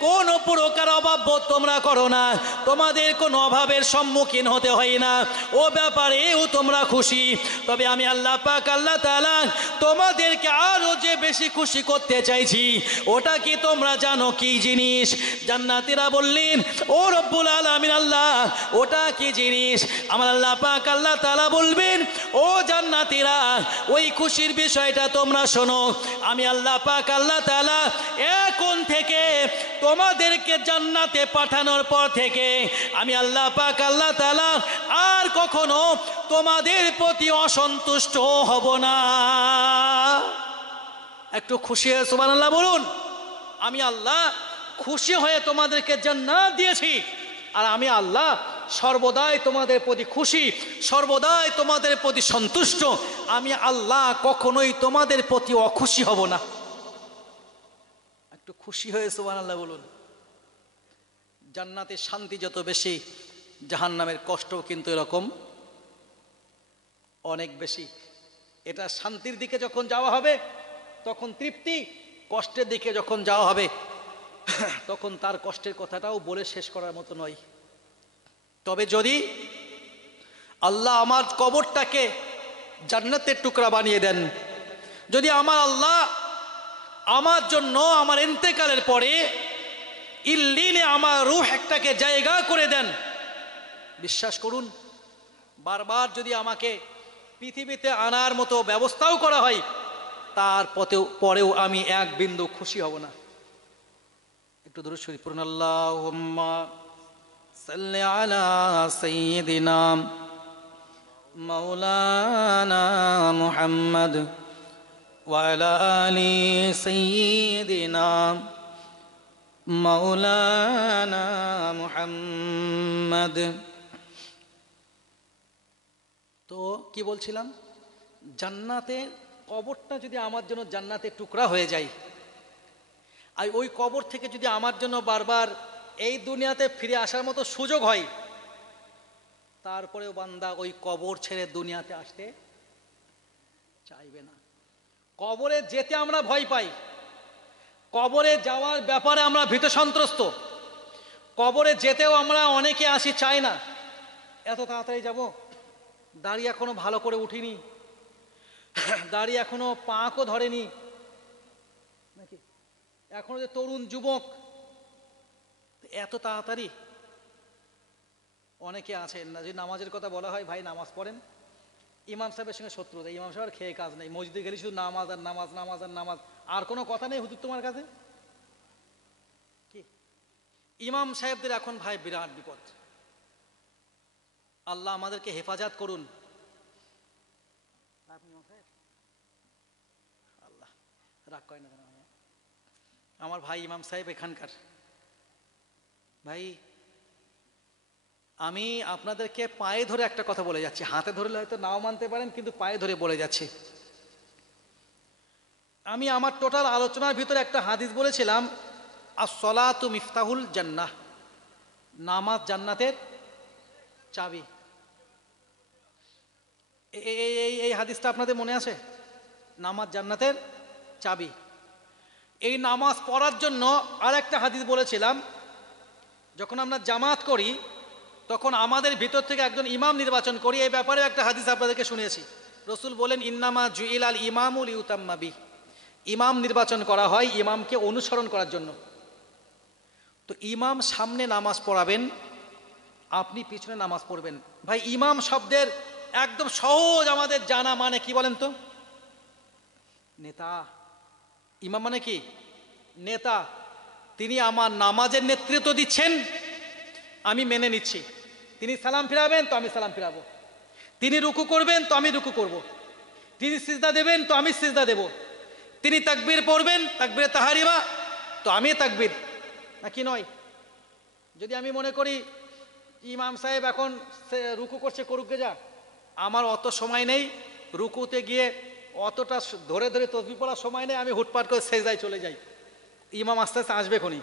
কোন প্রকার অভাব বোধ তোমরা করো না, তোমাদের কোনো অভাবের সম্মুখীন হতে হয় না, ও ব্যাপারেও তোমরা খুশি। তবে আমি আল্লাহ পাক আল্লাহ তাআলা তোমাদেরকে আরো যে বেশি খুশি করতে চাইছি, ওটা কি তোমরা জানো কি জিনিস? জান্নাতীরা বললেন, ও রব্বুল আলামিন আল্লাহ, ওটা কি জিনিস? আমার আল্লাহ পাক আল্লাহ তাআলা বলবেন, ও জান্নাতীরা, ওই খুশির বিষয়টা তোমরা শোনো। আমি আল্লাহ পাক আল্লাহ তাআলা এখন থেকে তোমাদেরকে জান্নাতে পাঠানোর পর থেকে আমি আল্লাহ পাক আল্লাহ তাআলা আর কখনো তোমাদের প্রতি অসন্তুষ্ট হব না। একটু খুশি হয়ে সুবহানাল্লাহ বলুন। আমি আল্লাহ খুশি হয়ে তোমাদেরকে জান্নাত দিয়েছি, আর আমি আল্লাহ সর্বদাই তোমাদের প্রতি খুশি, সর্বদাই তোমাদের প্রতি সন্তুষ্ট। আমি আল্লাহ কখনোই তোমাদের প্রতি অখুশি হব না। একটু খুশি হয়ে সুবহানাল্লাহ বলুন। জান্নাতের শান্তি যত বেশি, জাহান্নামের কষ্টও কিন্তু এরকম অনেক বেশি। এটা শান্তির দিকে যখন যাওয়া হবে তখন তৃপ্তি, কষ্টের দিকে যখন যাওয়া হবে তখন তার কষ্টের কথাটাও বলে শেষ করার মতো নয়। তবে যদি আল্লাহ আমার কবরটাকে জান্নাতের টুকরা বানিয়ে দেন। যদি আমার আল্লাহ আমার জন্য আমার ইন্তেকালের পরে ইল্লিনে আমার রূহ একটাকে জায়গা করে দেন, বিশ্বাস করুন বারবার যদি আমাকে পৃথিবীতে আনার মতো ব্যবস্থাও করা হয়, তার পরেও আমি এক বিন্দু খুশি হব না। একটু দরুদ শরীফ পড়ুন। আল্লাহুম্মা সাল্লি আলা সাইয়্যিদিনা মাওলানা মুহাম্মদ ওয়া আলা আলি সাইয়্যিদিনা মাওলানা মুহাম্মদ। তো কি বলছিলাম, জান্নাতে কবরটা যদি আমার জন্য জান্নাতের টুকরা হয়ে যায়, আর ওই কবর থেকে যদি আমার জন্য বারবার এই দুনিয়াতে ফিরে আসার মতো সুযোগ হয়, তারপরেও বান্দা ওই কবর ছেড়ে দুনিয়াতে আসতে চাইবে না। কবরে যেতে আমরা ভয় পাই, কবরে যাওয়ার ব্যাপারে আমরা ভীত সন্ত্রস্ত, কবরে যেতেও আমরা অনেকে আসি চাই না। এত তাড়াতাড়ি যাব, দাড়ি এখনো ভালো করে উঠিনি, দাড়ি এখনো পাকও ধরেনি নাকি, এখনো যে তরুণ যুবক, এত তাড়াতাড়ি। অনেকে আছেন না, যে নামাজের কথা বলা হয়, ভাই নামাজ পড়েন, ইমাম সাহেবের সঙ্গে শত্রুতা, ইমাম সাহেবের খেয়ে কাজ নেই, মসজিদে গেলে শুধু নামাজ আর নামাজ, নামাজ আর নামাজ, আর কোনো কথা নেই হুজুর তোমার কাছে কি? ইমাম সাহেবদের এখন ভাই বিরাট বিপদ। আল্লাহ আমাদেরকে হেফাজত করুন। আল্লাহ রাগ করে না, আমার ভাই ইমাম সাহেব এখানকার ভাই, আমি আপনাদেরকে পায়ে ধরে একটা কথা বলে যাচ্ছি, হাতে ধরলে হয়তো নাও মানতে পারেন, কিন্তু পায়ে ধরে বলে যাচ্ছি। আমি আমার টোটাল আলোচনার ভিতরে একটা হাদিস বলেছিলাম, আস-সালাতু মিফতাহুল জান্নাহ, নামাজ জান্নাতের চাবি। এই হাদিসটা আপনাদের মনে আছে? নামাজ জান্নাতের চাবি। এই নামাজ পড়ার জন্য আর একটা হাদিস বলেছিলাম, যখন আমরা জামাত করি তখন আমাদের ভিতর থেকে একজন ইমাম নির্বাচন করি। এই ব্যাপারে একটা হাদিস আপনাদেরকে শুনিয়েছি। রসুল বলেন, ইন্নামা জুইল আল ইমামুল ইউতাম্মা বি, ইমাম নির্বাচন করা হয় ইমামকে অনুসরণ করার জন্য। তো ইমাম সামনে নামাজ পড়াবেন, আপনি পিছনে নামাজ পড়বেন। ভাই ইমাম শব্দের একদম সহজ আমাদের জানা মানে কি বলেন তো? নেতা। ইমাম মানে কি? নেতা। তিনি আমার নামাজের নেতৃত্ব দিচ্ছেন, আমি মেনে নিচ্ছি। তিনি সালাম ফিরাবেন তো আমি সালাম ফিরাবো, তিনি রুকু করবেন তো আমি রুকু করব, তিনি সিজদা দেবেন তো আমি সিজদা দেব, তিনি তাকবীর পড়বেন তাকবীরে তাহারিমা তো আমি তাকবীর, নাকি নয়? যদি আমি মনে করি ইমাম সাহেব এখন রুকু করছে, করুকে যা, আমার অত সময় নেই, রুকুতে গিয়ে অতটা ধরে ধরে তসবিহ পড়ার সময় নেই, আমি হুটপাট করে সেজদায় চলে যাই, ইমাম আস্তে আস্তে আসবে খনি,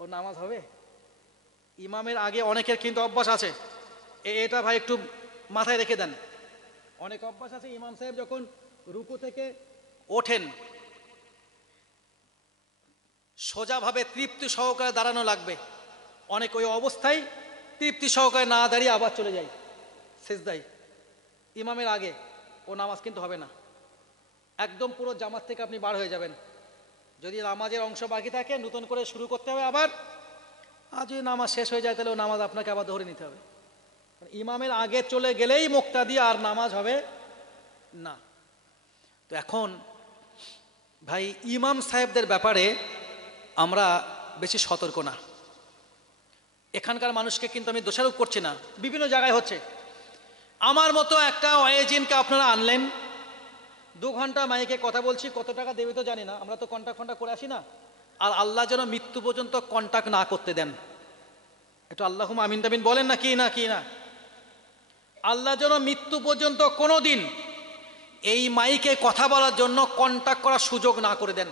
ওর নামাজ হবে? ইমামের আগে অনেকের কিন্তু অভ্যাস আছে, এটা ভাই একটু মাথায় রেখে দেন। অনেক অভ্যাস আছে, ইমাম সাহেব যখন রুকু থেকে ওঠেন সোজাভাবে তৃপ্তি সহকারে দাঁড়ানো লাগবে, অনেক ওই অবস্থায় তৃপ্তি সহকারে না দাঁড়িয়ে আবার চলে যায় সিজদায় ইমামের আগে, ও নামাজ কিন্তু হবে না। একদম পুরো জামাত থেকে আপনি বার হয়ে যাবেন। যদি নামাজের অংশ বাকি থাকে নতুন করে শুরু করতে হবে আবার, আর যদি নামাজ শেষ হয়ে যায় তাহলে ও নামাজ আপনাকে আবার ধরে নিতে হবে। ইমামের আগে চলে গেলেই মুক্তাদি, আর নামাজ হবে না। তো এখন ভাই ইমাম সাহেবদের ব্যাপারে আমরা বেশি সতর্ক না। এখানকার মানুষকে কিন্তু আমি দোষারোপ করছি না, বিভিন্ন জায়গায় হচ্ছে। আমার মতো একটা ওয়াইজিনকে আপনারা আনলেন, 2 ঘন্টা মাইকে কথা বলছি, কত টাকা দেবে তো জানি না, আমরা তো কন্টাক্ট করে আসি না। আর আল্লাহ যেন মৃত্যু পর্যন্ত কন্টাক্ট না করতে দেন, একটু আল্লাহুম্মা আমিন তামিন বলেন না, কি না কি না। আল্লাহ যেন মৃত্যু পর্যন্ত কোনো দিন এই মাইকে কথা বলার জন্য কন্টাক্ট করার সুযোগ না করে দেন।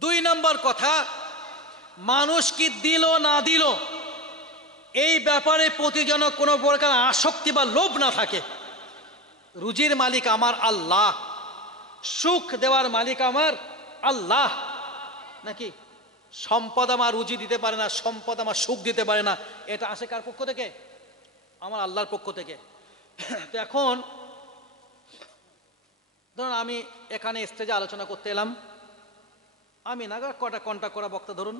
2 নম্বর কথা, মানুষ কি দিল না দিল এই ব্যাপারে প্রতি যেন কোনো প্রকার আসক্তি বা লোভ না থাকে। রুজির মালিক আমার আল্লাহ, সুখ দেওয়ার মালিক আমার আল্লাহ, নাকি সম্পদ আমার রুজি দিতে পারে না, সম্পদ আমার সুখ দিতে পারে না, এটা আসে কার পক্ষ থেকে? আমার আল্লাহর পক্ষ থেকে। তো এখন ধরুন আমি এখানে স্টেজে আলোচনা করতে এলাম, আমি নাগাদ কটা কন্ট্যাক্ট করা বক্তা ধরুন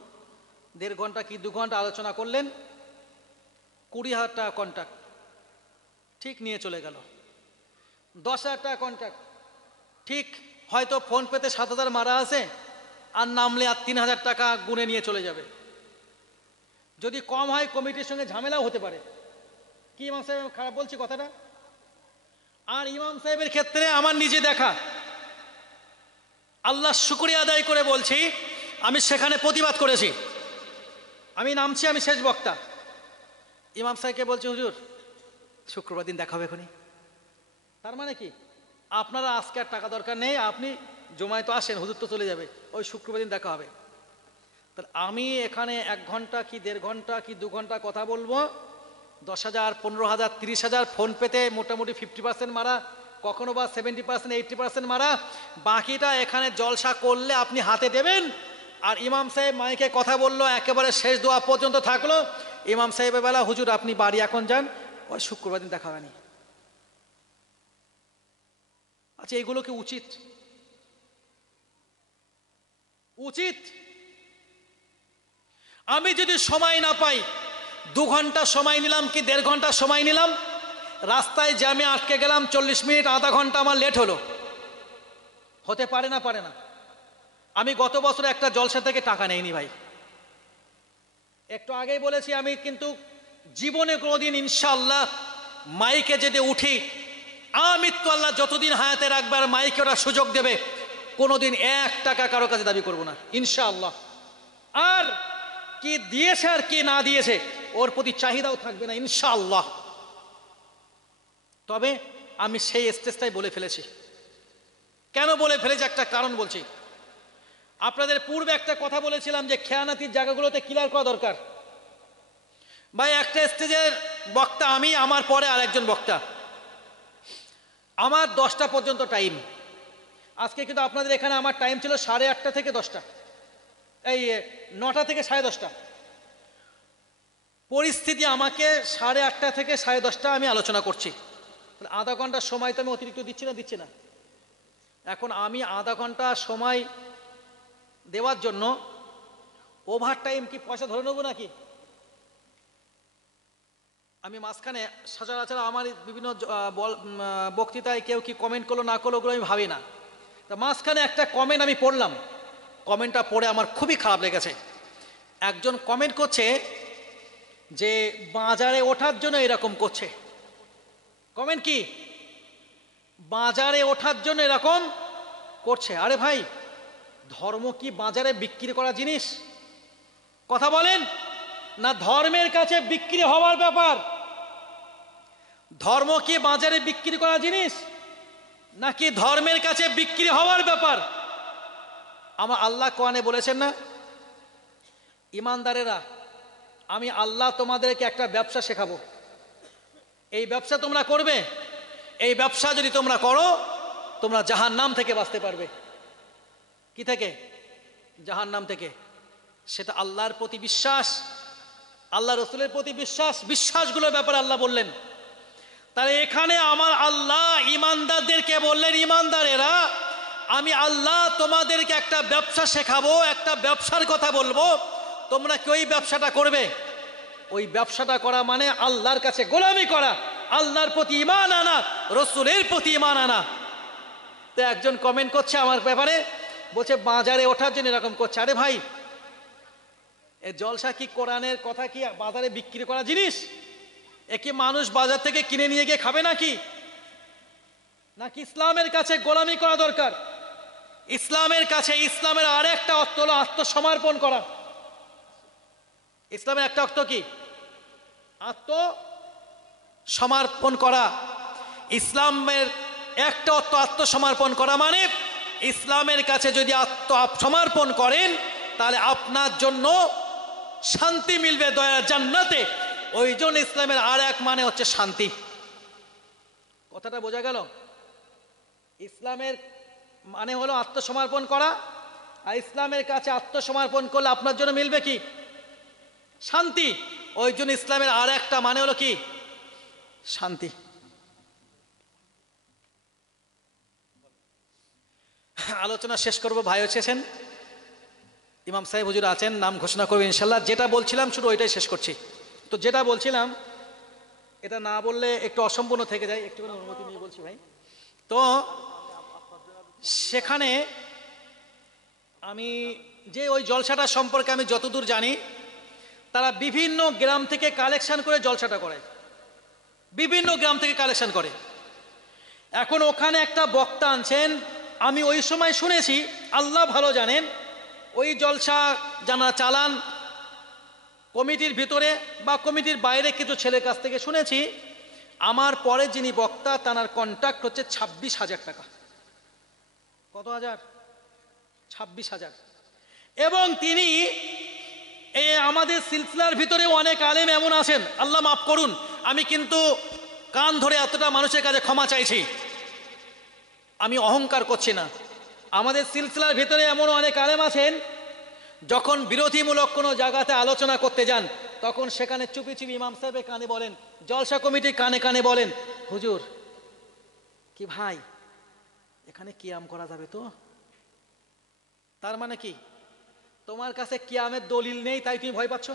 1.5 ঘন্টা কি 2 ঘন্টা আলোচনা করলেন, 20,000 টাকা কন্ট্যাক্ট ঠিক নিয়ে চলে গেল। 10,000 টাকা কন্ট্যাক্ট ঠিক হয়তো ফোনপেতে 7,000 মারা আছে, আর নামলে আর 3,000 টাকা গুনে নিয়ে চলে যাবে। যদি কম হয় কমিটির সঙ্গে ঝামেলাও হতে পারে। কি ইমাম সাহেব খারাপ বলছি কথাটা? আর ইমাম সাহেবের ক্ষেত্রে আমার নিজে দেখা, আল্লাহ শুকরিয়া আদায় করে বলছি, আমি সেখানে প্রতিবাদ করেছি। আমি নামছি, আমি শেষ বক্তা, ইমাম সাহেবকে বলছি হুজুর শুক্রবার দিন দেখা হবে এখনই। তার মানে কি আপনারা আজকে আর টাকা দরকার নেই, আপনি জমায় তো আসেন, হুজুর তো চলে যাবে, ওই শুক্রবার দিন দেখা হবে। তাহলে আমি এখানে 1 ঘন্টা কি 1.5 ঘন্টা কি 2 ঘন্টা কথা বলবো, 10,000 15,000 30,000 ফোন পেতে মোটামুটি 50% মারা, কখনো বা 70% 80% মারা, বাকিটা এখানে জলসা করলে আপনি হাতে দেবেন। আর ইমাম সাহেব মাইকে কথা বললো, একেবারে শেষ দোয়া পর্যন্ত থাকলো, ইমাম সাহেবের বেলা হুজুর আপনি বাড়ি এখন যান, ওই শুক্রবার দিন দেখা হয়নি। আচ্ছা এগুলো কি উচিত? উচিত? আমি যদি সময় না পাই, 2 ঘন্টা সময় নিলাম কি 1.5 ঘন্টা সময় নিলাম, রাস্তায় জ্যামে আটকে গেলাম, 40 মিনিট আধা ঘন্টা আমার লেট হলো, হতে পারে না? পারে না। আমি গত বছর একটা জলসা থেকে টাকা নেইনি ভাই, একটু আগেই বলেছি, আমি কিন্তু জীবনে কোনোদিন ইনশাআল্লাহ মাইকে যদি উঠি, আমৃত্যু আল্লাহ যতদিন হায়াতে রাখবে আর মাইকে ওরা সুযোগ দেবে, কোনোদিন 1 টাকা কারো কাছে দাবি করব না ইনশাআল্লাহ। আর কি দিয়েছে আর কি না দিয়েছে ওর প্রতি চাহিদাও থাকবে না ইনশাআল্লাহ। তবে আমি সেই স্টেজটাই বলে ফেলেছি। কেন বলে ফেলেছি? একটা কারণ বলছি। আপনাদের পূর্বে একটা কথা বলেছিলাম যে খেয়ানাতির জায়গাগুলোতে ক্লিয়ার করা দরকার। ভাই একটা স্টেজের বক্তা আমি, আমার পরে আর একজন বক্তা, আমার 10টা পর্যন্ত টাইম। আজকে কিন্তু আপনাদের এখানে আমার টাইম ছিল 8:30 থেকে 10টা, এই 9টা থেকে 10:30। পরিস্থিতি আমাকে 8:30 থেকে 10:30 আমি আলোচনা করছি, আধা ঘন্টার সময় তো আমি অতিরিক্ত দিচ্ছি না। এখন আমি আধা ঘন্টা সময় দেওয়ার জন্য ওভার টাইম কি পয়সা ধরে নেবো নাকি? আমি মাঝখানে সচরাচর আমার বিভিন্ন বক্তৃতায় কেউ কি কমেন্ট করলো না করলো ওগুলো আমি ভাবি না। তা মাঝখানে একটা কমেন্ট আমি পড়লাম, কমেন্টটা পড়ে আমার খুবই খারাপ লেগেছে। একজন কমেন্ট করছে যে বাজারে ওঠার জন্য এরকম করছে। কমেন্ট কি? বাজারে ওঠার জন্য এরকম করছে। আরে ভাই, ধর্ম কি বাজারে বিক্রি করা জিনিস? কথা বলেন না, ধর্মের কাছে বিক্রি হওয়ার ব্যাপার। ধর্ম কি বাজারে বিক্রি করা জিনিস নাকি ধর্মের কাছে বিক্রি হওয়ার ব্যাপার? আমার আল্লাহ কোরআনে বলেছেন না, ইমানদারেরা আমি আল্লাহ তোমাদেরকে একটা ব্যবসা শেখাবো, এই ব্যবসা তোমরা করবে, এই ব্যবসা যদি তোমরা করো তোমরা জাহান্নাম থেকে বাঁচতে পারবে। কি থেকে? জাহান্নাম থেকে। সেটা আল্লাহর প্রতি বিশ্বাস, আল্লাহ রসুলের প্রতি বিশ্বাস, বিশ্বাসগুলোর ব্যাপারে আল্লাহ বললেন। তাহলে এখানে আমার আল্লাহ ইমানদারদেরকে বললেন, ইমানদারেরা আমি আল্লাহ তোমাদেরকে একটা ব্যবসা শেখাবো, একটা ব্যবসার কথা বলবো, তোমরা কি ওই ব্যবসাটা করবে? ওই ব্যবসাটা করা মানে আল্লাহর কাছে গোলামি করা, আল্লাহর প্রতি ঈমান আনা, রসুলের প্রতি ঈমান আনা। তো একজন কমেন্ট করছে আমার ব্যাপারে, বলছে বাজারে ওঠার জন্য এরকম করছে। আরে ভাই, এ জলসা কি কোরআনের কথা কি বাজারে বিক্রি করা জিনিস? এ কি মানুষ বাজার থেকে কিনে নিয়ে গিয়ে খাবে নাকি? নাকি ইসলামের কাছে গোলামি করা দরকার? ইসলামের কাছে, ইসলামের আরেকটা অর্থ হলো আত্মসমর্পণ করা। ইসলামের একটা অর্থ কি? আত্মসমর্পণ করা। ইসলামের একটা অর্থ আত্মসমর্পণ করা মানে ইসলামের কাছে যদি আত্মসমর্পণ করেন তাহলে আপনার জন্য শান্তি মিলবে দয়ার জান্নাতে। ওই জন্য ইসলামের আর এক মানে হচ্ছে শান্তি। কথাটা বোঝা গেল? ইসলামের মানে হলো আত্মসমর্পণ করা, আর ইসলামের কাছে আত্মসমর্পণ করলে আপনার জন্য মিলবে কি? শান্তি। ওই জন্য ইসলামের আর একটা মানে হলো কি? শান্তি। আলোচনা শেষ করব, ভাই এসেছেন, ইমাম সাহেব হুজুর আছেন, নাম ঘোষণা করবে ইনশাল্লাহ। যেটা বলছিলাম শুধু ওইটাই শেষ করছি। তো যেটা বলছিলাম, এটা না বললে একটু অসম্পূর্ণ থেকে যায়, একটুখানি অনুমতি নিয়ে বলছি ভাই। তো সেখানে আমি যে ওই জলসাটা সম্পর্কে আমি যতদূর জানি, তারা বিভিন্ন গ্রাম থেকে কালেকশন করে জলসাটা করে, বিভিন্ন গ্রাম থেকে কালেকশন করে। এখন ওখানে একটা বক্তা আনছেন, আমি ওই সময় শুনেছি, আল্লাহ ভালো জানেন, ওই জলসা যারা চালান কমিটির ভিতরে বা কমিটির বাইরে কিছু ছেলের কাছ থেকে শুনেছি, আমার পরে যিনি বক্তা তার কন্ট্রাক্ট হচ্ছে 26,000 টাকা। কত হাজার? 26,000। এবং তিনি আমাদের সিলসিলার ভিতরে অনেক আলেম এমন আছেন, আল্লাহ মাফ করুন, আমি কিন্তু কান ধরে এতটা মানুষের কাছে ক্ষমা চাইছি, আমি অহংকার করছি না। আমাদের সিলসিলার ভিতরে এমন অনেক আলেম আছেন, যখন বিরোধীমূলক কোনো জায়গাতে আলোচনা করতে যান, তখন সেখানে চুপি চুপি ইমাম সাহেবের কানে বলেন, জলসা কমিটির কানে কানে বলেন, হুজুর কি ভাই এখানে কিয়াম করা যাবে তো? তার মানে কি, তোমার কাছে কিয়ামের দলিল নেই তাই তুমি ভয় পাচ্ছ?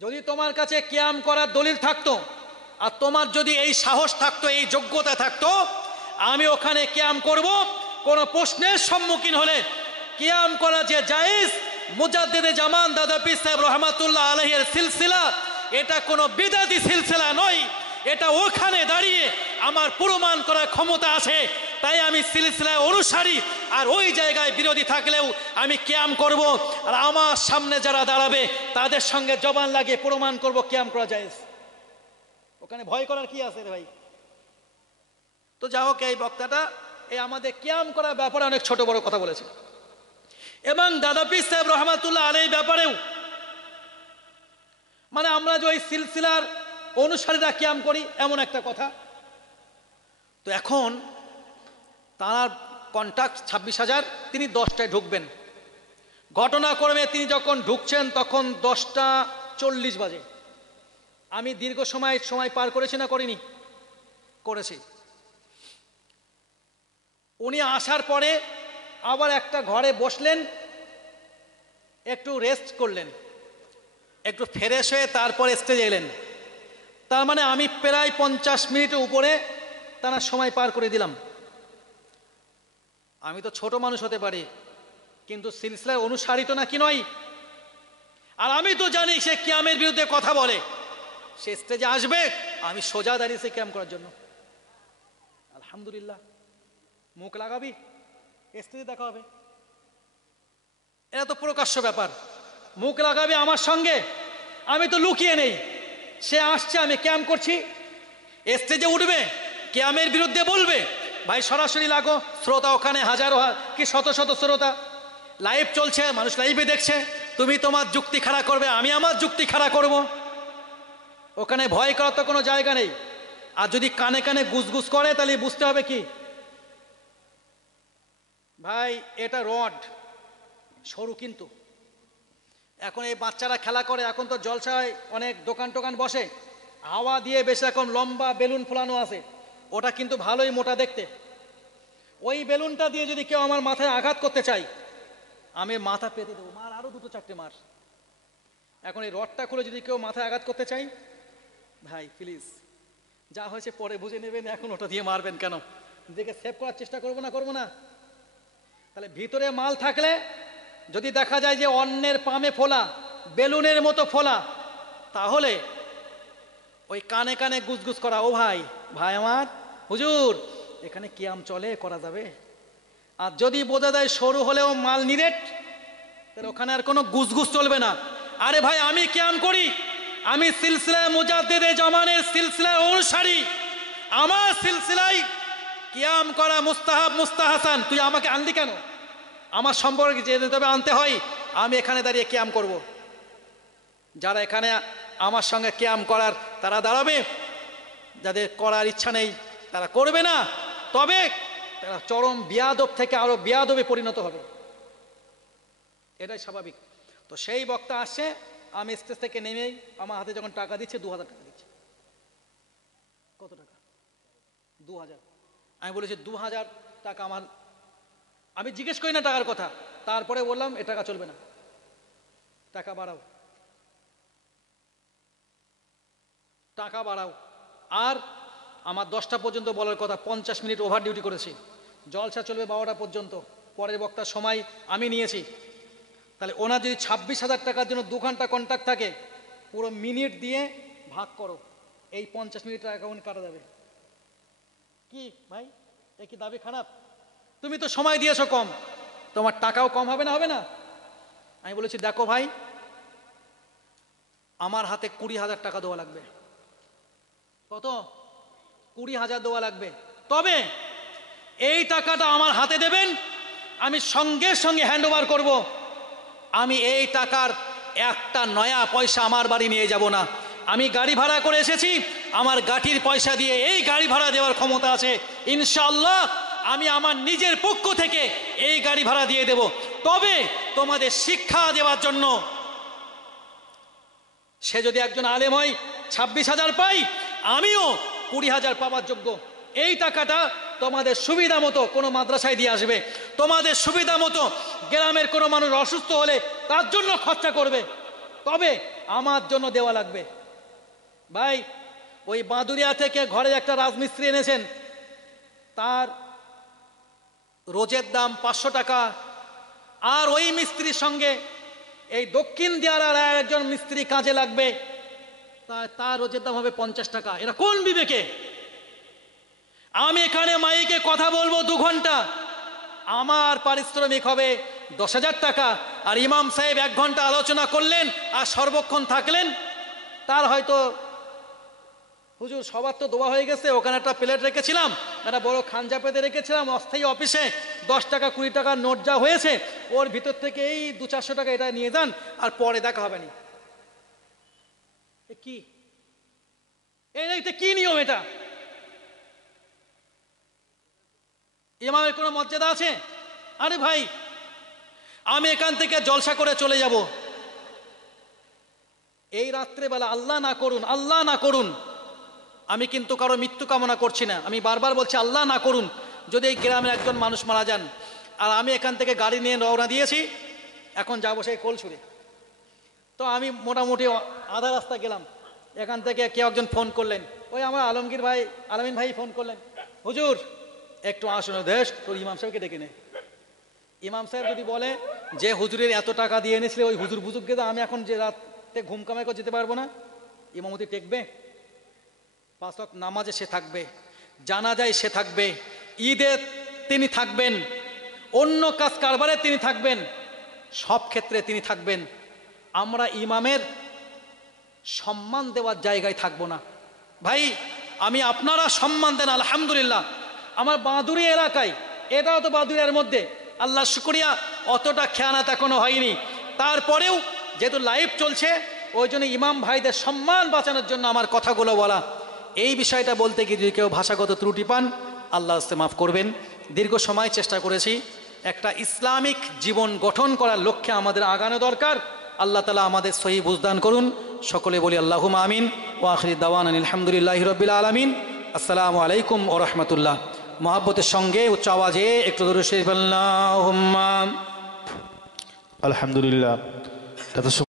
যদি তোমার কাছে কিয়াম করার দলিল থাকতো, আর তোমার যদি এই সাহস থাকতো, এই যোগ্যতা থাকতো, আমি ওখানে কিয়াম করব, কোন প্রশ্নের সম্মুখীন হলে কিয়াম করা যে জায়েজ, মুজাদ্দিদে জামান দাদা পীর সাহেব রহমাতুল্লাহ আলাইহির সিলসিলা, এটা কোনো বিদআতি সিলসিলা নয়, এটা ওখানে দাঁড়িয়ে আমার প্রমাণ করার ক্ষমতা আছে। তাই আমি সিলসিলায় অনুসারী, আর ওই জায়গায় বিরোধী থাকলেও আমি কিয়াম করব, আর আমার সামনে যারা দাঁড়াবে তাদের সঙ্গে জবান লাগিয়ে প্রমাণ করব কিয়াম করা জায়েজ। ওখানে ভয় করার কি আছে রে ভাই? তো যা হোক, এই বক্তাটা এই আমাদের কিয়াম করার ব্যাপারে অনেক ছোট বড় কথা বলেছে, এবং দাদা পীর সাহেব রহমাতুল্লাহ আলাইহির ব্যাপারেও, মানে আমরা যে ওই সিলসিলার অনুসারীরা কিয়াম করি এমন একটা কথা। তো এখন তার কন্ট্রাক্ট 26,000, তিনি 10টায় ঢুকবেন। ঘটনাক্রমে তিনি যখন ঢুকছেন তখন 10:40 বাজে। আমি দীর্ঘ সময় পার করেছি না করিনি? করেছি। উনি আসার পরে আবার একটা ঘরে বসলেন, একটু রেস্ট করলেন, একটু ফ্রেশ হয়ে তারপর স্টেজে এলেন। তার মানে আমি প্রায় 50 মিনিটের উপরে তার সময় পার করে দিলাম। আমি তো ছোট মানুষ হতে পারি, কিন্তু সিলসিলার অনুসারী তো নাকি নয়। আর আমি তো জানি সে কিয়ামের বিরুদ্ধে কথা বলে, সে স্টেজে আসবে, আমি সোজা দাঁড়িয়েছি কিয়াম করার জন্য। আলহামদুলিল্লাহ। মুখ লাগাবি, স্টেজে দেখা হবে, এটা তো প্রকাশ্য ব্যাপার। মুখ লাগাবে আমার সঙ্গে, আমি তো লুকিয়ে নেই। সে আসছে, আমি কিয়াম করছি, স্টেজে উঠবে, কিয়ামের বিরুদ্ধে বলবে, ভাই সরাসরি লাগো। শ্রোতা ওখানে হাজারো কি শত শত শ্রোতা, লাইভ চলছে, মানুষ লাইভে দেখছে। তুমি তোমার যুক্তি খাড়া করবে, আমি আমার যুক্তি খাড়া করব। ওখানে ভয় করার তো কোনো জায়গা নেই। আর যদি কানে কানে গুসগুস করে, তাহলে বুঝতে হবে কি ভাই, এটা রড সরু, কিন্তু এখন এই বাচ্চারা খেলা করে, এখন তো জলসায় অনেক দোকান টোকান বসে, হাওয়া দিয়ে বেশ এখন লম্বা বেলুন ফোলানো আছে, ওটা কিন্তু ভালোই মোটা দেখতে। ওই বেলুনটা দিয়ে যদি কেউ আমার মাথায় আঘাত করতে চাই, আমি মাথা পেতে দেবো, মার আরো 2-4টে মার। এখন এই রডটা খুলে যদি কেউ মাথায় আঘাত করতে চাই, ভাই প্লিজ, যা হয়েছে পরে বুঝে নেবেন, এখন ওটা দিয়ে মারবেন কেন? নিজেকে সেভ করার চেষ্টা করবো না? তাহলে ভিতরে মাল থাকলে যদি দেখা যায় যে অন্যের পামে ফোলা, বেলুনের মতো ফোলা, তাহলে ওই কানে কানে গুজগুজ করা, ও ভাই আমার হুজুর এখানে কিয়াম চলে, করা যাবে। আর যদি বোঝা যায় সরু হলেও মাল নিরেট, তাহলে ওখানে আর কোনো গুজগুজ চলবে না। আরে ভাই, আমি কিয়াম করি, আমি সিলসিলায় মুজাদ্দিদে জামানের সিলসিলায় অনুসারী, আমার সিলসিলায় কিয়াম করা মুস্তাহাব মুস্তাহাসান। তুই আমাকে আনলি কেন? আমার সম্পর্কে যে তবে আনতে হয়, আমি এখানে দাঁড়িয়ে কিয়াম করব। যারা এখানে আমার সঙ্গে কিয়াম করার, তারা দাঁড়াবে, যাদের করার ইচ্ছা নেই তারা করবে না, তবে তারা চরম বিয়াদব থেকে আরো বিয়াদবে পরিণত হবে, এটাই স্বাভাবিক। তো সেই বক্তা আসছে, আমি স্টেজ থেকে নেমেই আমার হাতে যখন টাকা দিচ্ছে, 2000 টাকা দিচ্ছে, কত টাকা? 2000। আমি বলেছি 2000 টাকা আমার, আমি জিজ্ঞেস করি না টাকার কথা, তারপরে বললাম এ টাকা চলবে না, টাকা বাড়াও, টাকা বাড়াও। আর আমার 10টা পর্যন্ত বলার কথা, 50 মিনিট ওভার ডিউটি করেছি। জলসা চলবে 12টা পর্যন্ত, পরের বক্তার সময় আমি নিয়েছি। তাহলে ওনার যদি 26,000 টাকার জন্য 2 ঘন্টা কন্ট্রাক্ট থাকে, পুরো মিনিট দিয়ে ভাগ করো, এই 50 মিনিটের অ্যাকাউন্ট কাটা যাবে। কি ভাই, এ কি দাবি খারাপ? তুমি তো সময় দিয়েছো কম, তোমার টাকাও কম হবে না? হবে না? আমি বলেছি দেখো ভাই, আমার হাতে 20,000 টাকা দেওয়া লাগবে। কত? 20,000 দেওয়া লাগবে। তবে এই টাকাটা আমার হাতে দেবেন, আমি সঙ্গে সঙ্গে হ্যান্ড ওভার করবো। আমি এই টাকার একটা নয়া পয়সা আমার বাড়ি নিয়ে যাব না। আমি গাড়ি ভাড়া করে এসেছি, আমার গাড়ির পয়সা দিয়ে এই গাড়ি ভাড়া দেওয়ার ক্ষমতা আছে। ইনশাআল্লাহ আমি আমার নিজের পক্ষ থেকে এই গাড়ি ভাড়া দিয়ে দেব। তবে তোমাদের শিক্ষা দেওয়ার জন্য, সে যদি একজন আলেম হয় 26,000 পাই, আমিও 20,000 পাওয়ার যোগ্য। এই টাকাটা তোমাদের সুবিধা মতো কোনো মাদ্রাসায় দিয়ে আসবে, তোমাদের সুবিধা মতো গ্রামের কোনো মানুষ অসুস্থ হলে তার জন্য খরচা করবে, তবে আমার জন্য দেওয়া লাগবে। ভাই, ওই বাঁদুরিয়া থেকে ঘরে একটা রাজমিস্ত্রি এনেছেন, তার রোজের দাম 500 টাকা। আর ওই মিস্ত্রির সঙ্গে এই দক্ষিণ দিয়ার একজন মিস্ত্রি কাজে লাগবে, তার রোজের দাম হবে 50 টাকা। এরা কোন বিবেকে? আমি এখানে মাইকে কথা বলবো 2 ঘন্টা, আমার পারিশ্রমিক হবে 10,000 টাকা। আর ইমাম সাহেব 1 ঘন্টা আলোচনা করলেন আর সর্বক্ষণ থাকলেন, তার হয়তো, হুজুর সবার তো দোয়া হয়ে গেছে, ওখানে একটা প্লেট রেখেছিলাম, একটা বড় খাঞ্জা পেতে রেখেছিলাম, অস্থায়ী অফিসে 10 টাকা 20 টাকার নোট যা হয়েছে ওর ভিতর থেকে এই 200-400 টাকা এটা নিয়ে যান, আর পরে দেখা হবে না। কি এটা কি নিয়ম? এটা ইমামের কোনো মর্যাদা আছে? আরে ভাই, আমি এখান থেকে জলসা করে চলে যাব, এই রাত্রেবেলা আল্লাহ না করুন, আল্লাহ না করুন, আমি কিন্তু কারো মৃত্যু কামনা করছি না, আমি বারবার বলছি আল্লাহ না করুন, যদি এই গ্রামের একজন মানুষ মারা যান, আর আমি এখান থেকে গাড়ি নিয়ে রওনা দিয়েছি, এখন যাবো সেই কোলছুরে। তো আমি মোটামুটি আধা রাস্তা গেলাম, এখান থেকে কেউ একজন ফোন করলেন, ওই আমার আলমগীর ভাই, আলমিন ভাই ফোন করলেন, হুজুর একটু আসুন, দেশ তোর ইমাম সাহেবকে ডেকে নে। ইমাম সাহেব যদি বলে যে হুজুরের এত টাকা দিয়ে এনেছিলে ওই হুজুর বুজুর্গকে, আমি এখন যে রাতে ঘুম কামাই করে যেতে পারবো না, ইমামতি টেকবে? 5 ওয়াক্ত নামাজে সে থাকবে, জানাজায় সে থাকবে, ঈদে তিনি থাকবেন, অন্য কাজ কারবারে তিনি থাকবেন, সব ক্ষেত্রে তিনি থাকবেন। আমরা ইমামের সম্মান দেওয়ার জায়গায় থাকবো না। ভাই, আমি আপনারা সম্মান দেন আলহামদুলিল্লাহ। আমার বাঁদুরি এলাকায়, এটাও তো বাঁদুরিয়ার মধ্যে, আল্লাহ শুকরিয়া অতটা খেয়ানাত এখনো হয়নি, তারপরেও যেহেতু লাইভ চলছে ওই জন্য ইমাম ভাইদের সম্মান বাঁচানোর জন্য আমার কথাগুলো বলা। এই বিষয়টা বলতে গিয়ে যদি কেউ ভাষাগত ত্রুটি পান, আল্লাহ আস্তে মাফ করবেন। দীর্ঘ সময় চেষ্টা করেছি, একটা ইসলামিক জীবন গঠন করার লক্ষ্যে আমাদের আগানো দরকার। আল্লাহ তাআলা আমাদের সহি বুঝদান করুন। সকলে বলি আল্লাহুম্মা আমিন ওয়া আখিরি দাওয়ানা আলহামদুলিল্লাহি রাব্বিল আলামিন। আসসালামু আলাইকুম ওয়া রাহমাতুল্লাহ। মহব্বতের সঙ্গে উচ্চ আওয়াজে একটু দরুদ শরীফ আল্লাহুম্মা। আলহামদুলিল্লাহ।